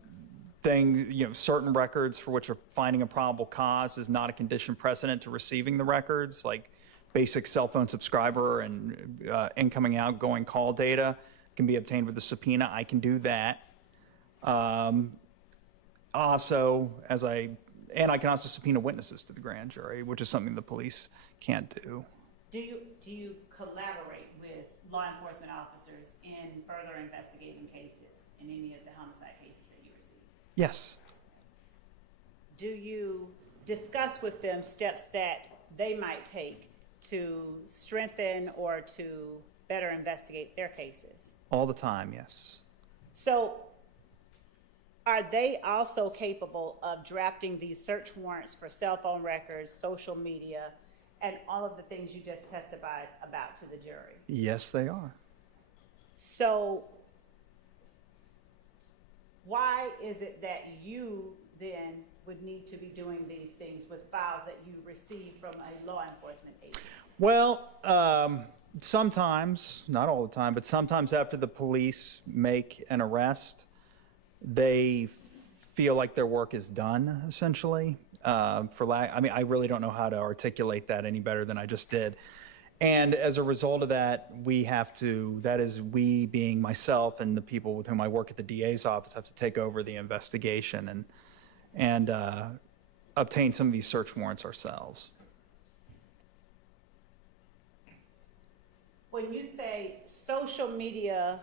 records for which finding a probable cause is not a condition precedent to receiving the records, like basic cell phone subscriber and incoming, outgoing call data can be obtained with a subpoena. I can do that. Also, I can also subpoena witnesses to the grand jury, which is something the police can't do. Do you collaborate with law enforcement officers in further investigating cases, in any of the homicide cases that you receive? Yes. Do you discuss with them steps that they might take to strengthen or to better investigate their cases? All the time, yes. So are they also capable of drafting these search warrants for cell phone records, social media, and all of the things you just testified about to the jury? Yes, they are. So why is it that you then would need to be doing these things with files that you receive from a law enforcement agency? Well, sometimes, not all the time, but sometimes after the police make an arrest, they feel like their work is done, essentially. I really don't know how to articulate that any better than I just did. And as a result of that, we being myself and the people with whom I work at the DA's office, have to take over the investigation and obtain some of these search warrants ourselves. When you say social media,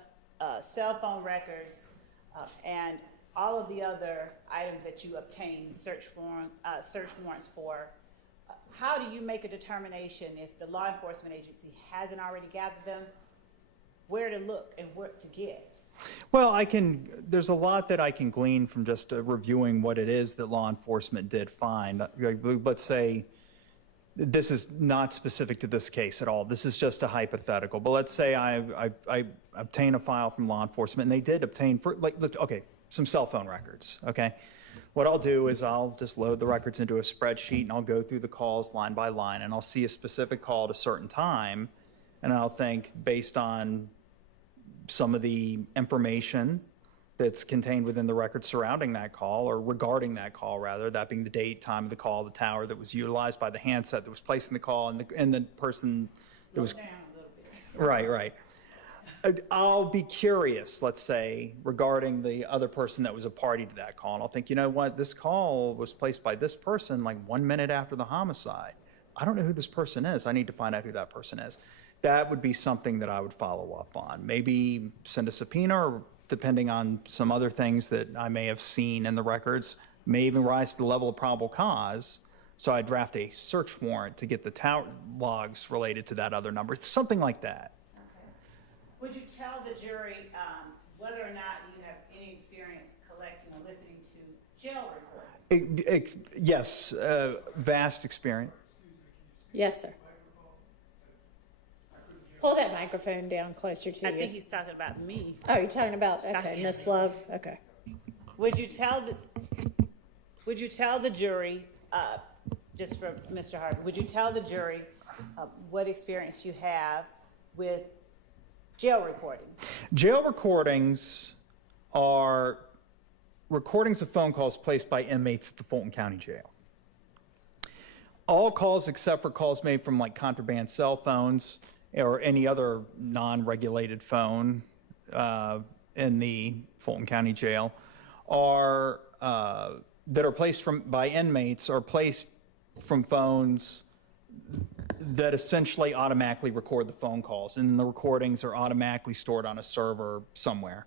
cell phone records, and all of the other items that you obtain search warrants for, how do you make a determination if the law enforcement agency hasn't already gathered them, where to look and what to get? Well, there's a lot that I can glean from just reviewing what it is that law enforcement did find. Let's say, this is not specific to this case at all. This is just a hypothetical. But let's say I obtain a file from law enforcement, and they did obtain, some cell phone records, okay? What I'll do is I'll just load the records into a spreadsheet, and I'll go through the calls line by line, and I'll see a specific call at a certain time, and I'll think, based on some of the information that's contained within the record surrounding that call, or regarding that call, rather, that being the date, time of the call, the tower that was utilized by the handset that was placing the call, and the person that was... Slow down a little bit. Right. I'll be curious, let's say, regarding the other person that was a party to that call, and I'll think, you know what, this call was placed by this person like 1 minute after the homicide. I don't know who this person is. I need to find out who that person is. That would be something that I would follow up on. Maybe send a subpoena, or depending on some other things that I may have seen in the records, may even rise to the level of probable cause. So I draft a search warrant to get the tower logs related to that other number, something like that. Okay. Would you tell the jury whether or not you have any experience collecting or listening to jail recordings? Yes, vast experience. Yes, sir. Pull that microphone down closer to you. I think he's talking about me. Oh, you're talking about, okay, Miss Love, okay. Would you tell the jury, just for Mr. Harvey, would you tell the jury what experience you have with jail recordings? Jail recordings are recordings of phone calls placed by inmates at the Fulton County Jail. All calls except for calls made from like contraband cell phones or any other non-regulated phone in the Fulton County Jail are that are placed by inmates, are placed from phones that essentially automatically record the phone calls, and the recordings are automatically stored on a server somewhere.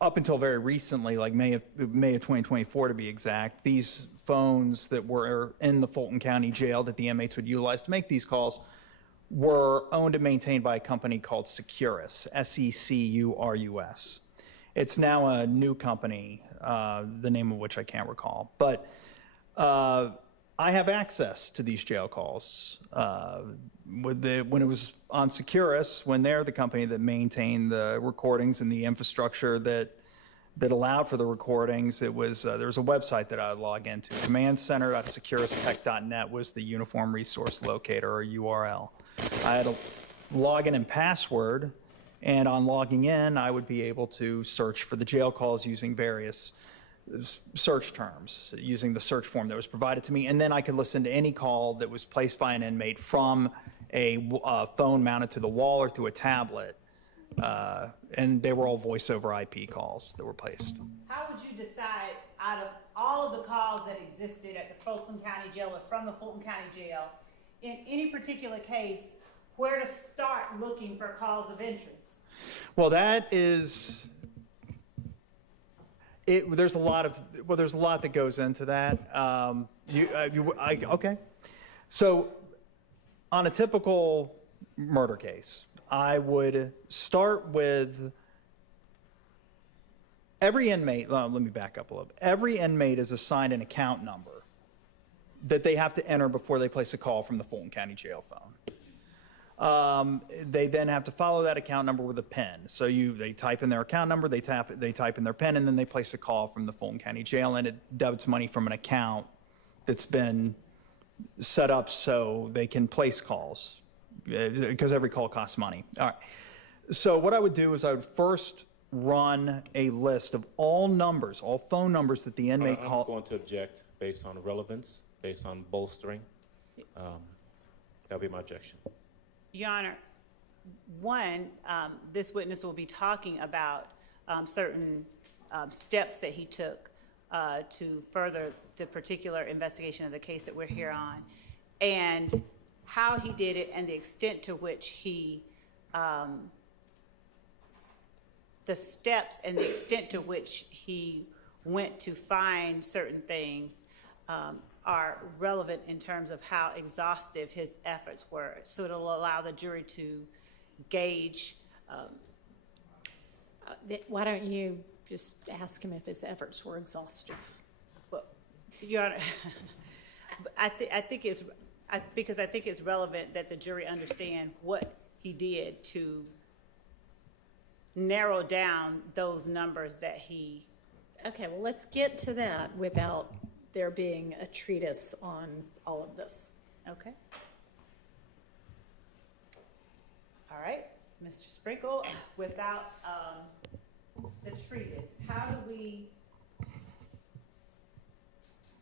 Up until very recently, like May of 2024 to be exact, these phones that were in the Fulton County Jail that the inmates would utilize to make these calls were owned and maintained by a company called Securus, Securus. It's now a new company, the name of which I can't recall. But I have access to these jail calls. When it was on Securus, when they're the company that maintained the recordings and the infrastructure that allowed for the recordings, it was there was a website that I would log into. Commandcenter.securustech.net was the Uniform Resource Locator, or URL. I had a login and password, and on logging in, I would be able to search for the jail calls using various search terms, using the search form that was provided to me, and then I could listen to any call that was placed by an inmate from a phone mounted to the wall or through a tablet, and they were all voice over IP calls that were placed. How would you decide, out of all of the calls that existed at the Fulton County Jail or from the Fulton County Jail, in any particular case, where to start looking for calls of interest? Well, that is... there's a lot that goes into that. Okay. So on a typical murder case, I would start with every inmate. Let me back up a little bit. Every inmate is assigned an account number that they have to enter before they place a call from the Fulton County Jail phone. They then have to follow that account number with a PIN. So they type in their account number, they type in their PIN, and then they place a call from the Fulton County Jail, and it debits money from an account that's been set up so they can place calls, because every call costs money. All right. So what I would do is I would first run a list of all numbers, all phone numbers that the inmate called. I'm going to object based on relevance, based on bolstering. That'll be my objection. Your Honor, one, this witness will be talking about certain steps that he took to further the particular investigation of the case that we're here on, and how he did it and the extent to which he, the steps and the extent to which he went to find certain things are relevant in terms of how exhaustive his efforts were. So it'll allow the jury to gauge. Why don't you just ask him if his efforts were exhaustive? Well, Your Honor, I think it's relevant that the jury understand what he did to narrow down those numbers that he. Okay, well, let's get to that without there being a treatise on all of this. Okay. All right, Mr. Sprinkle, without the treatise, how do we,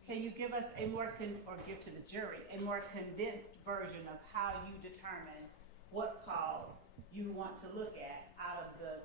can you give us a more, or give to the jury, a more condensed version of how you determine what calls you want to look at out of the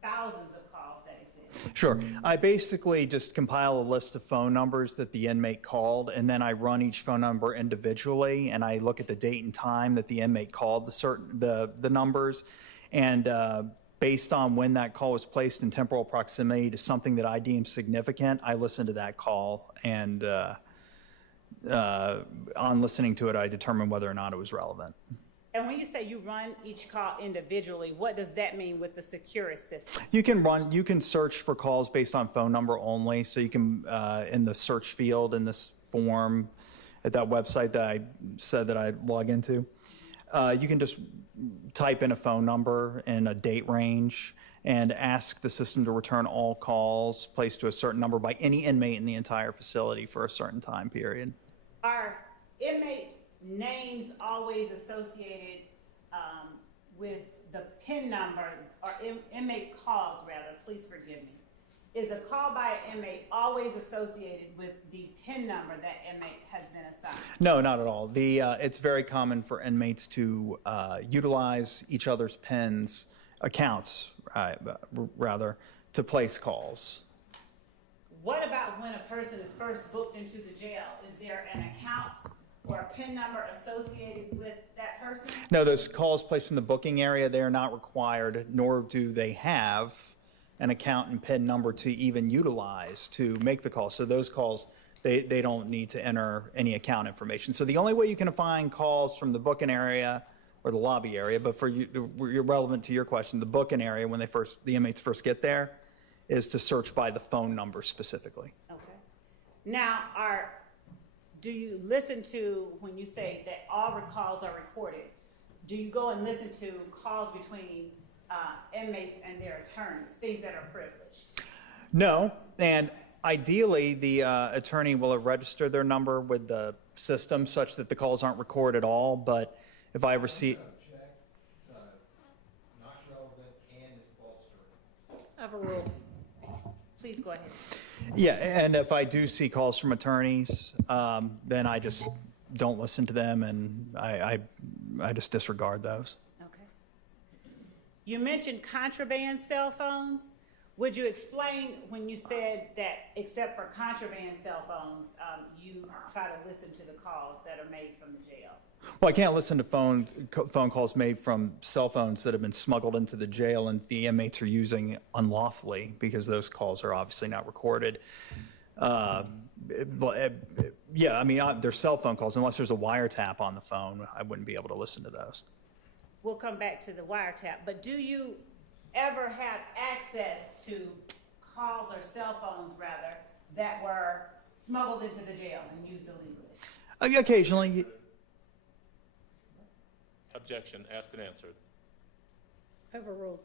thousands of calls that exist? Sure. I basically just compile a list of phone numbers that the inmate called, and then I run each phone number individually, and I look at the date and time that the inmate called the numbers, and based on when that call was placed in temporal proximity to something that I deem significant, I listen to that call, and on listening to it, I determine whether or not it was relevant. And when you say you run each call individually, what does that mean with the Securus system? You can search for calls based on phone number only. So you can, in the search field in this form at that website that I said that I log into, you can just type in a phone number and a date range and ask the system to return all calls placed to a certain number by any inmate in the entire facility for a certain time period. Are inmate names always associated with the PIN number, or inmate calls rather, please forgive me. Is a call by an inmate always associated with the PIN number that inmate has been assigned? No, not at all. It's very common for inmates to utilize each other's accounts, rather, to place calls. What about when a person is first booked into the jail? Is there an account or a PIN number associated with that person? No, those calls placed in the booking area, they are not required, nor do they have an account and PIN number to even utilize to make the call. So those calls, they don't need to enter any account information. So the only way you can find calls from the booking area or the lobby area, but for you, you're relevant to your question, the booking area, when the inmates first get there, is to search by the phone number specifically. Okay. Now, do you listen to, when you say that all calls are recorded, do you go and listen to calls between inmates and their attorneys, things that are privileged? No, and ideally, the attorney will have registered their number with the system such that the calls aren't recorded at all, but if I ever see... It's not relevant and it's bolstered. Overruled. Please go ahead. Yeah, and if I do see calls from attorneys, then I just don't listen to them, and I just disregard those. Okay. You mentioned contraband cell phones. Would you explain when you said that except for contraband cell phones, you try to listen to the calls that are made from the jail? Well, I can't listen to phone calls made from cell phones that have been smuggled into the jail and the inmates are using unlawfully, because those calls are obviously not recorded. Yeah, I mean, they're cell phone calls. Unless there's a wiretap on the phone, I wouldn't be able to listen to those. We'll come back to the wiretap, but do you ever have access to calls or cell phones, rather, that were smuggled into the jail and used illegally? Occasionally. Objection, asked and answered. Overruled.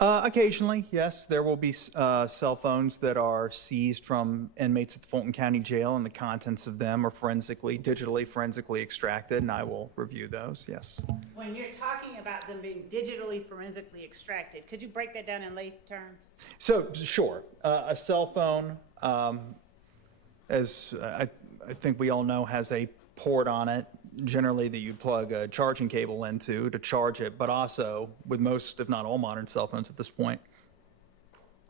Occasionally, yes. There will be cell phones that are seized from inmates at the Fulton County Jail, and the contents of them are digitally forensically extracted, and I will review those, yes. When you're talking about them being digitally forensically extracted, could you break that down in lay terms? So, sure. A cell phone, as I think we all know, has a port on it, generally that you plug a charging cable into to charge it, but also with most, if not all, modern cell phones at this point,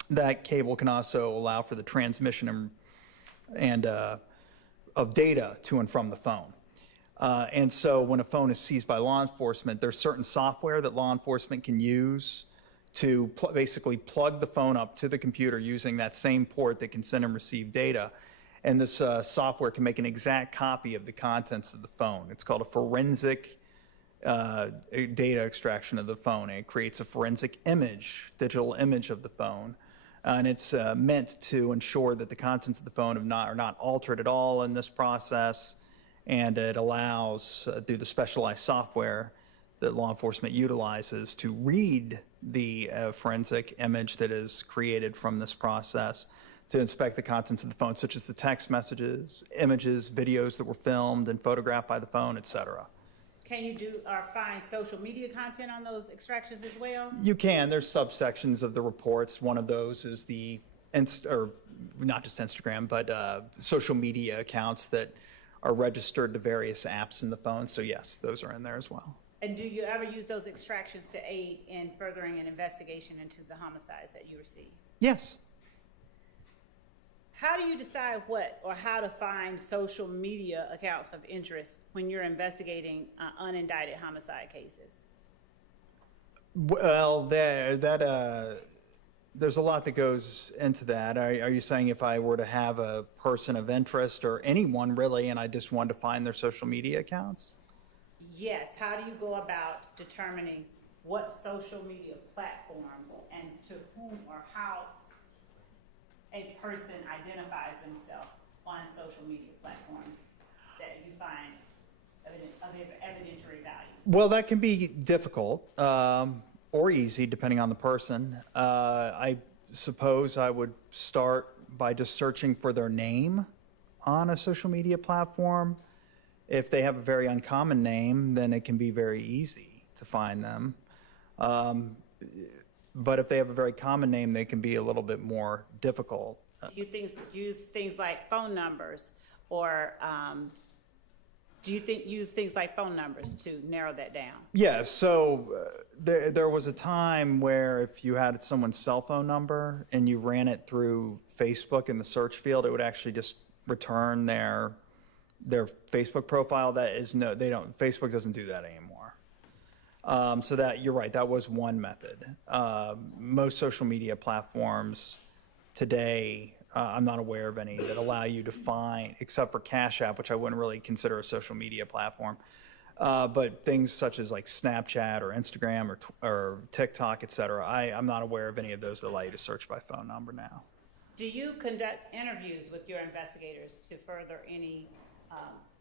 that cable can also allow for the transmission and of data to and from the phone. And so when a phone is seized by law enforcement, there's certain software that law enforcement can use to basically plug the phone up to the computer using that same port that can send and receive data. And this software can make an exact copy of the contents of the phone. It's called a forensic data extraction of the phone. It creates a forensic image, digital image of the phone. And it's meant to ensure that the contents of the phone are not altered at all in this process. And it allows, through the specialized software that law enforcement utilizes, to read the forensic image that is created from this process, to inspect the contents of the phone, such as the text messages, images, videos that were filmed and photographed by the phone, etc. Can you do or find social media content on those extractions as well? You can. There's subsections of the reports. One of those is the, or not just Instagram, but social media accounts that are registered to various apps in the phone. So yes, those are in there as well. And do you ever use those extractions to aid in furthering an investigation into the homicides that you receive? Yes. How do you decide what or how to find social media accounts of interest when you're investigating unindicted homicide cases? Well, there's a lot that goes into that. Are you saying if I were to have a person of interest or anyone really, and I just wanted to find their social media accounts? Yes. How do you go about determining what social media platforms and to whom or how a person identifies themselves on social media platforms that you find of evidentiary value? Well, that can be difficult or easy depending on the person. I suppose I would start by just searching for their name on a social media platform. If they have a very uncommon name, then it can be very easy to find them. But if they have a very common name, they can be a little bit more difficult. You use things like phone numbers or Do you think use things like phone numbers to narrow that down? Yeah, so there was a time where if you had someone's cell phone number and you ran it through Facebook in the search field, it would actually just return their Facebook profile. That is Facebook doesn't do that anymore. So that, you're right, that was one method. Most social media platforms today, I'm not aware of any that allow you to find, except for Cash App, which I wouldn't really consider a social media platform. But things such as like Snapchat or Instagram or TikTok, et cetera, I'm not aware of any of those that allow you to search by phone number now. Do you conduct interviews with your investigators to further any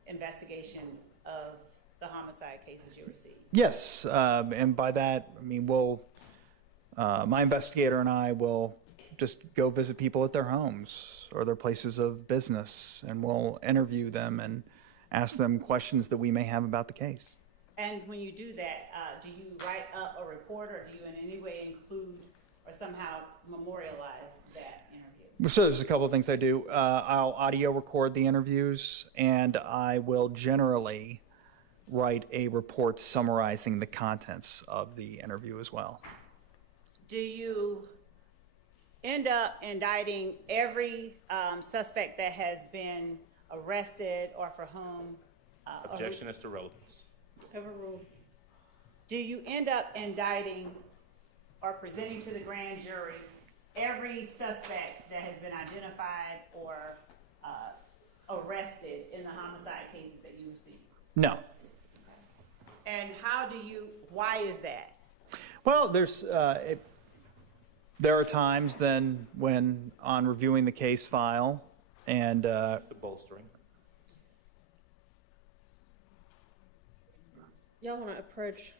investigation of the homicide cases you receive? Yes, and by that, I mean, my investigator and I will just go visit people at their homes or their places of business, and we'll interview them and ask them questions that we may have about the case. And when you do that, do you write up a report, or do you in any way include or somehow memorialize that interview? So there's a couple of things I do. I'll audio record the interviews, and I will generally write a report summarizing the contents of the interview as well. Do you end up indicting every suspect that has been arrested or for whom? Objection as to relevance. Overruled. Do you end up indicting or presenting to the grand jury every suspect that has been identified or arrested in the homicide cases that you receive? No. And why is that? Well, there are times then when on reviewing the case file and The bolstering. Y'all want to approach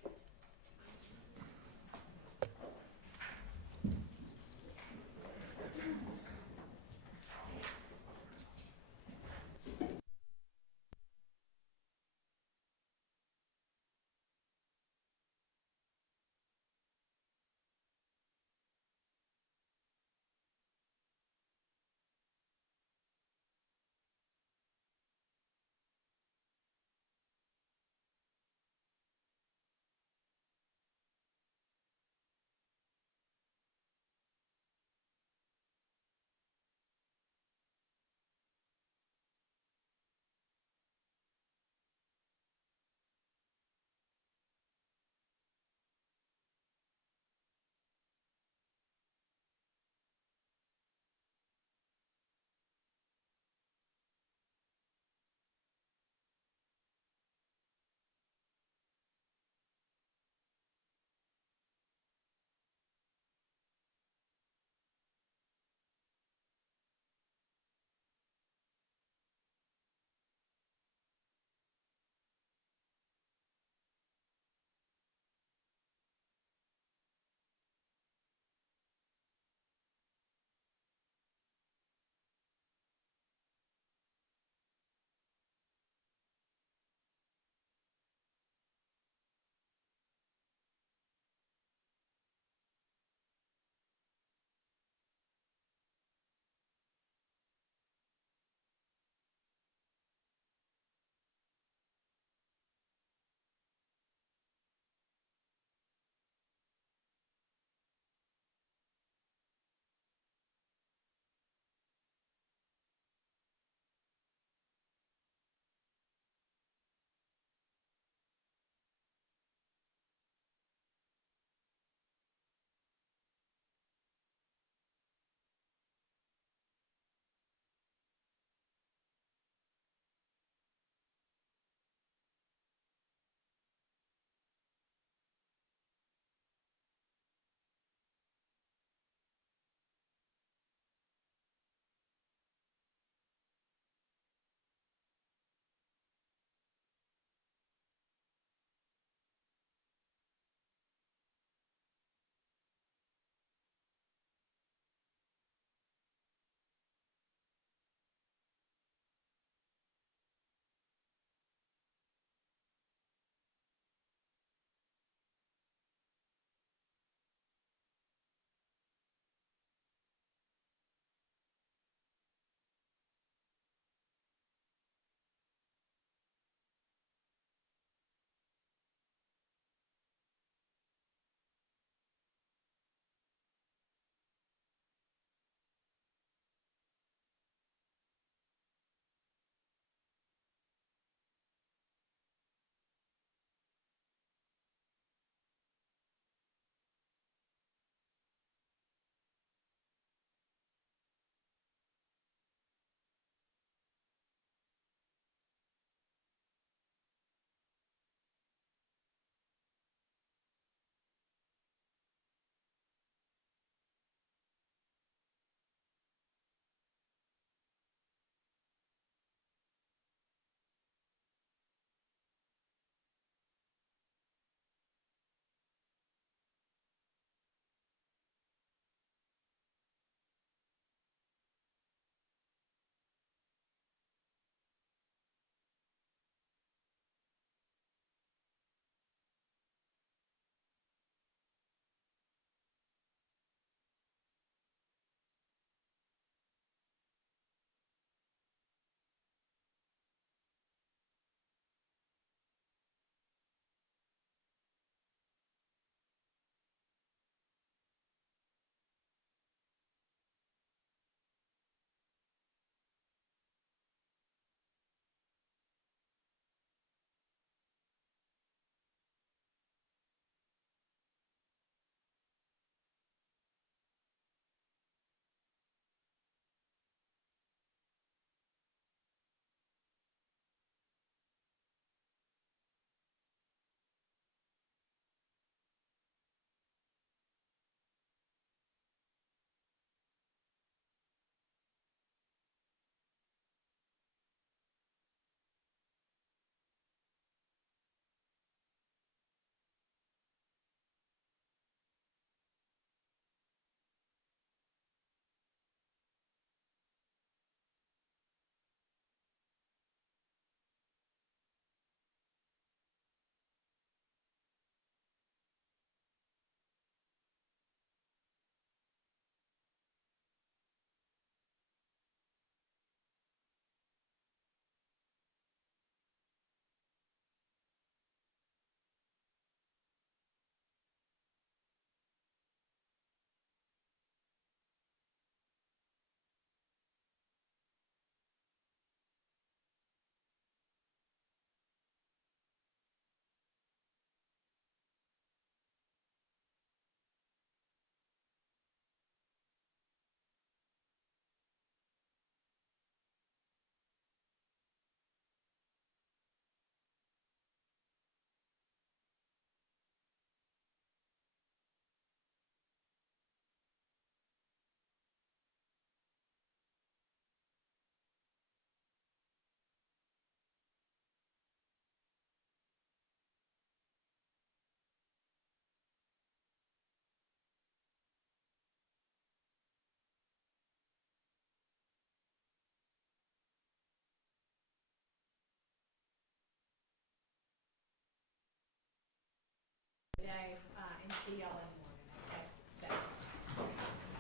see y'all in the morning. Okay.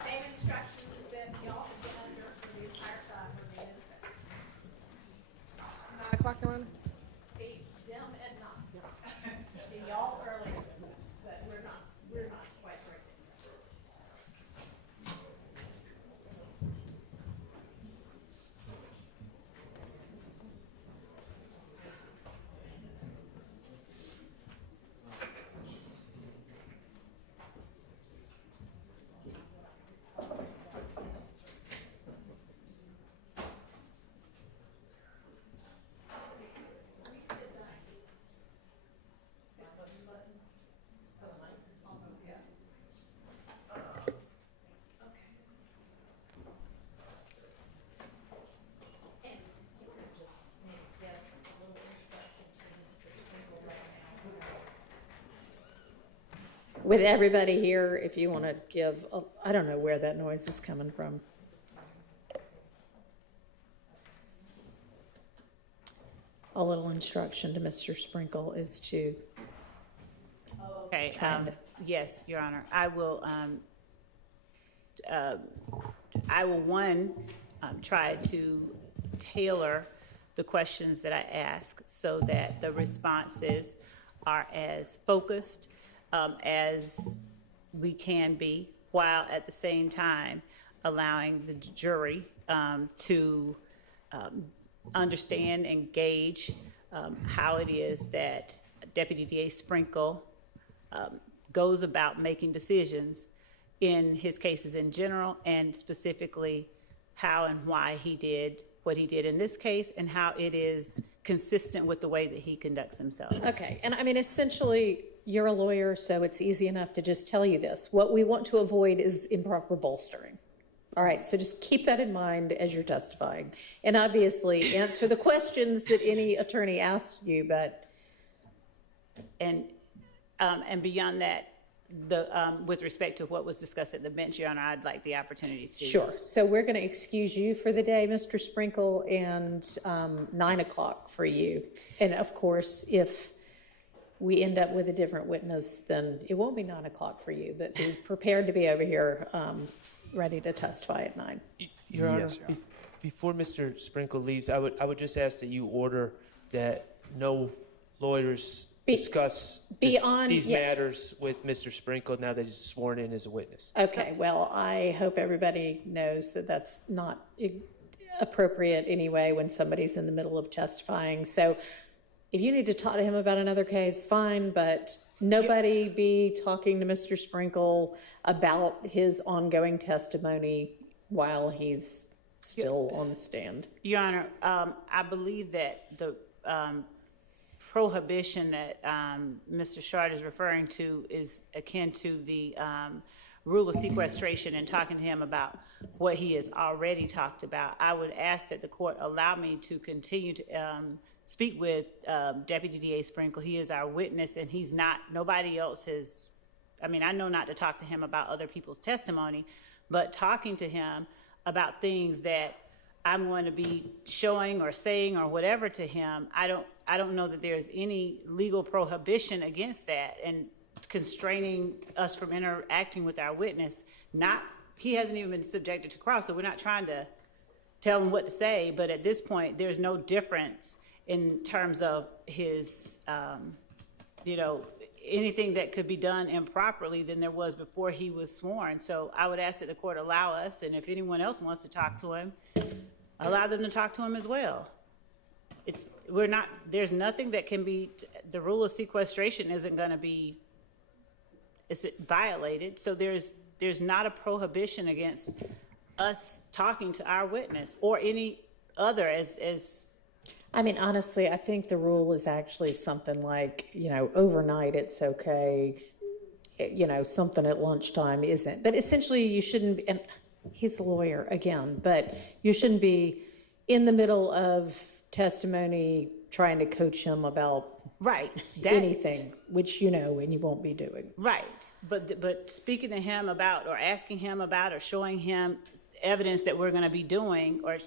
Same instructions that y'all have been under for the entire time remain in effect. 9 o'clock, Your Honor? See them at 9. See y'all earlier, but we're not quite ready. With everybody here, if you want to give, I don't know where that noise is coming from. A little instruction to Mr. Sprinkle is to. Okay, Trying to- yes, Your Honor, I will try to tailor the questions that I ask so that the responses are as focused as we can be, while at the same time allowing the jury to understand and gauge how it is that Deputy DA Sprinkle goes about making decisions in his cases in general, and specifically how and why he did what he did in this case, and how it is consistent with the way that he conducts himself. Okay, and I mean, essentially, you're a lawyer, so it's easy enough to just tell you this. What we want to avoid is improper bolstering. All right, so just keep that in mind as you're testifying. And obviously, answer the questions that any attorney asks you, but. And beyond that, with respect to what was discussed at the bench, Your Honor, I'd like the opportunity to. Sure, so we're going to excuse you for the day, Mr. Sprinkle, and 9 o'clock for you. And of course, if we end up with a different witness, then it won't be 9 o'clock for you, but be prepared to be over here ready to testify at 9. Your Honor, Yes, Your Honor. Before Mr. Sprinkle leaves, I would just ask that you order that no lawyers discuss these yes. matters with Mr. Sprinkle now that he's sworn in as a witness. Okay, well, I hope everybody knows that that's not appropriate anyway when somebody's in the middle of testifying. So if you need to talk to him about another case, fine, but nobody be talking to Mr. Sprinkle about his ongoing testimony while he's still on the stand. Your Honor, I believe that the prohibition that Mr. Shard is referring to is akin to the rule of sequestration, and talking to him about what he has already talked about. I would ask that the court allow me to continue to speak with Deputy DA Sprinkle. He is our witness, and he's not, nobody else has, I mean, I know not to talk to him about other people's testimony, but talking to him about things that I'm going to be showing or saying or whatever to him, I don't know that there's any legal prohibition against that, and constraining us from interacting with our witness. He hasn't even been subjected to cross, so we're not trying to tell him what to say, but at this point, there's no difference in terms of his, anything that could be done improperly than there was before he was sworn. So I would ask that the court allow us, and if anyone else wants to talk to him, allow them to talk to him as well. There's nothing that can be, the rule of sequestration isn't going to be, is it violated? So there's not a prohibition against us talking to our witness or any other as I mean, honestly, I think the rule is actually something like, overnight it's okay, something at lunchtime isn't. But essentially you shouldn't be, and he's a lawyer again, but you shouldn't be in the middle of testimony trying to coach him about anything, which and you won't be doing. Right, but speaking to him about, or asking him about, or showing him evidence that we're going to be doing, or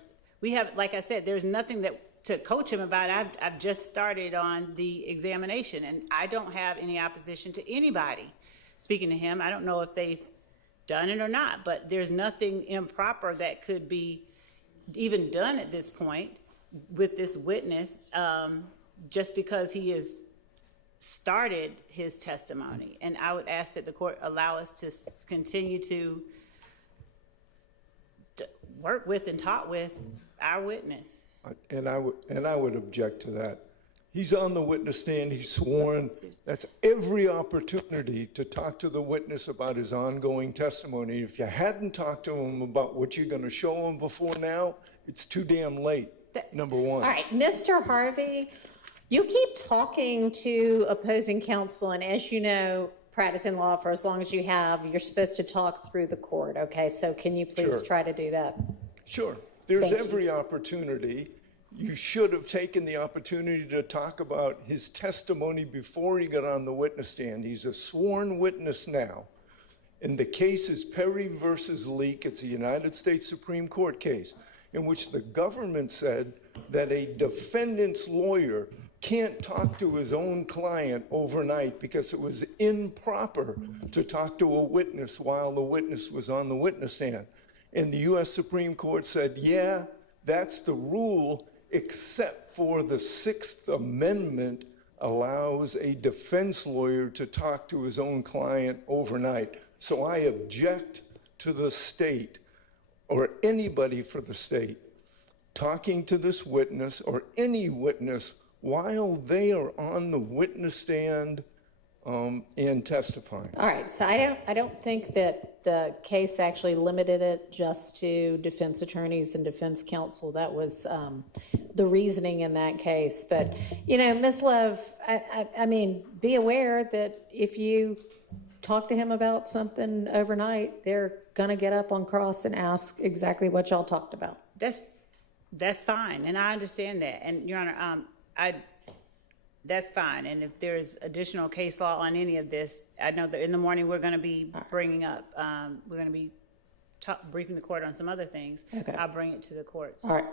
we have, like I said, there's nothing to coach him about. I've just started on the examination, and I don't have any opposition to anybody. speaking to him. I don't know if they've done it or not, but there's nothing improper that could be even done at this point with this witness, just because he has started his testimony. And I would ask that the court allow us to continue to work with and talk with our witness. And I would object to that. He's on the witness stand, he's sworn. That's every opportunity to talk to the witness about his ongoing testimony. If you hadn't talked to him about what you're gonna show him before now, it's too damn late, number one. All right, Mr. Harvey, you keep talking to opposing counsel, and as you know, practicing law for as long as you have, you're supposed to talk through the court, okay? So can you please Sure. try to do that? Sure, there's Thank you. every opportunity. You should have taken the opportunity to talk about his testimony before he got on the witness stand. He's a sworn witness now. And the case is Perry versus Leak. It's a United States Supreme Court case in which the government said that a defendant's lawyer can't talk to his own client overnight because it was improper to talk to a witness while the witness was on the witness stand. And the U.S. Supreme Court said, yeah, that's the rule, except for the Sixth Amendment allows a defense lawyer to talk to his own client overnight. So I object to the state, or anybody for the state, talking to this witness or any witness while they are on the witness stand and testifying. All right, so I don't think that the case actually limited it just to defense attorneys and defense counsel. That was the reasoning in that case. But, you know, Ms. Love, I mean, be aware that if you talk to him about something overnight, they're gonna get up on cross and ask exactly what y'all talked about. That's fine, and I understand that. And Your Honor, that's fine. And if there's additional case law on any of this, I know that in the morning we're going to be bringing up, we're going to be briefing the court on some other things. Okay. I'll bring it to the courts. All right.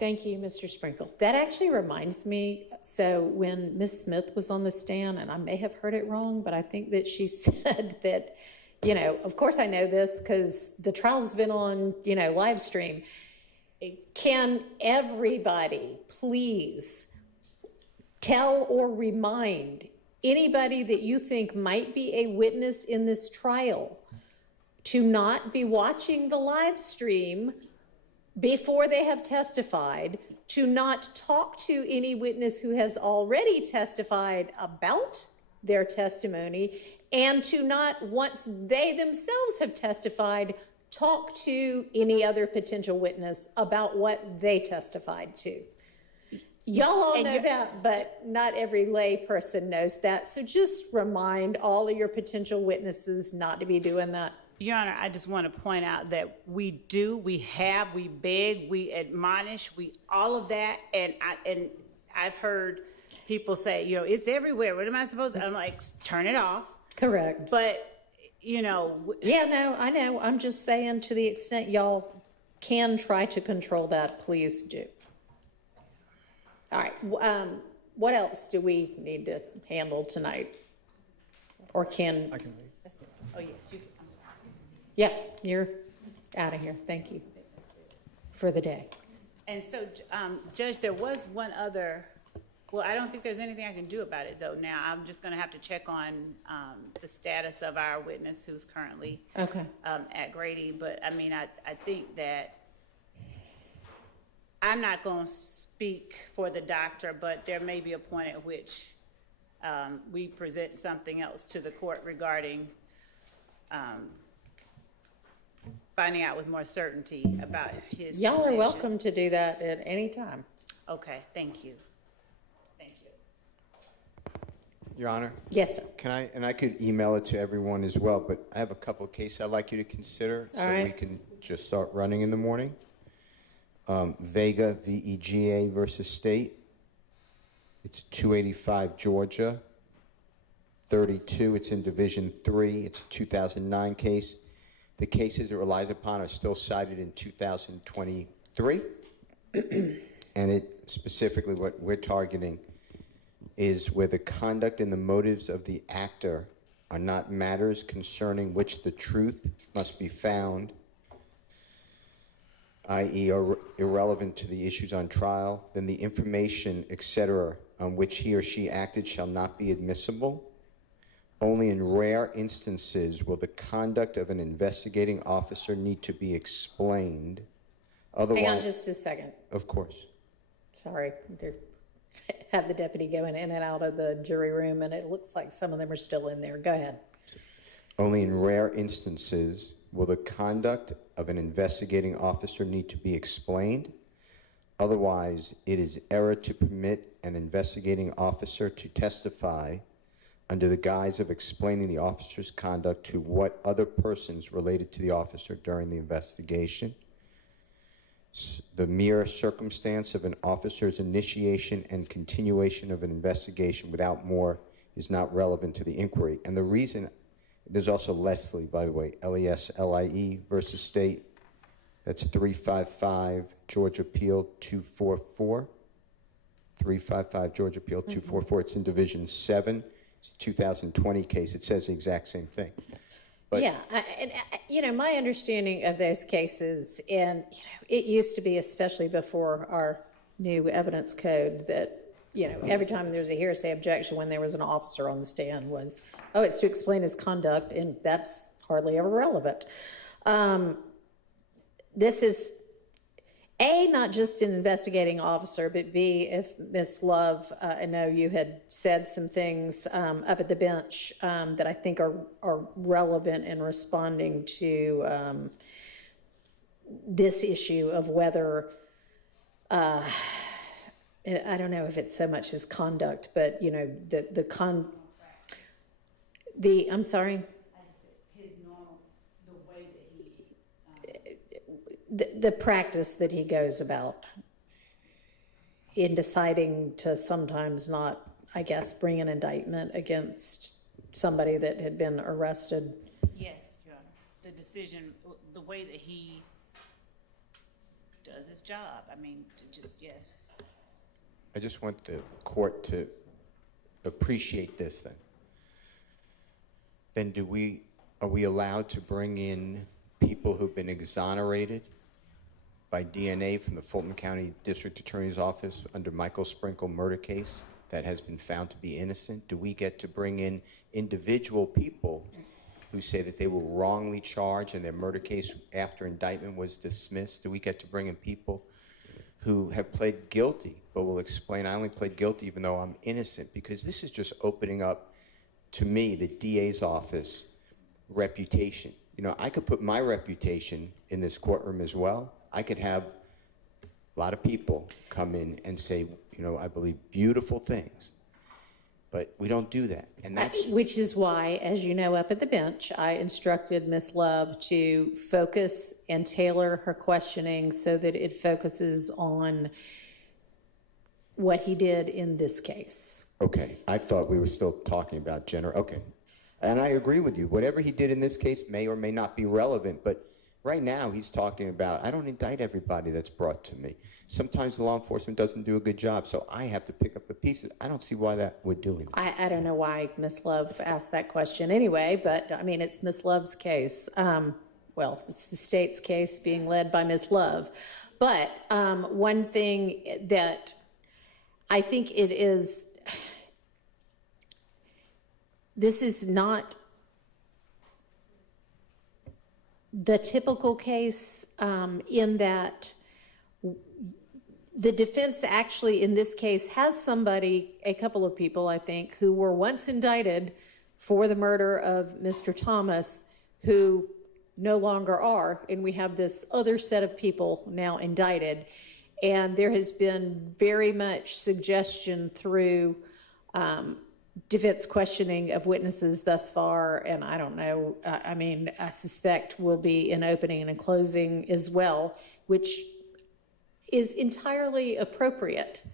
Thank you, Mr. Sprinkle. That actually reminds me, so when Ms. Smith was on the stand, and I may have heard it wrong, but I think that she said that, you know, of course I know this because the trial's been on, you know, live stream. Can everybody please tell or remind anybody that you think might be a witness in this trial to not be watching the live stream before they have testified, to not talk to any witness who has already testified about their testimony, and to not, once they themselves have testified, talk to any other potential witness about what they testified to. Y'all all know that, but not every lay person knows that. So just remind all of your potential witnesses not to be doing that. Your Honor, I just want to point out that we beg, we admonish, all of that. And I've heard people say, you know, it's everywhere. What am I supposed to? I'm like, turn it off. Correct. But, you know. Yeah, no, I know. I'm just saying, to the extent y'all can try to control that, please do. All right. What else do we need to handle tonight? Or can? I can leave. Oh, yes, you can. I'm sorry. Yeah, you're out of here. Thank you for the day. And so, Judge, there was one other, well, I don't think there's anything I can do about it, though. Now, I'm just going to have to check on the status of our witness who's currently at Grady. But, I mean, I think that I'm not going to speak for the doctor, but there may be a point at which we present something else to the court regarding finding out with more certainty about his Y'all are condition. welcome to do that at any time. Okay, thank you. Thank you. Your Honor? Yes, sir. Can I, and I could email it to everyone as well, but I have a couple of cases I'd like you to consider All so right. we can just start running in the morning. Vega, VEGA versus State. It's 285 Georgia, 32. It's in Division 3. It's a 2009 case. The cases it relies upon are still cited in 2023. And it specifically what we're targeting is where the conduct and the motives of the actor are not matters concerning which the truth must be found, i.e. are irrelevant to the issues on trial, then the information, etc., on which he or she acted shall not be admissible. Only in rare instances will the conduct of an investigating officer need to be explained. Otherwise, Hang on just a second. Of course. Sorry, have the deputy going in and out of the jury room, and it looks like some of them are still in there. Go ahead. Only in rare instances will the conduct of an investigating officer need to be explained. Otherwise, it is error to permit an investigating officer to testify under the guise of explaining the officer's conduct to what other persons related to the officer during the investigation. The mere circumstance of an officer's initiation and continuation of an investigation without more is not relevant to the inquiry. And the reason, there's also Leslie, by the way, Leslie versus State. That's 355 Georgia Appeal 244. 355 Georgia Appeal 244. It's in Division 7. It's a 2020 case. It says the exact same thing. But yeah, and my understanding of those cases, and it used to be, especially before our new evidence code, that every time there's a hearsay objection when there was an officer on the stand was, oh, it's to explain his conduct, and that's hardly ever relevant. This is A, not just an investigating officer, but B, if Ms. Love, I know you had said some things up at the bench that I think are relevant in responding to this issue of whether, I don't know if it's so much his conduct, but, I'm sorry? The practice that he goes about in deciding to sometimes not, I guess, bring an indictment against somebody that had been arrested. Yes, Your Honor. The decision, the way that he does his job. I mean, yes. I just want the court to appreciate this then. Then are we allowed to bring in people who've been exonerated by DNA from the Fulton County District Attorney's Office under Michael Sprinkle murder case that has been found to be innocent? Do we get to bring in individual people who say that they were wrongly charged in their murder case after indictment was dismissed? Do we get to bring in people who have pled guilty but will explain, I only pled guilty even though I'm innocent? Because this is just opening up, to me, the DA's office reputation. I could put my reputation in this courtroom as well. I could have a lot of people come in and say, I believe beautiful things, but we don't do that. And that's Which is why, as you know, up at the bench, I instructed Ms. Love to focus and tailor her questioning so that it focuses on what he did in this case. okay. I thought we were still talking about okay. And I agree with you. Whatever he did in this case may or may not be relevant, but right now he's talking about, I don't indict everybody that's brought to me. Sometimes law enforcement doesn't do a good job, so I have to pick up the pieces. I don't see why that would do anything. I don't know why Ms. Love asked that question anyway, but it's Ms. Love's case. It's the state's case being led by Ms. Love. But one thing that I think it is, this is not the typical case in that the defense actually in this case has a couple of people, I think, who were once indicted for the murder of Mr. Thomas who no longer are, and we have this other set of people now indicted. And there has been very much suggestion through defense questioning of witnesses thus far, and I don't know, I suspect will be an opening and a closing as well, which is entirely appropriate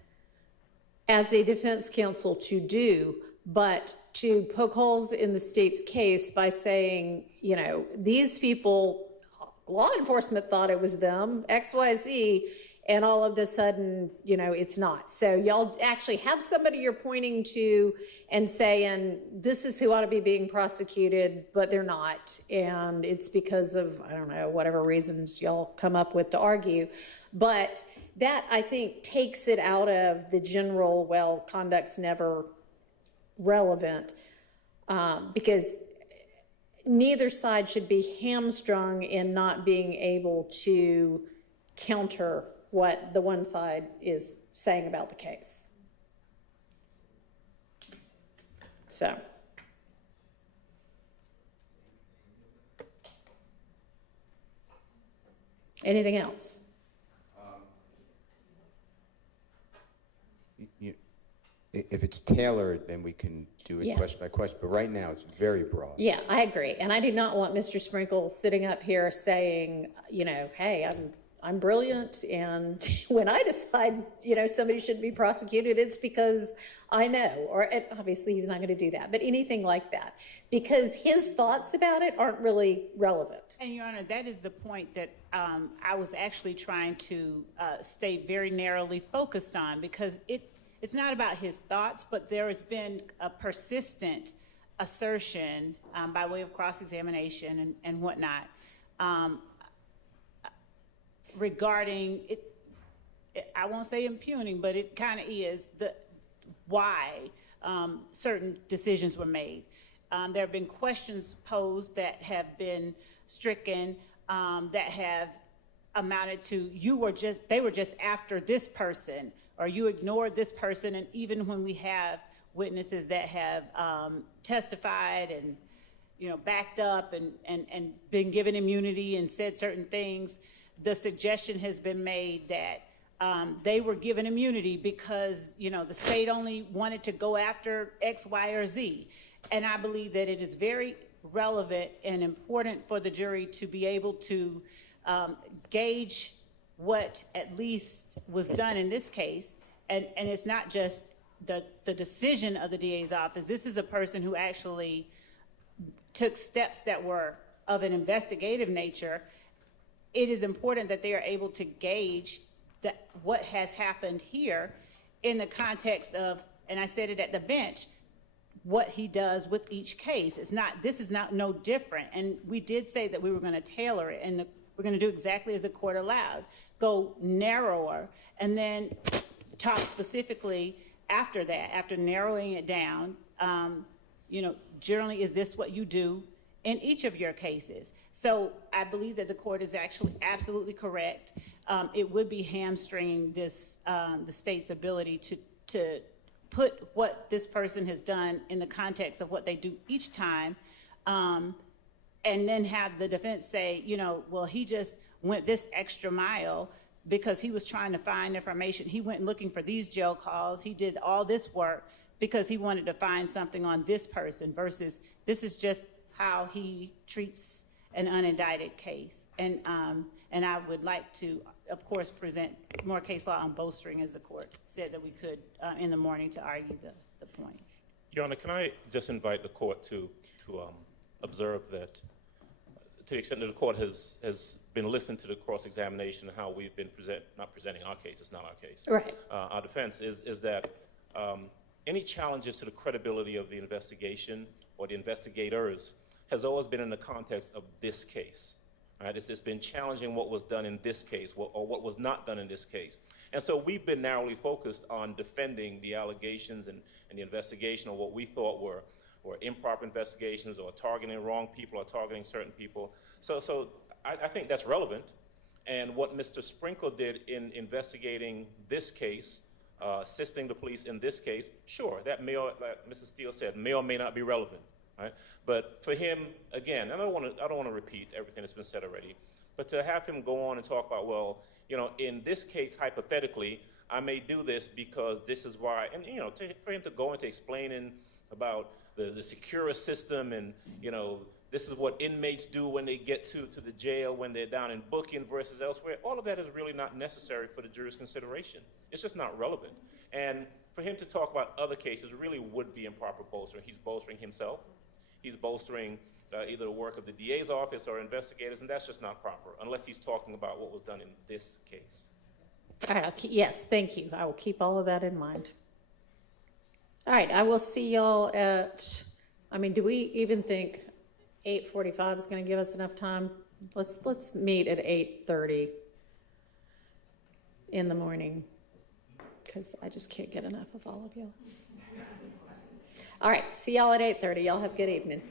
as a defense counsel to do, but to poke holes in the state's case by saying, these people, law enforcement thought it was them, XYZ, and all of a sudden, you know, it's not. So y'all actually have somebody you're pointing to and saying, this is who ought to be being prosecuted, but they're not. And it's because of, I don't know, whatever reasons y'all come up with to argue. But that, I think, takes it out of the general, well, conduct's never relevant, because neither side should be hamstrung in not being able to counter what the one side is saying about the case. So. Anything else? If it's tailored, then we can do it Yeah. question by question, but right now it's very broad. Yeah, I agree. And I do not want Mr. Sprinkle sitting up here saying, you know, hey, I'm brilliant, and when I decide, you know, somebody should be prosecuted, it's because I know, or obviously he's not going to do that, but anything like that, because his thoughts about it aren't really relevant. And Your Honor, that is the point that I was actually trying to stay very narrowly focused on, because it's not about his thoughts, but there has been a persistent assertion by way of cross-examination and whatnot regarding it. I won't say impugning, but it kind of is why certain decisions were made. There have been questions posed that have been stricken, that have amounted to they were just after this person, or you ignored this person. And even when we have witnesses that have testified and, you know, backed up and been given immunity and said certain things, the suggestion has been made that they were given immunity because, you know, the state only wanted to go after X, Y, or Z. And I believe that it is very relevant and important for the jury to be able to gauge what at least was done in this case. And it's not just the decision of the DA's office. This is a person who actually took steps that were of an investigative nature. It is important that they are able to gauge what has happened here in the context of, and I said it at the bench, what he does with each case. This is not no different. And we did say that we were going to tailor it, and we're going to do exactly as the court allowed, go narrower, and then talk specifically after that, after narrowing it down, you know, generally, is this what you do in each of your cases? So I believe that the court is actually absolutely correct. It would be hamstringing the state's ability to put what this person has done in the context of what they do each time, and then have the defense say, you know, well, he just went this extra mile because he was trying to find information. He went looking for these jail calls. He did all this work because he wanted to find something on this person, versus this is just how he treats an unindicted case. And I would like to, of course, present more case law on bolstering, as the court said that we could in the morning, to argue the point. Your Honor, can I just invite the court to observe that, to the extent that the court has been listening to the cross-examination and how we've been not presenting our case, it's not our case. Right. Our defense is that any challenges to the credibility of the investigation or the investigators has always been in the context of this case. Right? It's been challenging what was done in this case, or what was not done in this case. And so we've been narrowly focused on defending the allegations and the investigation of what we thought were improper investigations, or targeting wrong people, or targeting certain people. So I think that's relevant. And what Mr. Sprinkle did in investigating this case, assisting the police in this case, sure, that may, like Mr. Steele said, may or may not be relevant. Right? But for him, again, and I don't want to repeat everything that's been said already, but to have him go on and talk about, well, you know, in this case, hypothetically, I may do this because this is why, and, you know, for him to go into explaining about the secure system, and, you know, this is what inmates do when they get to the jail, when they're down in booking versus elsewhere, all of that is really not necessary for the jury's consideration. It's just not relevant. And for him to talk about other cases really would be improper bolstering. He's bolstering himself. He's bolstering either the work of the DA's office or investigators, and that's just not proper, unless he's talking about what was done in this case. All right, yes, thank you. I will keep all of that in mind. All right, I will see y'all at, do we even think 8:45 is going to give us enough time? Let's meet at 8:30 in the morning, because I just can't get enough of all of y'all. All right, see y'all at 8:30. Y'all have a good evening.